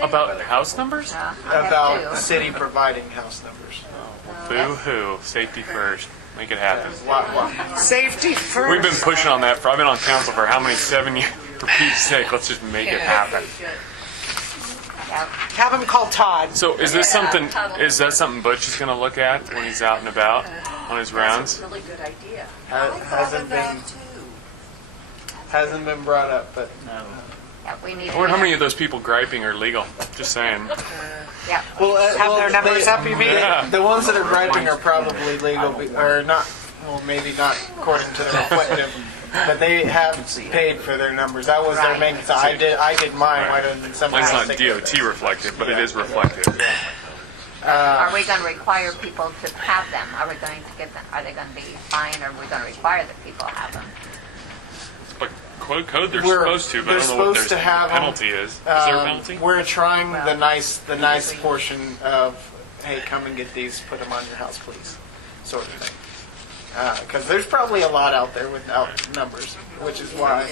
About house numbers? About the city providing house numbers. Boo-hoo. Safety first. Make it happen. Safety first. We've been pushing on that for, I've been on council for how many, 7 years? For Pete's sake, let's just make it happen. Have him call Todd. So is this something, is that something Butch is going to look at when he's out and about on his rounds? That's a really good idea. Hasn't been brought up, but No. Yeah, we need. I wonder how many of those people griping are legal. Just saying. Yeah. well, Have their numbers up, you mean? Yeah. the ones that are griping are probably legal, or not. Well, maybe not according to their reflective, but they have paid for their numbers. That was their main. So I did mine. Why didn't somebody It's else not take it? DOT reflective, but it is reflective. Are we going to require people to have them? Are we going to give them? Are they going to be fined? Or are we going to require that people have them? But code they're We're- supposed to, but I they're don't know what supposed their to have 'em. penalty is. Is there a penalty? We're trying the nice portion of, hey, come and get these, put them on your house, please, sort of thing. Because there's probably a lot out there without numbers, which is why.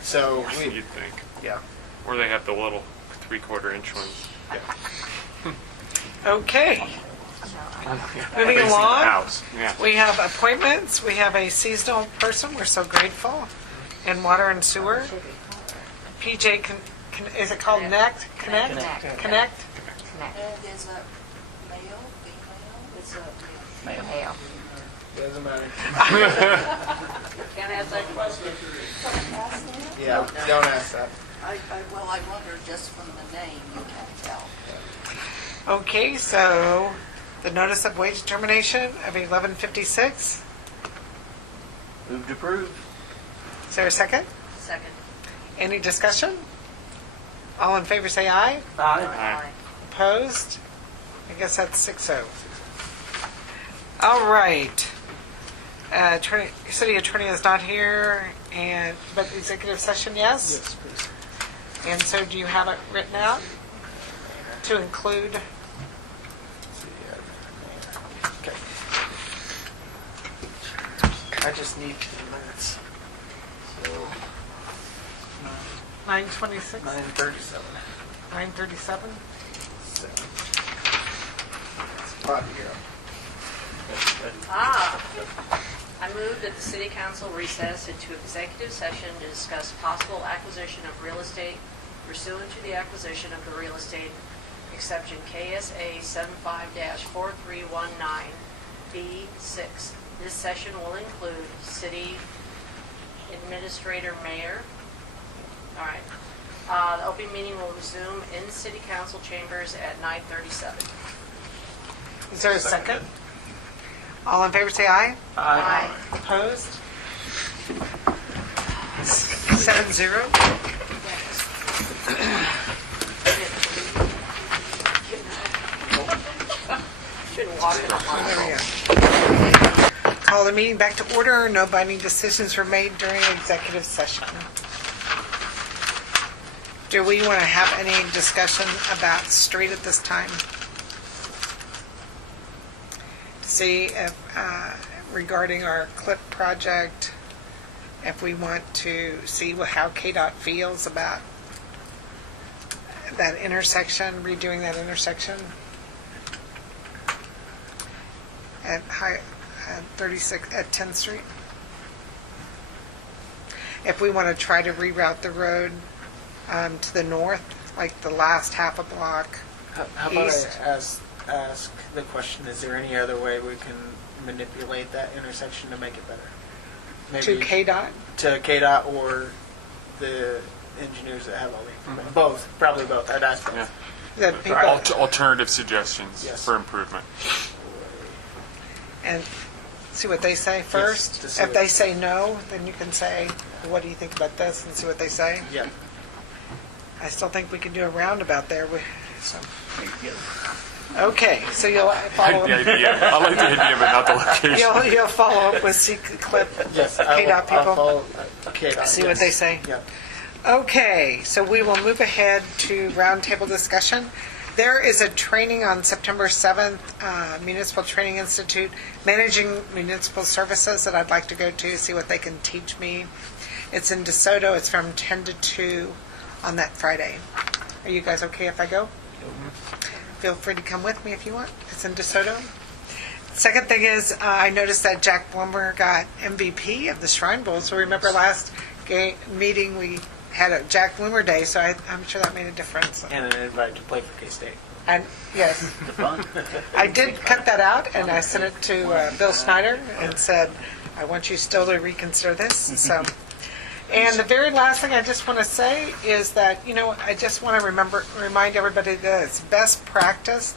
So You'd think. yeah. Or they have the little 3/4 inch ones. Okay. Moving Facing the along, house. Yeah. we have appointments. We have a seasonal person. We're so grateful. In water and sewer. PJ, is it called Connect? Connect? Connect? And is it male, female? It's a Male. Doesn't matter. Can't ask that question. Yeah, don't ask that. I wonder just from the name, you can't tell. Okay, so the notice of wage determination of 11:56. Move to approve. Is there a second? Second. Any discussion? All in favor say aye. Aye. Opposed? I guess that's 6-0. All right. City attorney is not here, but executive session, yes? Yes, please. And so do you have it written out to include? Okay. I just need 2 minutes. So 9:26? 9:37. 9:37? Spot here. I move that the city council recess into executive session to discuss possible acquisition of real estate pursuant to the acquisition of the real estate exception KSA 75-4319B6. This session will include city administrator, mayor. All right. The open meeting will resume in city council chambers at 9:37. Is there a second? All in favor say aye. Aye. Opposed? 7-0. Shouldn't walk in the There we go. Call the meeting back to order. No binding decisions were made during executive session. Do we want to have any discussion about street at this time? See if, regarding our CLIP project, if we want to see how KDOT feels about that intersection, redoing that intersection at 10th Street. If we want to try to reroute the road to the north, like the last half a block How about east. I ask the question, is there any other way we can manipulate that intersection to make it better? To KDOT? To KDOT or the engineers that have all the information. Both, probably both. I'd ask both. Yeah. That people, Alternative suggestions Yes. for improvement. and see what they say first. to see If what- they say no, then you can say, what do you think about this, and see what they say. Yeah. I still think we can do a roundabout there. Okay, so you'll I follow like the idea. I like the idea, but not the location. You'll follow up with CLIP, Yes, KDOT people. I'll follow KDOT. See what yes. they say. Yeah. Okay, so we will move ahead to roundtable discussion. There is a training on September 7th, Municipal Training Institute, Managing Municipal Services, that I'd like to go to, see what they can teach me. It's in DeSoto. It's from 10 to 2 on that Friday. Are you guys okay if I go? Feel free to come with me if you want. It's in DeSoto. Second thing is, I noticed that Jack Bloomer got MVP of the Shrine Bowl. So remember last meeting we had a Jack Bloomer Day, so I'm sure that made a difference. And an invite to play for K-State. And yes, I did cut that out, and I sent it to Bill Snyder and said, I want you still to reconsider this. So, and the very last thing I just want to say is that, I just want to remind everybody that it's best practice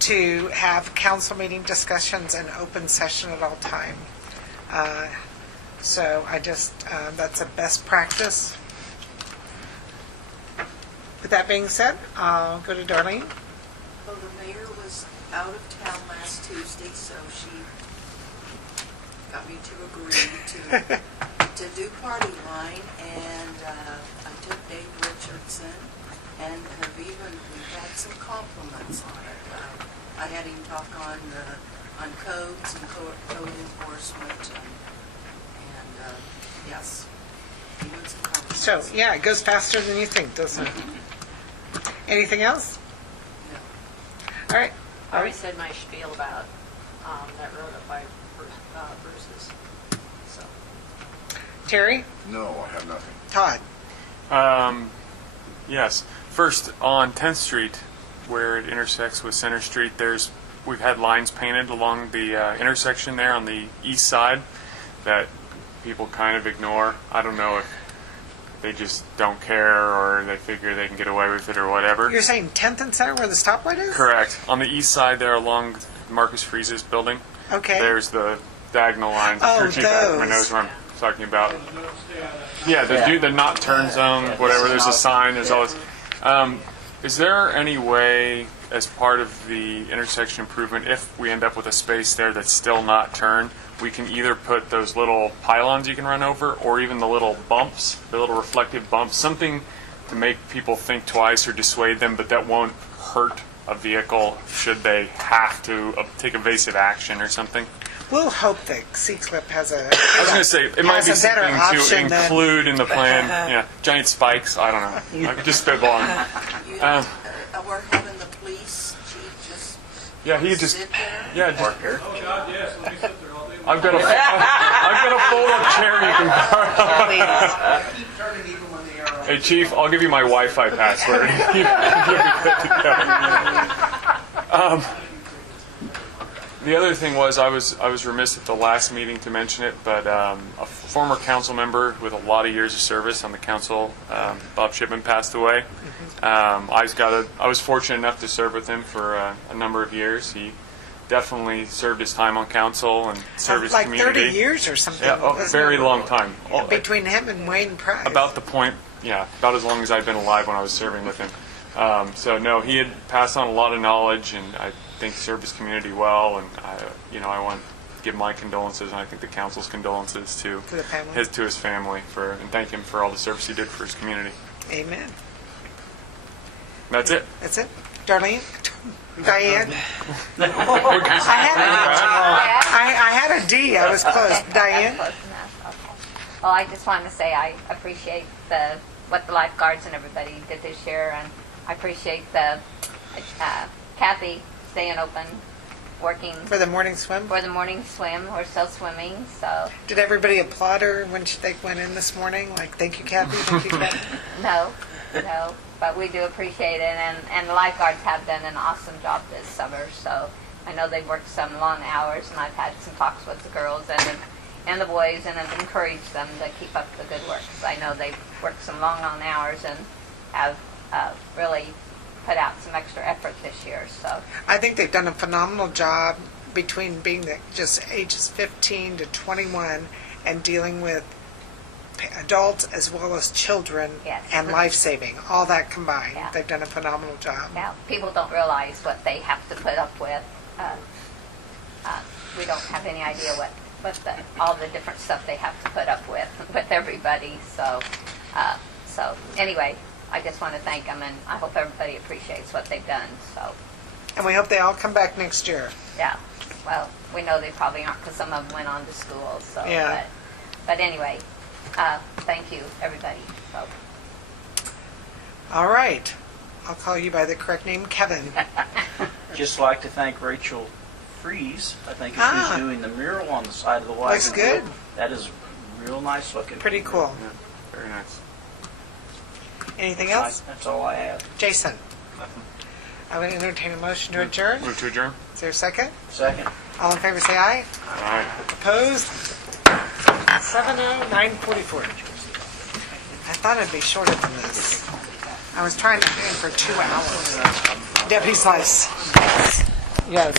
to have council meeting discussions in open session at all time. So I just, that's a best practice. With that being said, I'll go to Darlene. Well, the mayor was out of town last Tuesday, so she got me to agree to do Party Line, and I took Dave Richardson, and we've had some compliments on it. I had him talk on codes and code enforcement, and yes, he did some compliments. So, yeah, it goes faster than you think, doesn't it? Anything else? No. All right. I already said my spiel about that road up by Bruce's. So. Terry? No, I have nothing. Todd? Yes. First, on 10th Street, where it intersects with Center Street, we've had lines painted along the intersection there on the east side that people kind of ignore. I don't know if they just don't care or they figure they can get away with it or whatever. You're saying 10th and Center where the stoplight is? Correct. On the east side there along Marcus Freeze's building, Okay. there's the diagonal lines. Oh, Sure, Chief Ackerman knows what I'm talking about. Yeah, the not turn zone, whatever. There's a sign. There's all this. Is there any way, as part of the intersection improvement, if we end up with a space there that's still not turn, we can either put those little pylons you can run over, or even the little bumps, the little reflective bumps, something to make people think twice or dissuade them, but that won't hurt a vehicle should they have to take evasive action or something? We'll hope that C-Clip has a... I was going to say, it might be has a better something to option than- include in the plan. Yeah, giant spikes, I don't know. I could just spitballing. We're having the police chief just Yeah, he just... sit there. Yeah, just... Oh, God, yes, let me sit there all day. I've got a fold-up chair you can borrow. Keep turning even when the arrow. Hey, Chief, I'll give you my Wi-Fi password. You'll be good to go. The other thing was, I was remiss at the last meeting to mention it, but a former council member with a lot of years of service on the council, Bob Shipman, passed away. I was fortunate enough to serve with him for a number of years. He definitely served his time on council and served his like community. 30 years or something. Yeah, a wasn't very it? long time. Between him and Wayne Price. About the point, yeah, about as long as I'd been alive when I was serving with him. So no, he had passed on a lot of knowledge, and I think served his community well. And I want to give my condolences, and I think the council's condolences to the family. to his family and thank him for all the service he did for his community. Amen. That's it. That's it. Darlene? Diane? I had a D. I was close. Okay, Diane? that's close enough. Okay. Well, I just wanted to say I appreciate what the lifeguards and everybody did this year, and I appreciate Kathy staying open, working For the morning swim? for the morning swim. We're still swimming, so Did everybody applaud her when they went in this morning? Like, thank you, Kathy. Thank you, Kathy. no. But we do appreciate it, and the lifeguards have done an awesome job this summer. So I know they've worked some long hours, and I've had some talks with the girls and the boys, and have encouraged them to keep up the good work. 'Cause I know they've worked some long hours and have really put out some extra effort this year. So I think they've done a phenomenal job between being just ages 15 to 21 and dealing with adults as well as children Yes. and life-saving, all that combined. Yeah. They've done a phenomenal job. yeah, people don't realize what they have to put up with. We don't have any idea what all the different stuff they have to put up with everybody. So anyway, I just want to thank them, and I hope everybody appreciates what they've done. So, And we hope they all come back next year. yeah. Well, we know they probably aren't because some of them went on to school. So, Yeah. But anyway, thank you, everybody. So, All right. I'll call you by the correct name, Kevin. Just like to thank Rachel Fries, I think, is Ah. who's doing the mural on the side of the wagon. Looks good. That is real nice looking. Pretty cool. Yeah, very nice. Anything else? That's all I have. Jason? I would entertain a motion to adjourn. Move to adjourn. Is there a second? Second. All in favor, say aye. Aye. Opposed? 7-0, 9:44. I thought it'd be shorter than this. I was trying to aim for 2 hours. Deputy Slice. Yes.